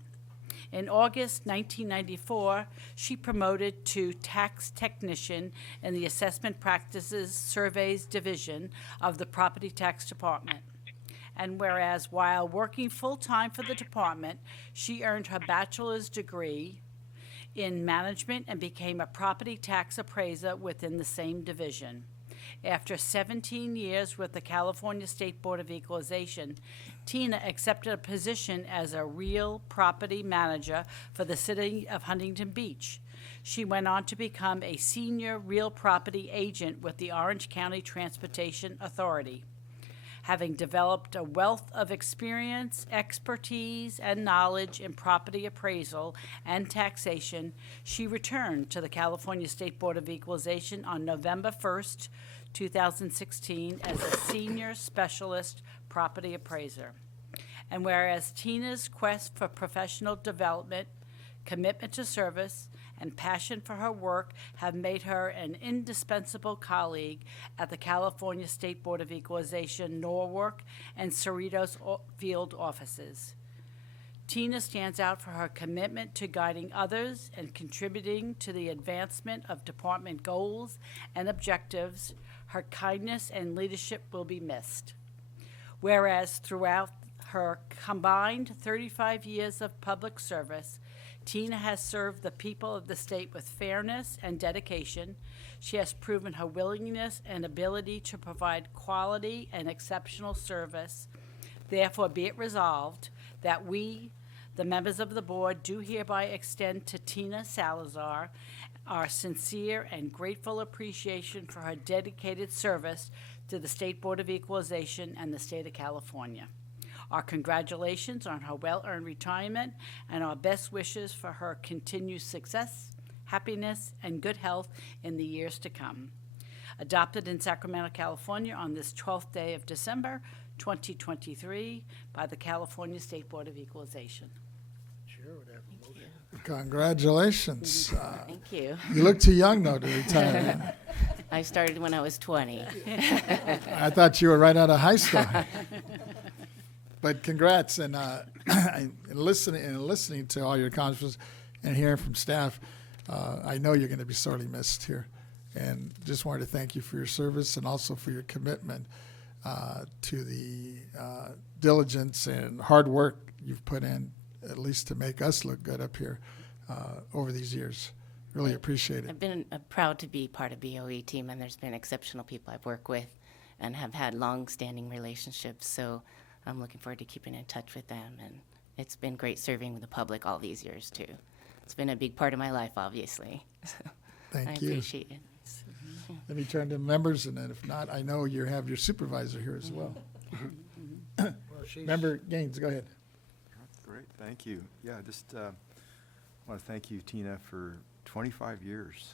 In August 1994, she promoted to tax technician in the Assessment Practices Surveys Division of the Property Tax Department. And whereas while working full-time for the department, she earned her bachelor's degree in management and became a property tax appraiser within the same division. After 17 years with the California State Board of Equalization, Tina accepted a position as a real property manager for the city of Huntington Beach. She went on to become a senior real property agent with the Orange County Transportation Authority. Having developed a wealth of experience, expertise, and knowledge in property appraisal and taxation, she returned to the California State Board of Equalization on November 1st, 2016, as a Senior Specialist Property Appraiser. And whereas Tina's quest for professional development, commitment to service, and passion for her work have made her an indispensable colleague at the California State Board of Equalization, Norwalk, and Cerritos field offices. Tina stands out for her commitment to guiding others and contributing to the advancement of department goals and objectives. Her kindness and leadership will be missed. Whereas throughout her combined 35 years of public service, Tina has served the people of the state with fairness and dedication. She has proven her willingness and ability to provide quality and exceptional service. Therefore, be it resolved that we, the members of the board, do hereby extend to Tina Salazar our sincere and grateful appreciation for her dedicated service to the State Board of Equalization and the state of California. Our congratulations on her well-earned retirement and our best wishes for her continued success, happiness, and good health in the years to come. Adopted in Sacramento, California on this 12th day of December, 2023 by the California State Board of Equalization. Sure would have a motion. Congratulations. Thank you. You look too young, though, to retire. I started when I was 20. I thought you were right out of high school. But congrats, and listening to all your accomplishments and hearing from staff, I know you're going to be sorely missed here. And just wanted to thank you for your service and also for your commitment to the diligence and hard work you've put in, at least to make us look good up here over these years. Really appreciate it. I've been proud to be part of BoE team, and there's been exceptional people I've worked with and have had long-standing relationships. So I'm looking forward to keeping in touch with them, and it's been great serving the public all these years, too. It's been a big part of my life, obviously. Thank I you. appreciate it. Let me turn to members, and then if not, I know you have your supervisor here as well. Member Gaines, go ahead. Great, thank you. Yeah, just want to thank you, Tina, for 25 years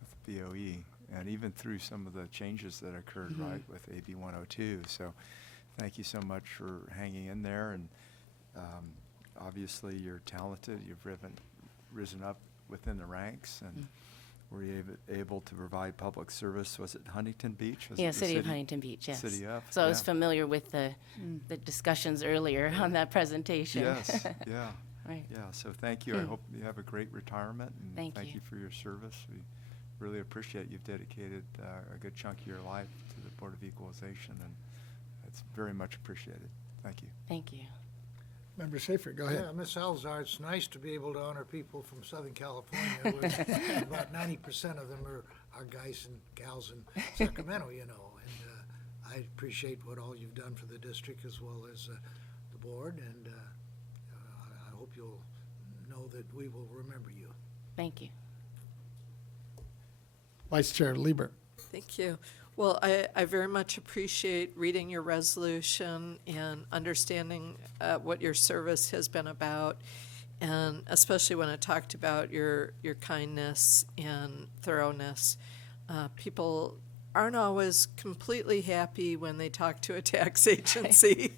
with BoE, and even through some of the changes that occurred, right, with AB 102. So thank you so much for hanging in there, and obviously you're talented. You've risen up within the ranks, and were you able to provide public service? Was it Huntington Beach? Was Yeah, it the City of Huntington Beach, yes. City of, So I was yeah. familiar with the discussions earlier on that presentation. Yes, yeah. Right. Yeah, so thank you. I hope you have a great retirement, and Thank you you. for your service. We really appreciate you've dedicated a good chunk of your life to the Board of Equalization, and it's very much appreciated. Thank you. Thank you. Member Schaefer, go ahead. Yeah, Ms. Salazar, it's nice to be able to honor people from Southern California. Where about 90% of them are guys and gals in Sacramento, you know. And I appreciate what all you've done for the district as well as the board. And I hope you'll know that we will remember you. Thank you. Vice Chair Lieber. Thank you. Well, I very much appreciate reading your resolution and understanding what your service has been about, and especially when it talked about your kindness and thoroughness. People aren't always completely happy when they talk to a tax agency.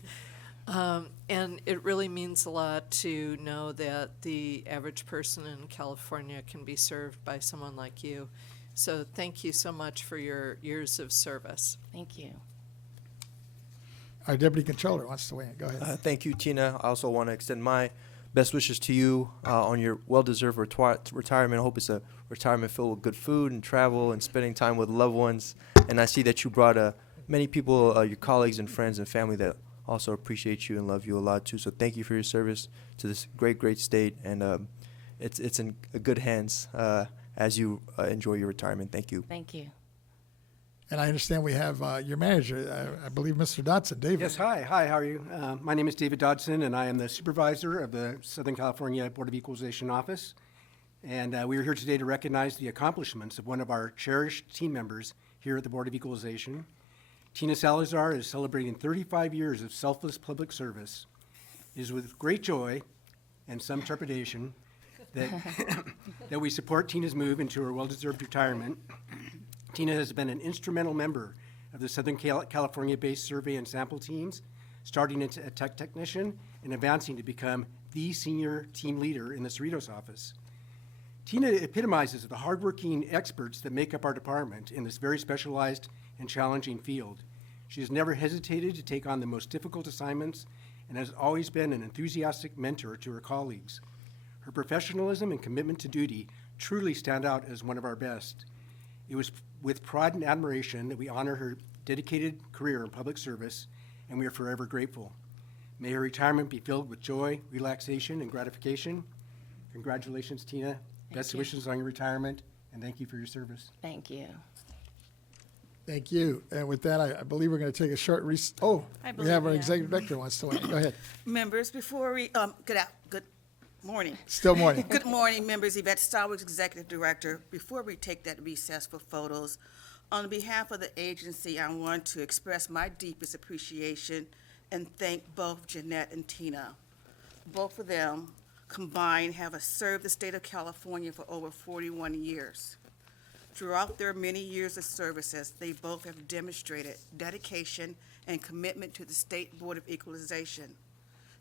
And it really means a lot to know that the average person in California can be served by someone like you. So thank you so much for your years of service. Thank you. Our Deputy Controller wants to weigh in. Go ahead. Thank you, Tina. I also want to extend my best wishes to you on your well-deserved retirement. I hope it's a retirement filled with good food and travel and spending time with loved ones. And I see that you brought many people, your colleagues and friends and family that also appreciate you and love you a lot too. So thank you for your service to this great, great state. And it's in good hands as you enjoy your retirement. Thank you. Thank you. And I understand we have your manager, I believe Mr. Dodson. David. Yes, hi, how are you? My name is David Dodson, and I am the supervisor of the Southern California Board of Equalization Office. And we are here today to recognize the accomplishments of one of our cherished team members here at the Board of Equalization. Tina Salazar is celebrating 35 years of selfless public service. It is with great joy and some trepidation that, that we support Tina's move into her well-deserved retirement. Tina has been an instrumental member of the Southern California-based survey and sample teams, starting as a tech technician and advancing to become the senior team leader in the Cerritos office. Tina epitomizes the hardworking experts that make up our department in this very specialized and challenging field. She has never hesitated to take on the most difficult assignments and has always been an enthusiastic mentor to her colleagues. Her professionalism and commitment to duty truly stand out as one of our best. It was with pride and admiration that we honor her dedicated career in public service, and we are forever grateful. May her retirement be filled with joy, relaxation, and gratification. Congratulations, Tina. Best wishes on your retirement, and thank you for your service. Thank you. Thank you. And with that, I believe we're going to take a short recess. Oh, we have our executive director wants to weigh in. Go ahead. Members, before we, good morning. Still morning. Good morning, members. Yvette Stowers, Executive Director. Before we take that recess for photos, on behalf of the agency, I want to express my deepest appreciation and thank both Jeanette and Tina. Both of them combined have served the state of California for over 41 years. Throughout their many years of services, they both have demonstrated dedication and commitment to the State Board of Equalization.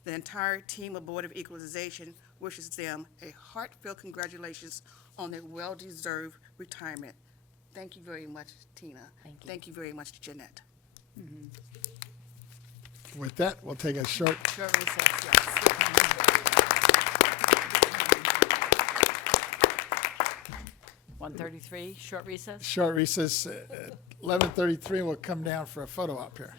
The entire team of Board of Equalization wishes them a heartfelt congratulations on their well-deserved retirement. Thank you very much, Tina. Thank you very much, Jeanette. With that, we'll take a short recess, yes. 1:33, short recess. Short recess, 11:33, we'll come down for a photo op here.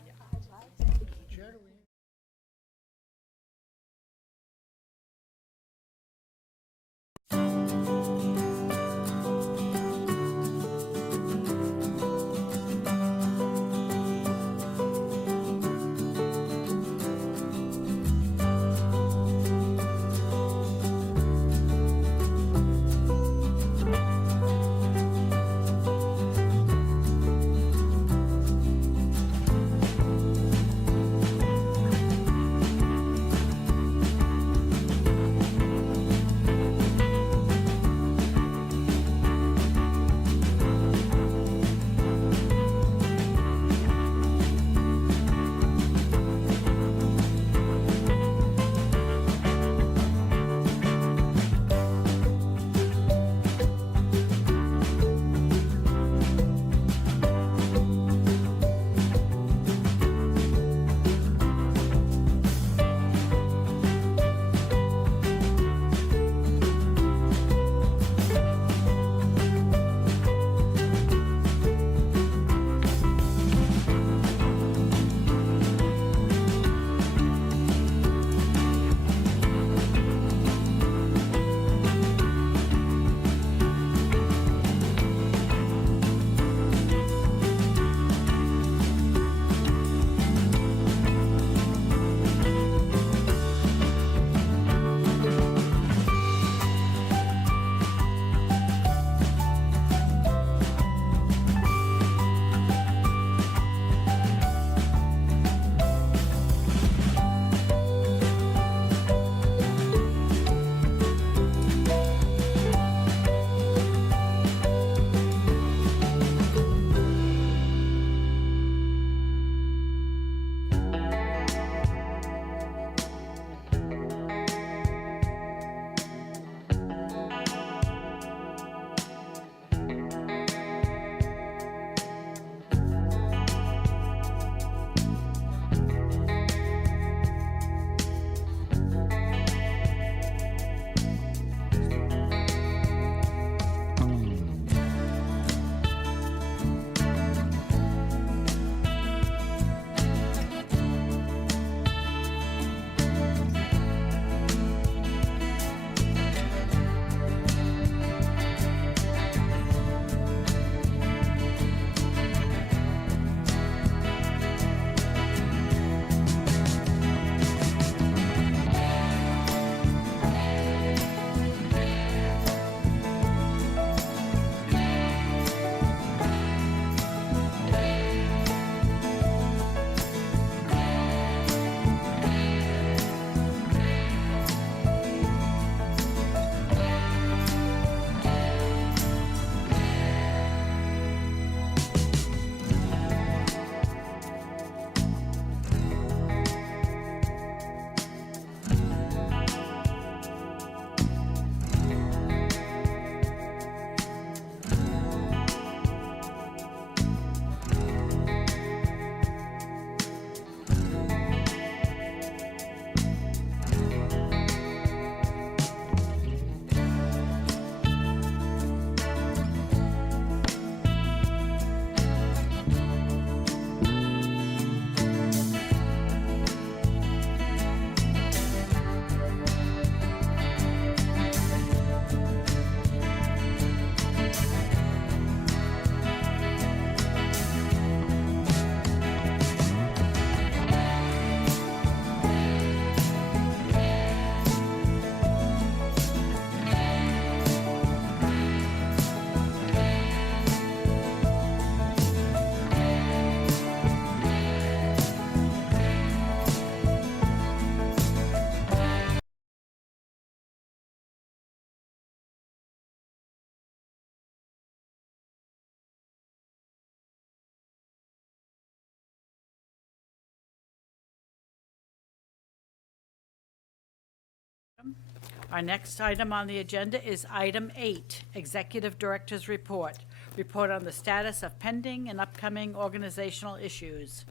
Our next item on the agenda is item 8, Executive Director's Report. Report on the status of pending and upcoming organizational issues.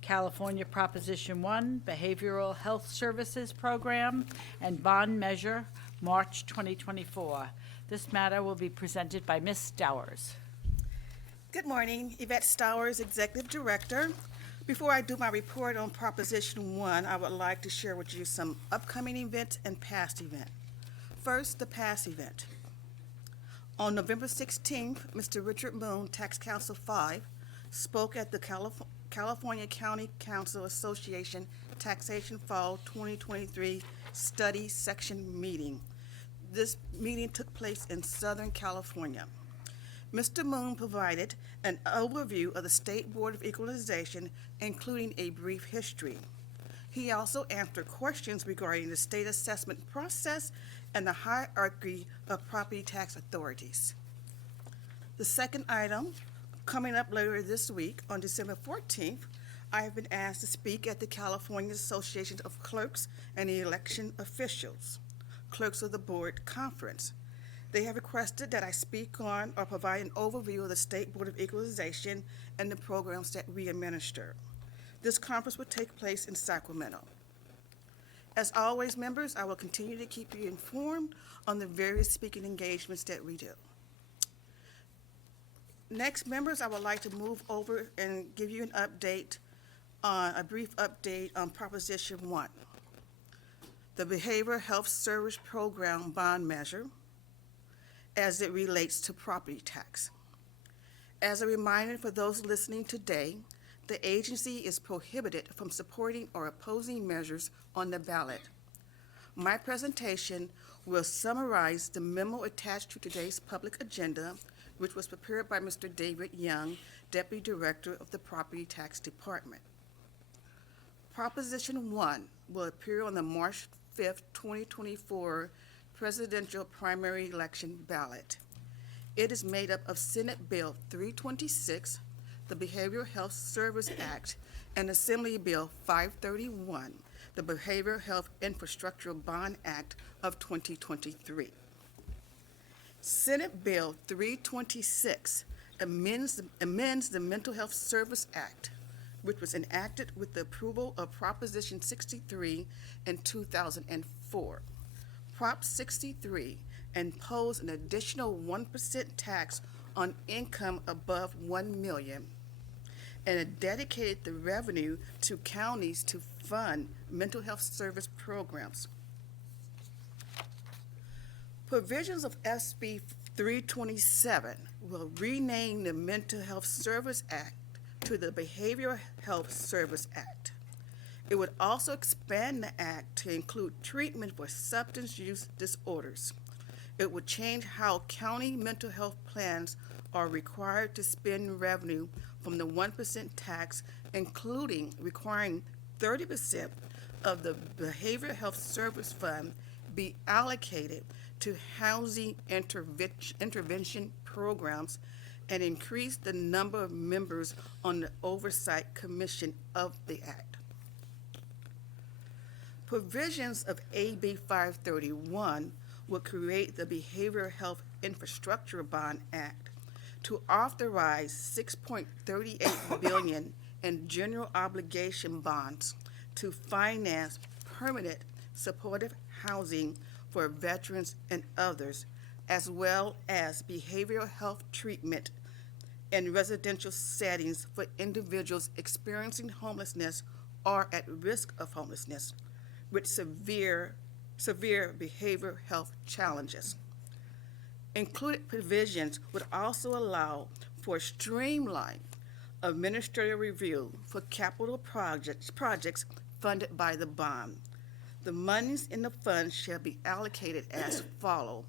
California Proposition 1, Behavioral Health Services Program, and Bond Measure, March 2024. This matter will be presented by Ms. Stowers. Good morning, Yvette Stowers, Executive Director. Before I do my report on Proposition 1, I would like to share with you some upcoming events and past events. First, the past event. On November 16th, Mr. Richard Moon, Tax Council 5, spoke at the California County Council Association Taxation Fall 2023 Study Section meeting. This meeting took place in Southern California. Mr. Moon provided an overview of the State Board of Equalization, including a brief history. He also answered questions regarding the state assessment process and the hierarchy of property tax authorities. The second item, coming up later this week on December 14th, I have been asked to speak at the California Association of Clerks and Election Officials, Clerks of the Board Conference. They have requested that I speak on or provide an overview of the State Board of Equalization and the programs that we administer. This conference will take place in Sacramento. As always, members, I will continue to keep you informed on the various speaking engagements that we do. Next, members, I would like to move over and give you an update on a brief update on Proposition 1, the Behavioral Health Service Program Bond Measure, as it relates to property tax. As a reminder for those listening today, the agency is prohibited from supporting or opposing measures on the ballot. My presentation will summarize the memo attached to today's public agenda, which was prepared by Mr. David Young, Deputy Director of the Property Tax Department. Proposition 1 will appear on the March 5th, 2024 presidential primary election ballot. It is made up of Senate Bill 326, the Behavioral Health Service Act, and Assembly Bill 531, the Behavioral Health Infrastructure Bond Act of 2023. Senate Bill 326 amends the Mental Health Service Act, which was enacted with the approval of Proposition 63 in 2004. Prop 63 imposed an additional 1% tax on income above $1 million, and it dedicated the revenue to counties to fund mental health service programs. Provisions of SB 327 will rename the Mental Health Service Act to the Behavioral Health Service Act. It would also expand the act to include treatment for substance use disorders. It would change how county mental health plans are required to spend revenue from the 1% tax, including requiring 30% of the Behavioral Health Service Fund be allocated to housing intervention programs and increase the number of members on the Oversight Commission of the Act. Provisions of AB 531 will create the Behavioral Health Infrastructure Bond Act to authorize $6.38 billion in general obligation bonds to finance permanent supportive housing for veterans and others, as well as behavioral health treatment in residential settings for individuals experiencing homelessness or at risk of homelessness with severe behavioral health challenges. Included provisions would also allow for streamlined administrative review for capital projects funded by the bond. The monies in the fund shall be allocated as follows: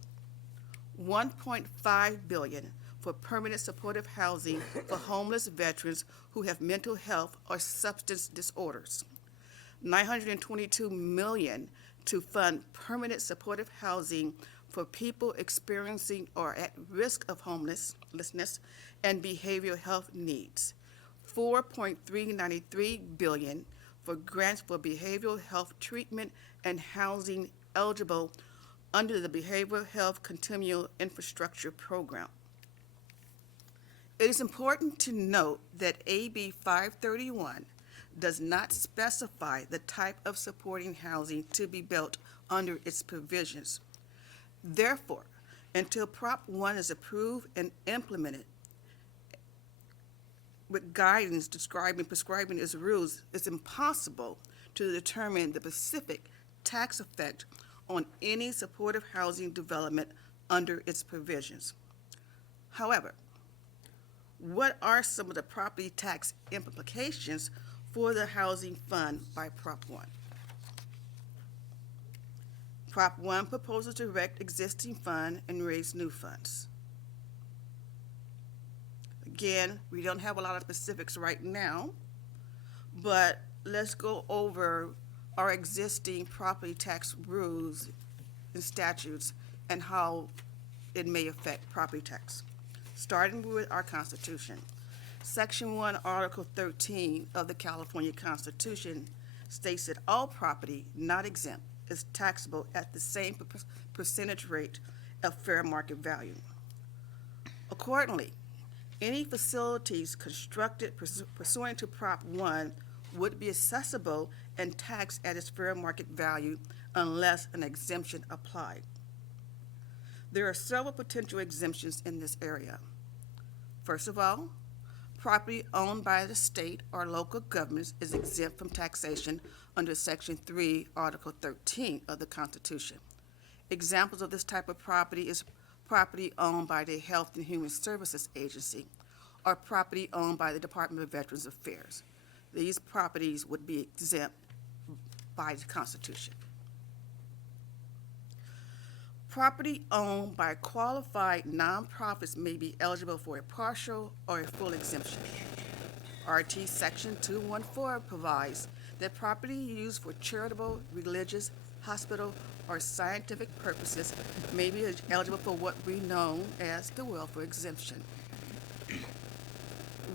$1.5 billion for permanent supportive housing for homeless veterans who have mental health or substance disorders, $922 million to fund permanent supportive housing for people experiencing or at risk of homelessness and behavioral health needs, $4.393 billion for grants for behavioral health treatment and housing eligible under the Behavioral Health Continual Infrastructure Program. It is important to note that AB 531 does not specify the type of supporting housing to be built under its provisions. Therefore, until Prop 1 is approved and implemented with guidance prescribing its rules, it's impossible to determine the specific tax effect on any supportive housing development under its provisions. However, what are some of the property tax implications for the housing fund by Prop 1? Prop 1 proposes to direct existing fund and raise new funds. Again, we don't have a lot of specifics right now, but let's go over our existing property tax rules and statutes and how it may affect property tax. Starting with our Constitution. Section 1, Article 13 of the California Constitution states that all property not exempt is taxable at the same percentage rate of fair market value. Accordingly, any facilities constructed pursuant to Prop 1 would be accessible and taxed at its fair market value unless an exemption applied. There are several potential exemptions in this area. First of all, property owned by the state or local governments is exempt from taxation under Section 3, Article 13 of the Constitution. Examples of this type of property is property owned by the Health and Human Services Agency or property owned by the Department of Veterans Affairs. These properties would be exempt by the Constitution. Property owned by qualified nonprofits may be eligible for a partial or a full exemption. RT Section 214 provides that property used for charitable, religious, hospital, or scientific purposes may be eligible for what we know as the welfare exemption.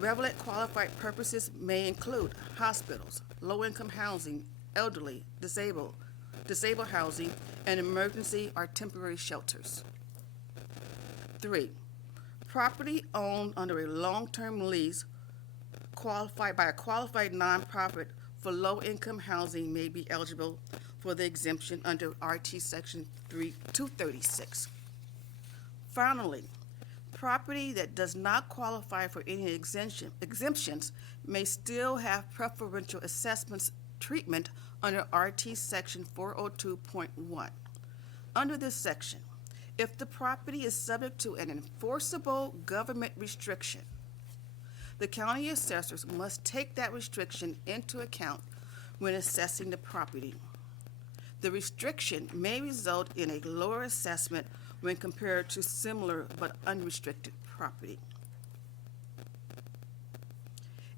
Relevant qualified purposes may include hospitals, low-income housing, elderly, disabled housing, and emergency or temporary shelters. 3, property owned under a long-term lease qualified by a qualified nonprofit for low-income housing may be eligible for the exemption under RT Section 236. Finally, property that does not qualify for any exemptions may still have preferential assessments treatment under RT Section 402.1. Under this section, if the property is subject to an enforceable government restriction, the county assessors must take that restriction into account when assessing the property. The restriction may result in a lower assessment when compared to similar but unrestricted property.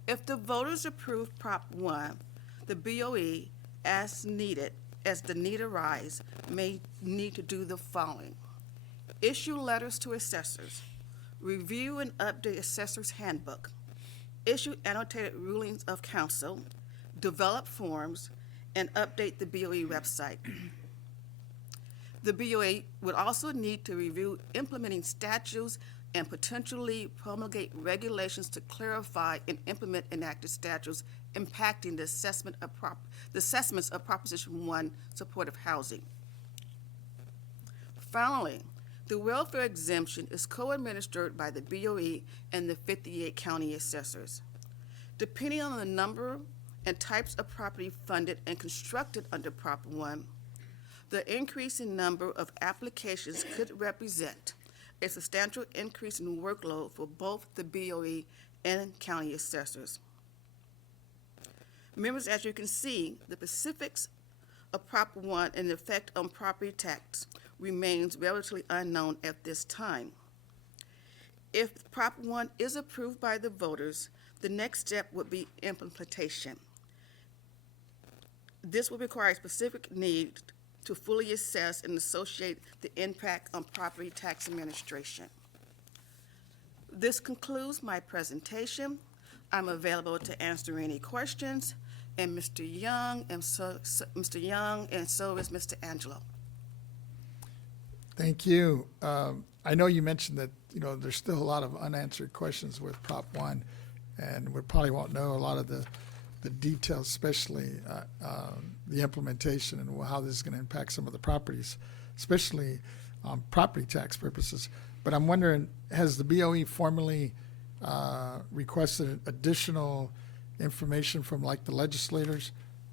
If the voters approve Prop 1, the BoE, as the need arise, may need to do the following: issue letters to assessors, review and update assessors' handbook, issue annotated rulings of council, develop forms, and update the BoE website. The BoE would also need to review implementing statutes and potentially promulgate regulations to clarify and implement enacted statutes impacting the assessments of Proposition 1 supportive housing. Finally, the welfare exemption is co-administered by the BoE and the 58 county assessors. Depending on the number and types of property funded and constructed under Prop 1, the increase in number of applications could represent a substantial increase in workload for both the BoE and county assessors. Members, as you can see, the specifics of Prop 1 and the effect on property tax remains relatively unknown at this time. If Prop 1 is approved by the voters, the next step would be implementation. This will require a specific need to fully assess and associate the impact on property tax administration. This concludes my presentation. I'm available to answer any questions, and Mr. Young, and so is Mr. Angelo. Thank you. I know you mentioned that, there's still a lot of unanswered questions with Prop 1, and we probably won't know a lot of the details, especially the implementation and how this is going to impact some of the properties, especially property tax purposes. But I'm wondering, has the BOE formally requested additional information from like the legislators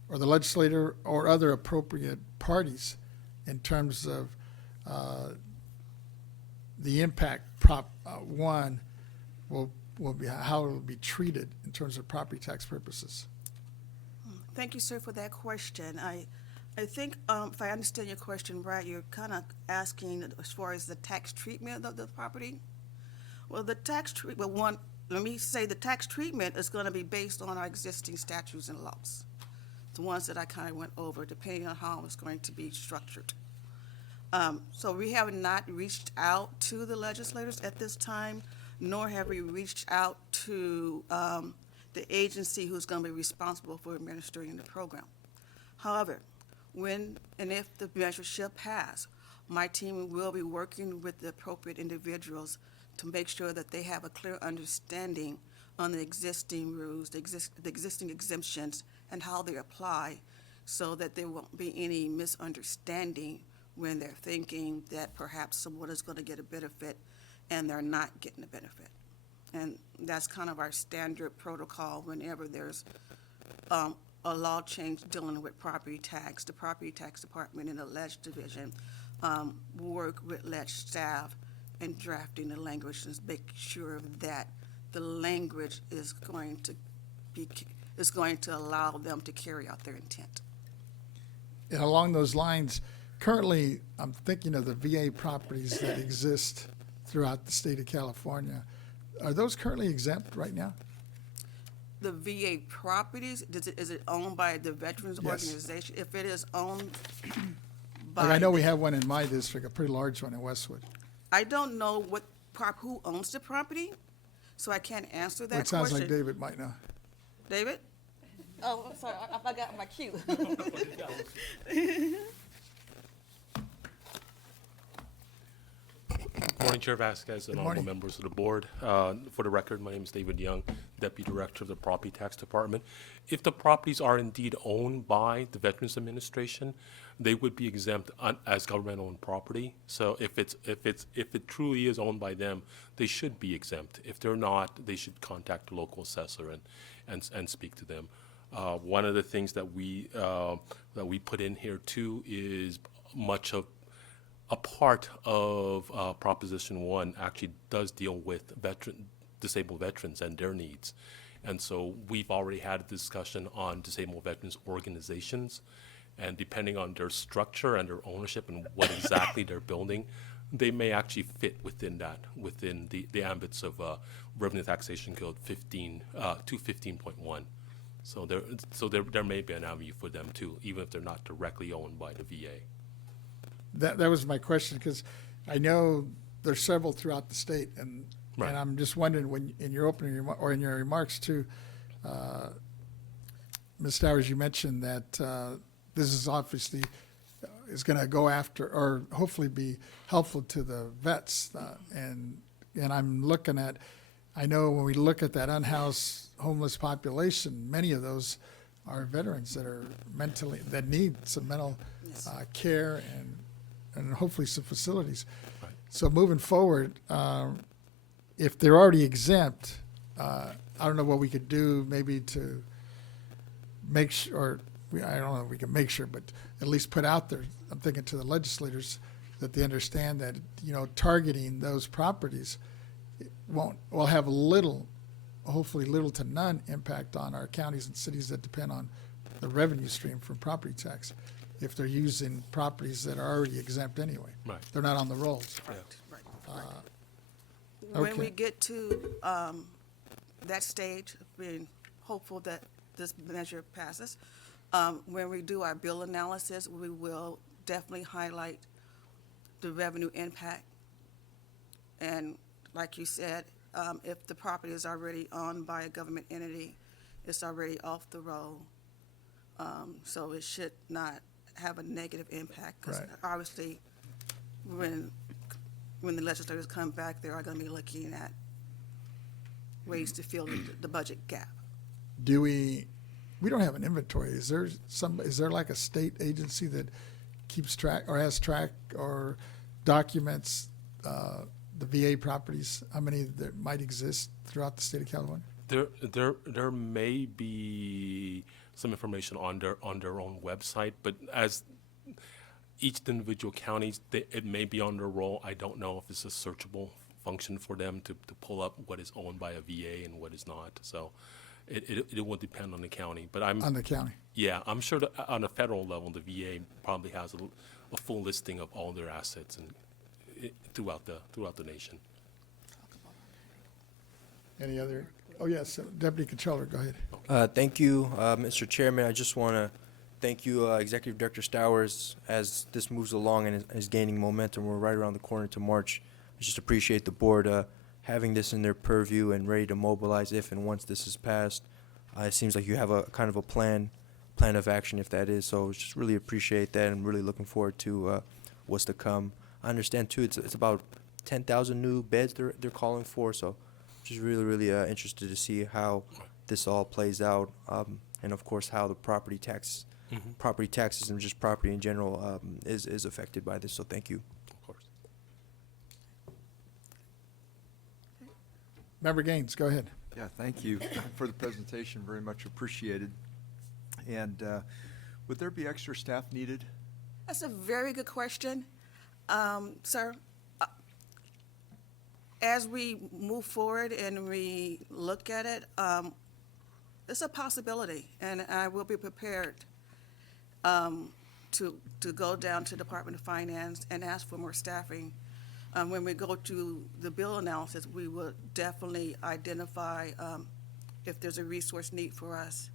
or the legislator or other appropriate parties in terms of the impact Prop 1 will be, how it will be treated in terms of property tax purposes? Thank you, sir, for that question. I think if I understand your question right, you're kind of asking as far as the tax treatment of the property. Well, the tax let me say the tax treatment is going to be based on our existing statutes and laws, the ones that I kind of went over, depending on how it's going to be structured. So we have not reached out to the legislators at this time, nor have we reached out to the agency who's going to be responsible for administering the program. However, when and if the measure shall pass, my team will be working with the appropriate individuals to make sure that they have a clear understanding on the existing rules, the existing exemptions, and how they apply, so that there won't be any misunderstanding when they're thinking that perhaps someone is going to get a benefit and they're not getting a benefit. And that's kind of our standard protocol whenever there's a law change dealing with property tax. The property tax department in the Ledge division work with Ledge staff in drafting the language and make sure that the language is going to allow them to carry out their intent. And along those lines, currently, I'm thinking of the VA properties that exist throughout the state of California. Are those currently exempt right now? The VA properties, is it owned by the Veterans Yes. Organization? If it is owned by... Like I know we have one in my district, a pretty large one in Westwood. I don't know who owns the property, so I can't answer that Well, it sounds question. like David might know. David? Oh, I'm sorry, I forgot my cue. Morning, Chair Vasquez and honorable members of the board. For the record, my name is David Young, Deputy Director of the Property Tax Department. If the properties are indeed owned by the Veterans Administration, they would be exempt as government-owned property. So if it truly is owned by them, they should be exempt. If they're not, they should contact the local assessor and speak to them. One of the things that we put in here too is much of a part of Proposition 1 actually does deal with disabled veterans and their needs. And so we've already had a discussion on disabled veterans organizations, and depending on their structure and their ownership and what exactly they're building, they may actually fit within the ambits of Revenue Taxation Code 215.1. So there may be an avenue for them too, even if they're not directly owned by the VA. That was my question, because I know there's several throughout the state, and Right. and I'm just wondering, when in your opening or in your remarks too, Ms. Stowers, you mentioned that this is obviously is going to go after or hopefully be helpful to the vets, and I'm looking at, I know when we look at that unhoused homeless population, many of those are veterans that are that need some mental care and hopefully some facilities. Right. So moving forward, if they're already exempt, I don't know what we could do maybe to make sure, I don't know if we can make sure, but at least put out there, I'm thinking to the legislators, that they understand that, targeting those properties will have hopefully little to none impact on our counties and cities that depend on the revenue stream from property tax, if they're using properties that are already exempt anyway. Right. They're not on the rolls. When Okay. we get to that stage, being hopeful that this measure passes, when we do our bill analysis, we will definitely highlight the revenue impact. And like you said, if the property is already owned by a government entity, it's already off the roll. So it should not have a negative impact, because Right. obviously when the legislators come back, they are going to be looking at ways to fill the budget gap. We don't have an inventory. Is there like a state agency that keeps track or has track or documents the VA properties, how many that might exist throughout the state of California? There may be some information on their own website, but as each individual counties, it may be on their roll. I don't know if it's a searchable function for them to pull up what is owned by a VA and what is not. So it will depend on the county. But On the county. Yeah, I'm sure that on a federal level, the VA probably has a full listing of all their assets and throughout the nation. Any other? Oh, yes, Deputy Controller, go ahead. Thank you, Mr. Chairman. I just want to thank you, Executive Director Stowers, as this moves along and is gaining momentum. We're right around the corner to March. I just appreciate the board having this in their purview and ready to mobilize if and once this is passed. It seems like you have a kind of a plan of action if that is. So just really appreciate that and really looking forward to what's to come. I understand too it's about 10,000 new beds they're calling for. So just really interested to see how this all plays out, and of course how the property taxes and just property in general is affected by this. So thank you. Of course. Member Gaines, go ahead. Yeah, thank you for the presentation. Very much appreciated. And would there be extra staff needed? That's a very good question, sir. As we move forward and we look at it, it's a possibility, and I will be prepared to go down to Department of Finance and ask for more staffing. When we go to the bill analysis, we will definitely identify if there's a resource need for us,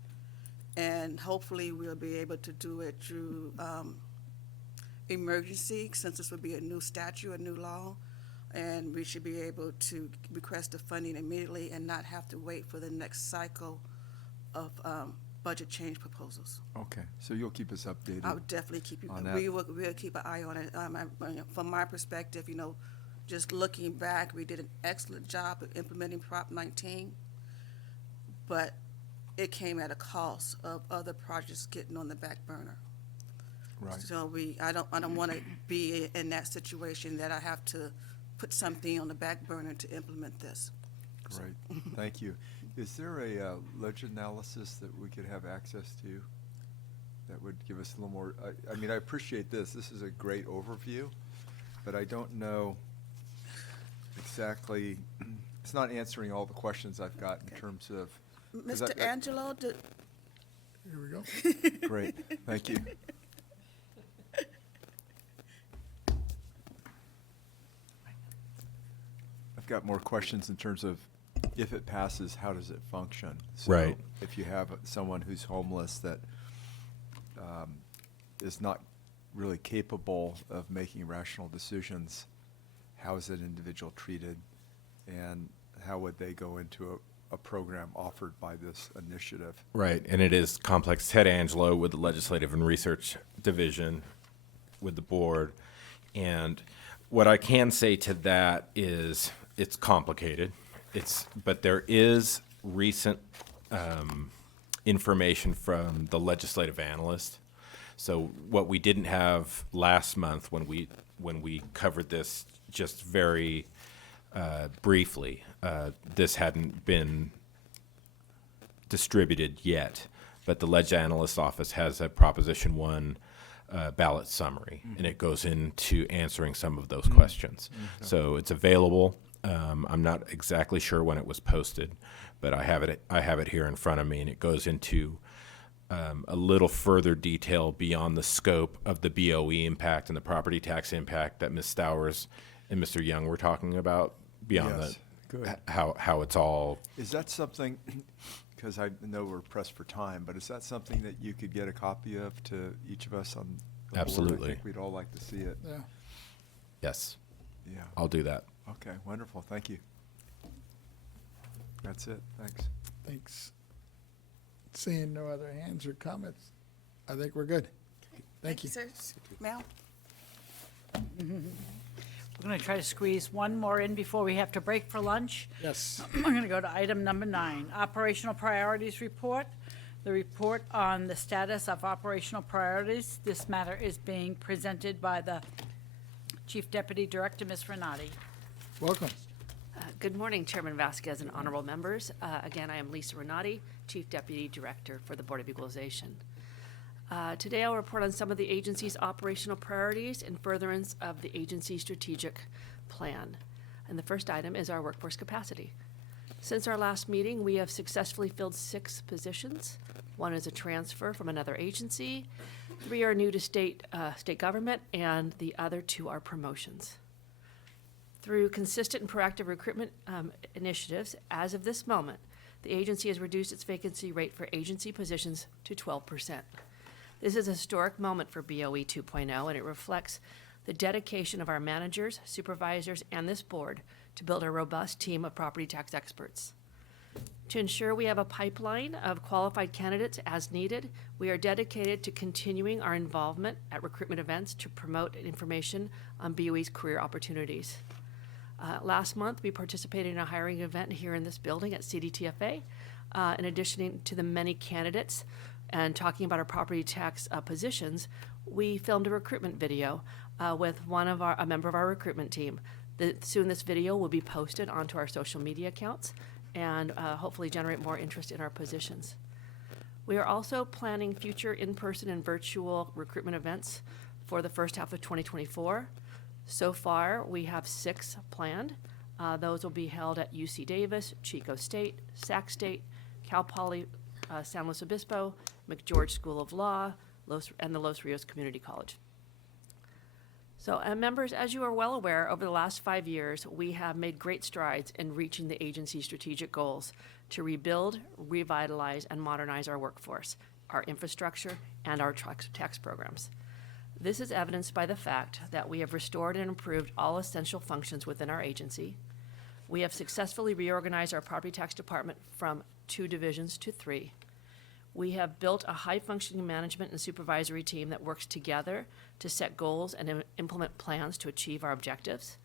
and hopefully we'll be able to do it through emergency, since this would be a new statute, a new law. And we should be able to request the funding immediately and not have to wait for the next cycle of budget change proposals. Okay, so you'll keep us updated. I would definitely keep you. On that. We'll keep an eye on it. From my perspective, just looking back, we did an excellent job of implementing Prop 19, but it came at a cost of other projects getting on the back burner. Right. So I don't want to be in that situation that I have to put something on the back burner to implement this. Great, thank you. Is there a ledger analysis that we could have access to that would give us a little more, I mean, I appreciate this. This is a great overview, but I don't know exactly, it's not answering all the questions I've got in terms of. Mr. Angelo, Here we go. Great, thank you. Got more questions in terms of if it passes, how does it function? So Right. If you have someone who's homeless that is not really capable of making rational decisions, how is that individual treated, and how would they go into a program offered by this initiative? Right, and it is complex. Ted Angelo with the Legislative and Research Division with the board. And what I can say to that is it's complicated. But there is recent information from the legislative analyst. So what we didn't have last month when we covered this just very briefly, this hadn't been distributed yet. But the Ledge Analyst Office has a Proposition 1 ballot summary, and it goes into answering some of those questions. So it's available. I'm not exactly sure when it was posted, but I have it here in front of me, and it goes into a little further detail beyond the scope of the BoE impact and the property tax impact that Ms. Stowers and Mr. Young were talking about, beyond Yes. Good. how it's all. Is that something, because I know we're pressed for time, but is that something that you could get a copy of to each of us on the board? Absolutely. I think we'd all like to see it. Yeah. Yes. Yeah. I'll do that. Okay, wonderful, thank you. That's it, thanks. Thanks. Seeing no other hands or comments, I think we're good. Thank you. Sir. Ma'am? going to try to squeeze one more in before we have to break for lunch. Yes. We're going to go to item number 9, Operational Priorities Report. The report on the status of operational priorities. This matter is being presented by the Chief Deputy Director, Ms. Renati. Welcome. Good morning, Chairman Vasquez and honorable members. Again, I am Lisa Renati, Chief Deputy Director for the Board of Equalization. Today I'll report on some of the agency's operational priorities in furtherance of the agency's strategic plan. And the first item is our workforce capacity. Since our last meeting, we have successfully filled 6 positions. 1 is a transfer from another agency, 3 are new to state government, and the other 2 are promotions. Through consistent and proactive recruitment initiatives, as of this moment, the agency has reduced its vacancy rate for agency positions to 12%. This is a historic moment for BoE 2.0, and it reflects the dedication of our managers, supervisors, and this board to build a robust team of property tax experts. To ensure we have a pipeline of qualified candidates as needed, we are dedicated to continuing our involvement at recruitment events to promote information on BoE's career opportunities. Last month, we participated in a hiring event here in this building at CDTFA. In addition to the many candidates and talking about our property tax positions, we filmed a recruitment video with a member of our recruitment team. Soon this video will be posted onto our social media accounts and hopefully generate more interest in our positions. We are also planning future in-person and virtual recruitment events for the first half of 2024. So far, we have 6 planned. Those will be held at UC Davis, Chico State, Sac State, Cal Poly San Luis Obispo, McGeorge School of Law, and the Los Rios Community College. So, members, as you are well aware, over the last 5 years, we have made great strides in reaching the agency's strategic goals to rebuild, revitalize, and modernize our workforce, our infrastructure, and our tax programs. This is evidenced by the fact that we have restored and improved all essential functions within our agency. We have successfully reorganized our property tax department from 2 divisions to 3. We have built a high-functioning management and supervisory team that works together to set goals and implement plans to achieve our objectives.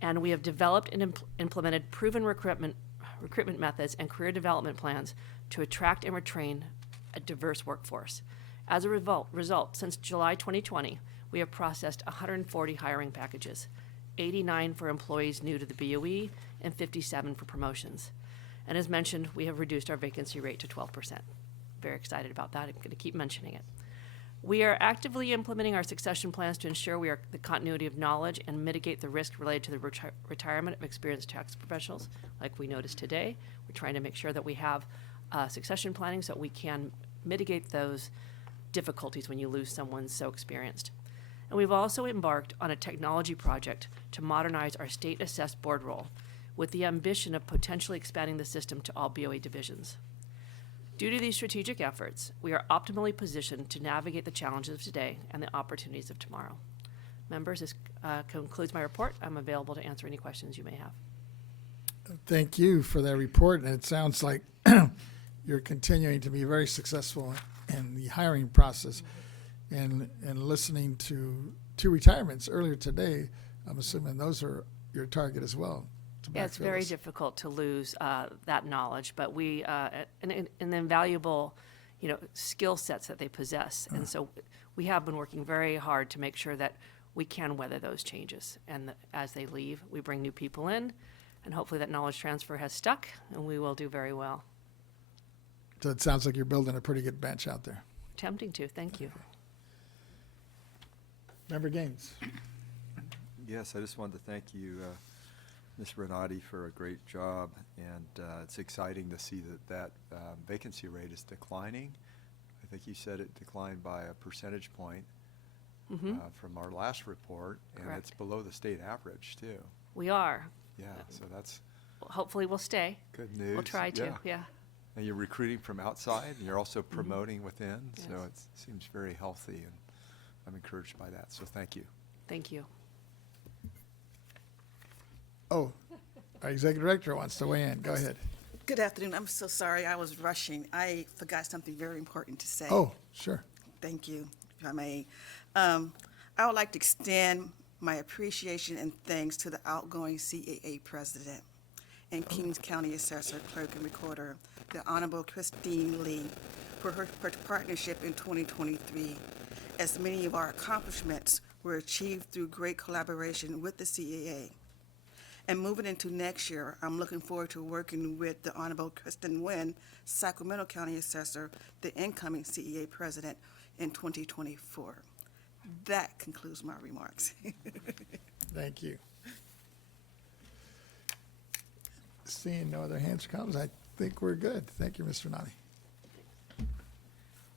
And we have developed and implemented proven recruitment methods and career development plans to attract and retain a diverse workforce. As a result, since July 2020, we have processed 140 hiring packages, 89 for employees new to the BoE, and 57 for promotions. And as mentioned, we have reduced our vacancy rate to 12%. Very excited about that. I'm going to keep mentioning it. We are actively implementing our succession plans to ensure we are the continuity of knowledge and mitigate the risk related to the retirement of experienced tax professionals, like we noticed today. We're trying to make sure that we have succession planning so that we can mitigate those difficulties when you lose someone so experienced. And we've also embarked on a technology project to modernize our state-assessed board role with the ambition of potentially expanding the system to all BoE divisions. Due to these strategic efforts, we are optimally positioned to navigate the challenges of today and the opportunities of tomorrow. Members, this concludes my report. I'm available to answer any questions you may have. Thank you for that report, and it sounds like you're continuing to be very successful in the hiring process. And listening to 2 retirements earlier today, I'm assuming those are your target as well. Yeah, it's very difficult to lose that knowledge, but we and the invaluable, skill sets that they possess, and so we have been working very hard to make sure that we can weather those changes. And as they leave, we bring new people in, and hopefully that knowledge transfer has stuck, and we will do very well. So it sounds like you're building a pretty good bench out there. Attempting to. Thank you. Member Gaines. Yes, I just wanted to thank you, Ms. Renati, for a great job, and it's exciting to see that vacancy rate is declining. I think you said it declined by a percentage point from our last report, and Correct. it's below the state average too. We are. Yeah, so that's hopefully we'll stay. good news. We'll try to. Yeah. And you're recruiting from outside, and you're also promoting within, so it seems very healthy, and I'm encouraged by that. So thank you. Thank you. Oh, our executive director wants to weigh in. Go ahead. Good afternoon. I'm so sorry. I was rushing. I forgot something very important to say. Oh, sure. Thank you, if I may. I would like to extend my appreciation and thanks to the outgoing CAA President and Kings County Assessor, Clerk, and Recorder, the Honorable Christine Lee, for her partnership in 2023, as many of our accomplishments were achieved through great collaboration with the CAA. And moving into next year, I'm looking forward to working with the Honorable Kristen Nguyen, Sacramento County Assessor, the incoming CEA President in 2024. That concludes my remarks. Thank you. Seeing no other hands or comments, I think we're good. Thank you, Mr. Nani.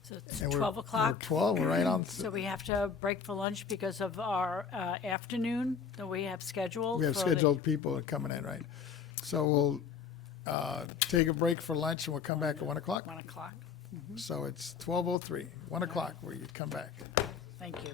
So it's And we're- 12 o'clock. We're 12, we're right on. So we have to break for lunch because of our afternoon that we have scheduled. We have for the- scheduled people coming in, right? So we'll take a break for lunch and we'll come back at 1 o'clock. 1 o'clock. So it's 12:03, 1 o'clock where you come back. Thank you.